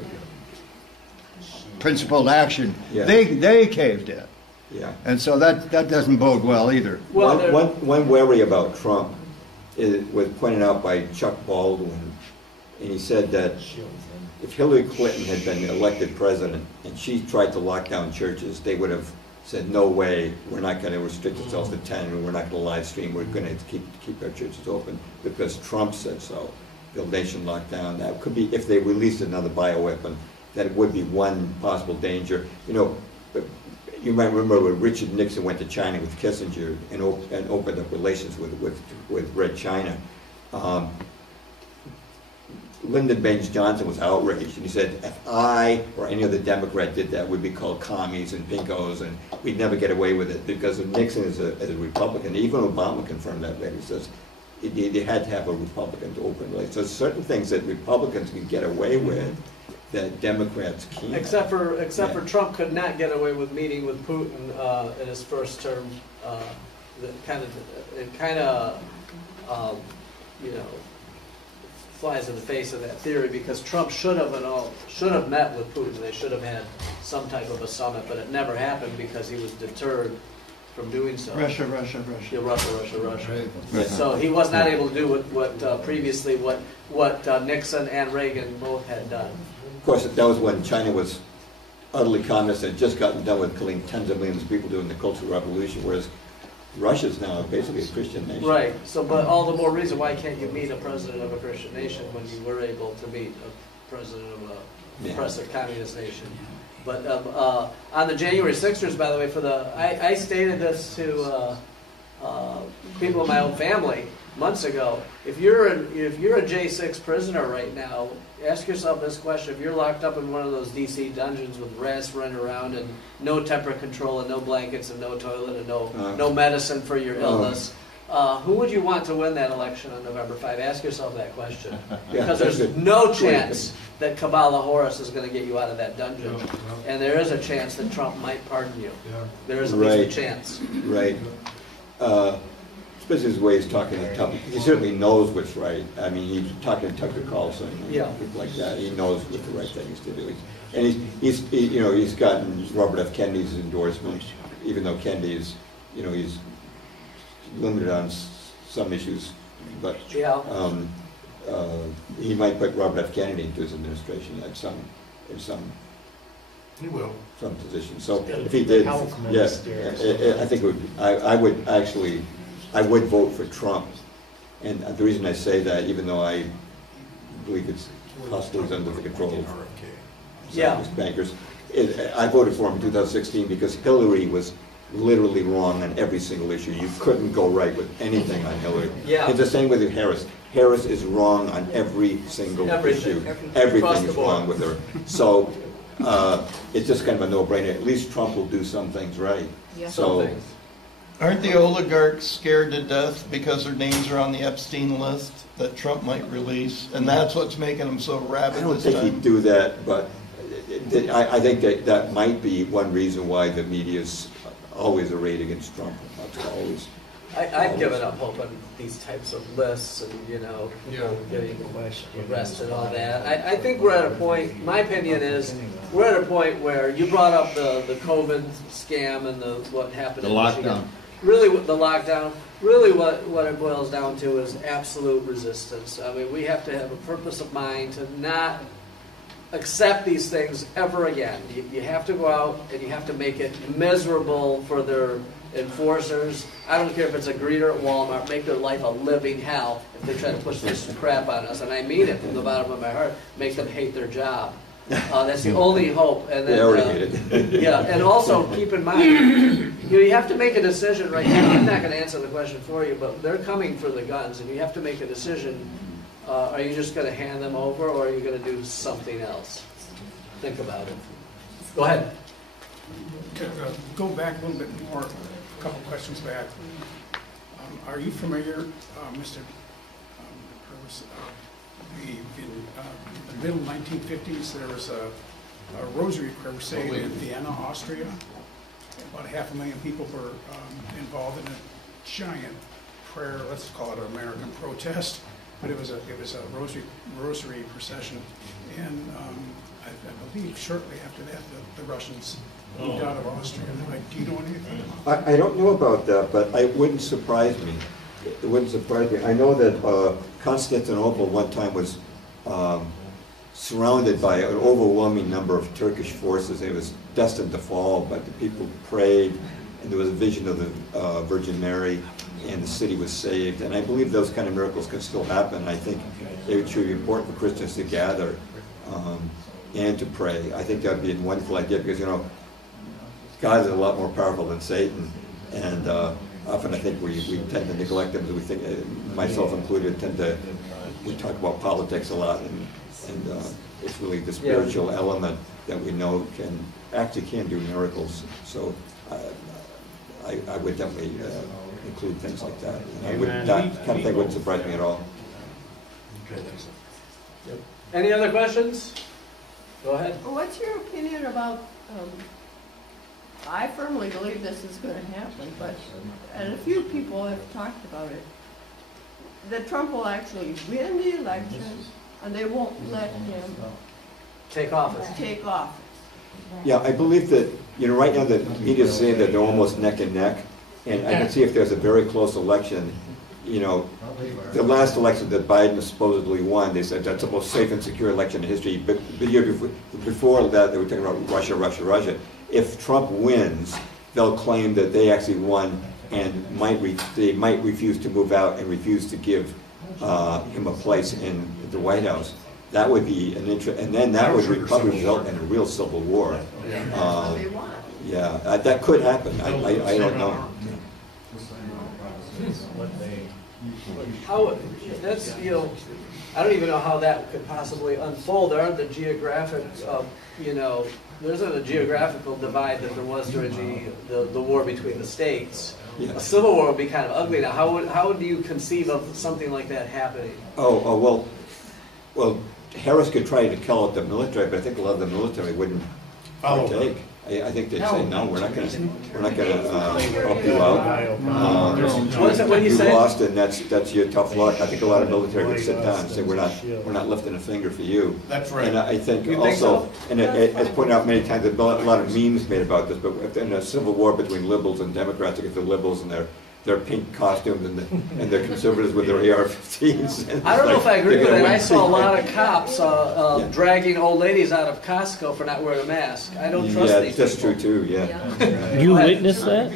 principled action. Yeah. They caved in. Yeah. And so that doesn't bode well either. Well, one worry about Trump was pointed out by Chuck Baldwin, and he said that if Hillary Clinton had been elected president and she tried to lock down churches, they would have said, no way, we're not going to restrict ourselves to 10, and we're not going to live stream, we're going to keep our churches open because Trump said so. The nation locked down. That could be, if they released another bioweapon, that would be one possible danger. You might remember when Richard Nixon went to China with Kissinger and opened up relations with Red China. Lyndon Baines Johnson was outraged, and he said, if I or any other Democrat did that, we'd be called commies and pinkos, and we'd never get away with it, because Nixon is a Republican. Even Obama confirmed that later. He says they had to have a Republican to open relations. So certain things that Republicans can get away with that Democrats can't. Except for Trump could not get away with meeting with Putin in his first term. It kind of flies in the face of that theory, because Trump should have met with Putin. They should have had some type of a summit, but it never happened because he was deterred from doing so. Russia. Yeah, Russia. Right. So he was not able to do what previously Nixon and Reagan both had done. Of course, that was when China was utterly communist and had just gotten done with killing tens of millions of people during the Cultural Revolution, whereas Russia's now basically a Christian nation. Right. So, but all the more reason why can't you meet a president of a Christian nation when you were able to meet a president of a oppressive communist nation? But on the January 6ers, by the way, I stated this to people in my own family months ago. If you're a J6 prisoner right now, ask yourself this question: if you're locked up in one of those DC dungeons with rats running around and no temperature control and no blankets and no toilet and no medicine for your illness, who would you want to win that election on November 5? Ask yourself that question, because there's no chance that Kamala Harris is going to get you out of that dungeon, and there is a chance that Trump might pardon you. There is at least a chance. Right. Especially the way he's talking to Tucker. He certainly knows what's right. I mean, he's talking to Tucker Carlson and people like that. He knows what the right thing is to do. And he's gotten Robert F. Kennedy's endorsement, even though Kennedy is, he's limited on some issues, but he might put Robert F. Kennedy into his administration at some position. So if he did, yes, I think it would. I would vote for Trump, and the reason I say that, even though I believe it's possibly under the control of Zionist bankers, I voted for him in 2016 because Hillary was literally wrong on every single issue. You couldn't go right with anything on Hillary. Yeah. It's the same with Harris. Harris is wrong on every single issue. Everything is wrong with her. So it's just kind of a no-brainer. At least Trump will do some things right. So, aren't the oligarchs scared to death because their names are on the Epstein list that Trump might release? And that's what's making them so rabid I don't this think time? he'd do that, but I think that might be one reason why the media's always arrayed against Trump. That's always. I've given up hope on these types of lists and, people getting arrested and all that. I think we're at a point, my opinion is, we're at a point where you brought up the COVID scam and what happened in Michigan. Really, the lockdown, really what it boils down to is absolute resistance. I mean, we have to have a purpose of mind to not accept these things ever again. You have to go out and you have to make it miserable for their enforcers. I don't care if it's a greeter at Walmart, make their life a living hell if they try to push this crap on us. And I mean it from the bottom of my heart. Make them hate their job. That's the only hope. And then, they already hate it. yeah, and also keep in mind, you have to make a decision right now. I'm not going to answer the question for you, but they're coming for the guns, and you have to make a decision. Are you just going to hand them over, or are you going to do something else? Think about it. Go ahead. To go back a little bit more, a couple questions back. Are you familiar, Mr. Purvis, in the middle 1950s, there was a rosary crusade in Vienna, Austria. About 500,000 people were involved in a giant prayer, let's call it an American protest, but it was a rosary procession. And I believe shortly after that, the Russians moved out of Austria. Do you know anything about that? I don't know about that, but it wouldn't surprise me. It wouldn't surprise me. I know that Constantinople one time was surrounded by an overwhelming number of Turkish forces. It was destined to fall, but the people prayed, and there was a vision of the Virgin Mary, and the city was saved. And I believe those kind of miracles can still happen. I think it should be important for Christians to gather and to pray. I think that would be a wonderful idea because, God is a lot more powerful than Satan, and often I think we tend to neglect him. We think, myself included, we talk about politics a lot, and it's really the spiritual element that we know can do miracles. So I would definitely include things like that. And that kind of thing wouldn't surprise me at all. Any other questions? Go ahead. What's your opinion about, I firmly believe this is going to happen, and a few people have talked about it, that Trump will actually win the election and they won't let him take office. Yeah, I believe that, right now the media is saying that they're almost neck and neck, and I can see if there's a very close election, the last election that Biden supposedly won, they said that's the most safe and secure election in history, but the year before that, they were talking about Russia, Russia, Russia. If Trump wins, they'll claim that they actually won and they might refuse to move out and refuse to give him a place in the White House. That would be an and then that would probably result in a real civil war. Yeah, that could happen. I don't know. How that's I don't even know how that could possibly unfold. There aren't the geographic there isn't a geographical divide that there was during the war between the states. Yeah. A civil war would be kind of ugly now. How do you conceive of something like that happening? Well, Harris could try to call it the military, but I think a lot of the military wouldn't partake. I think they'd say no. We're not going to help you out. What you say? Lost, and that's your tough luck. I think a lot of military would sit down and say we're not lifting a finger for you. That's right. And I think also, and as pointed out many times, there's a lot of memes made about this. But in a civil war between liberals and Democrats, against the liberals and their pink costumes and their conservatives with their AR-15s. I don't know if I agree with that. I saw a lot of cops dragging old ladies out of Costco for not wearing a mask. I don't trust these that's people. true too, yeah. You witnessed that?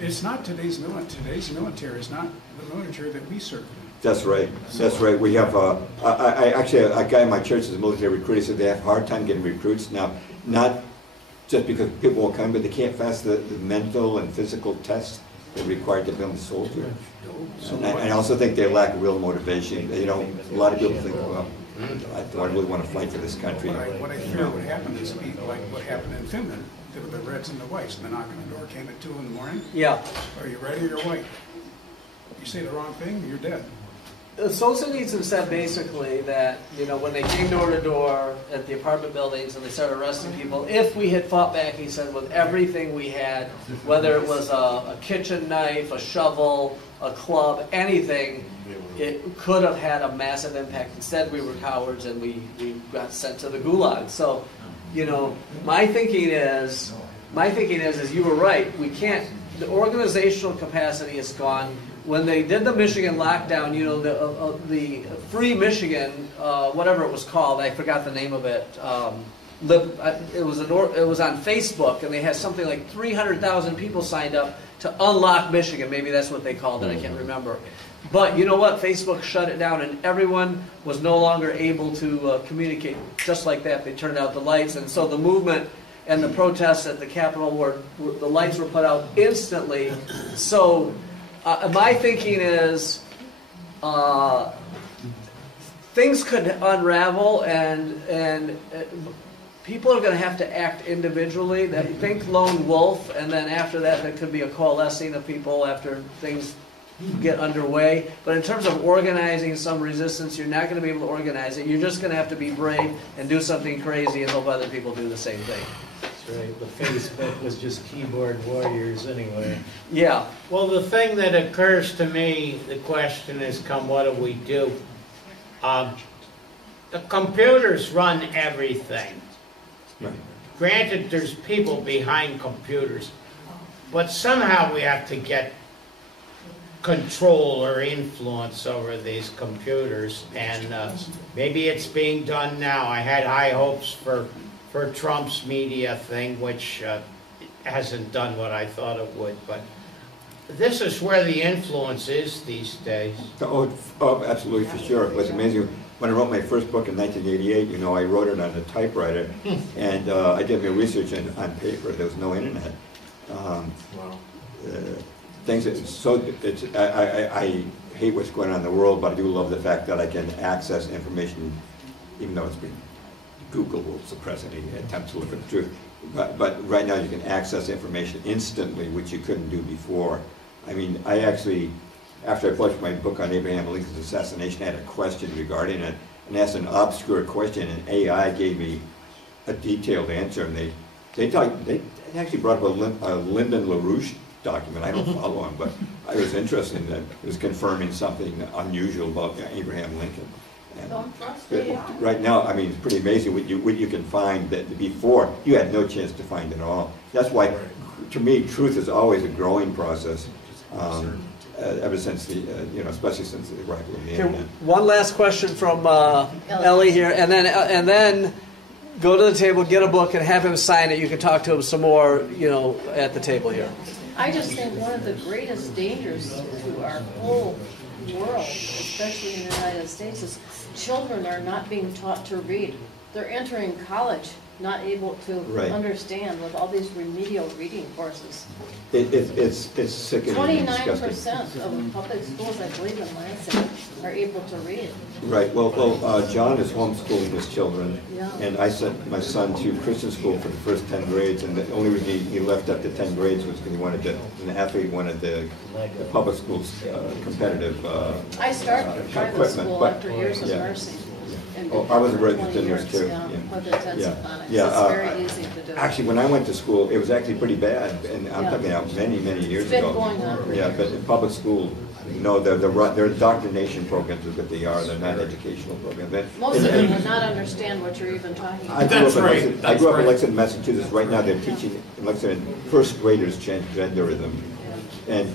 It's not today's military. Today's military is not the military that we serve. That's right. That's right. We have, actually, a guy in my church is a military recruit. He said they have a hard time getting recruits now, not just because people won't come, but they can't pass the mental and physical tests that are required to become a soldier. And I also think they lack real motivation. You know, a lot of people think, well, do I really want to fight for this country? What I fear would happen is be like what happened in Finland. There were the Reds and the Whites, and the knock on the door came at 2 in the morning. Yeah. Are you ready or you're white? You say the wrong thing, you're dead. Solzhenitsyn said basically that, you know, when they came door to door at the apartment buildings and they started arresting people, if we had fought back, he said, with everything we had, whether it was a kitchen knife, a shovel, a club, anything, it could have had a massive impact. Instead, we were cowards and we got sent to the gulag. So, you know, my thinking is you were right. We can't, the organizational capacity is gone. When they did the Michigan lockdown, you know, the Free Michigan, whatever it was called, I forgot the name of it. It was on Facebook, and they had something like 300,000 people signed up to unlock Michigan. Maybe that's what they called it. I can't remember. But you know what? Facebook shut it down, and everyone was no longer able to communicate just like that. They turned out the lights, and so the movement and the protests at the Capitol the lights were put out instantly. So. My thinking is things could unravel, and people are going to have to act individually. Think lone wolf, and then after that there could be a coalescing of people after things get underway. But in terms of organizing some resistance, you're not going to be able to organize it. You're just going to have to be brave and do something crazy and hope other people do the same thing. That's right. The Facebook was just keyboard warriors anyway. Yeah. Well, the thing that occurs to me, the question is, what do we do? The computers run everything. Right. Granted, there's people behind computers, but somehow we have to get control or influence over these computers, and maybe it's being done now. I had high hopes for Trump's media thing, which hasn't done what I thought it would, but this is where the influence is these days. Oh, absolutely, for sure. It was amazing. When I wrote my first book in 1988, you know, I wrote it on a typewriter, and I did my research on paper. There was no internet. Wow. I hate what's going on in the world, but I do love the fact that I can access information, even though it's been Google will suppress any attempt to look at the truth. But right now you can access information instantly, which you couldn't do before. I mean, I actually, after I published my book on Abraham Lincoln's assassination, I had a question regarding it, and asked an obscure question, and AI gave me a detailed answer, and they actually brought up a Lyndon LaRouche document. I don't follow him, but I was interested in that. It was confirming something unusual about Abraham Lincoln. And right now, I mean, it's pretty amazing what you can find that before you had no chance to find it all. That's why, to me, truth is always a growing process. Ever since the, you know, especially since the arrival of the internet. One last question from Ellie here, and then go to the table, get a book, and have him sign it. You can talk to him some more, you know, at the table here. I just think one of the greatest dangers to our whole world, especially in the United States, is children are not being taught to read. They're entering college not able to understand with all these remedial reading courses. It's sickening. 29% of public schools, I believe in Lansing, are able to read. Right. Well, John is homeschooling his children, and I sent my son to Christian school for the first 10 grades, and the only reason he left after 10 grades was because he wanted an athlete wanted the public schools competitive I started private school after years of nursing. Oh, I was a registered nurse too. It's very easy to do. Actually, when I went to school, it was actually pretty bad, and I'm talking about many years ago. It's been going on. Yeah, but in public school, no, they're indoctrination programs is what they are. They're not educational programs. Most of them would not understand what you're even talking about. I grew up in Lexington, Massachusetts. Right now, they're teaching in Lexington first graders transgenderism, and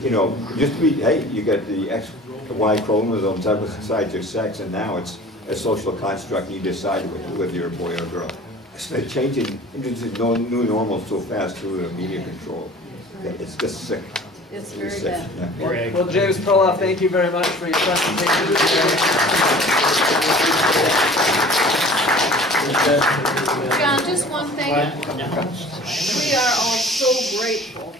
you know, used to be, hey, you got the X, Y chromosomes that decides your sex, and now it's a social construct, and you decide whether you're a boy or a girl. So they're changing, introducing new normals so fast through the media control. It's just sick. It's very bad. Yeah. Well, James Perloff, thank you very much for your presentation. John, just one thing. We are all so grateful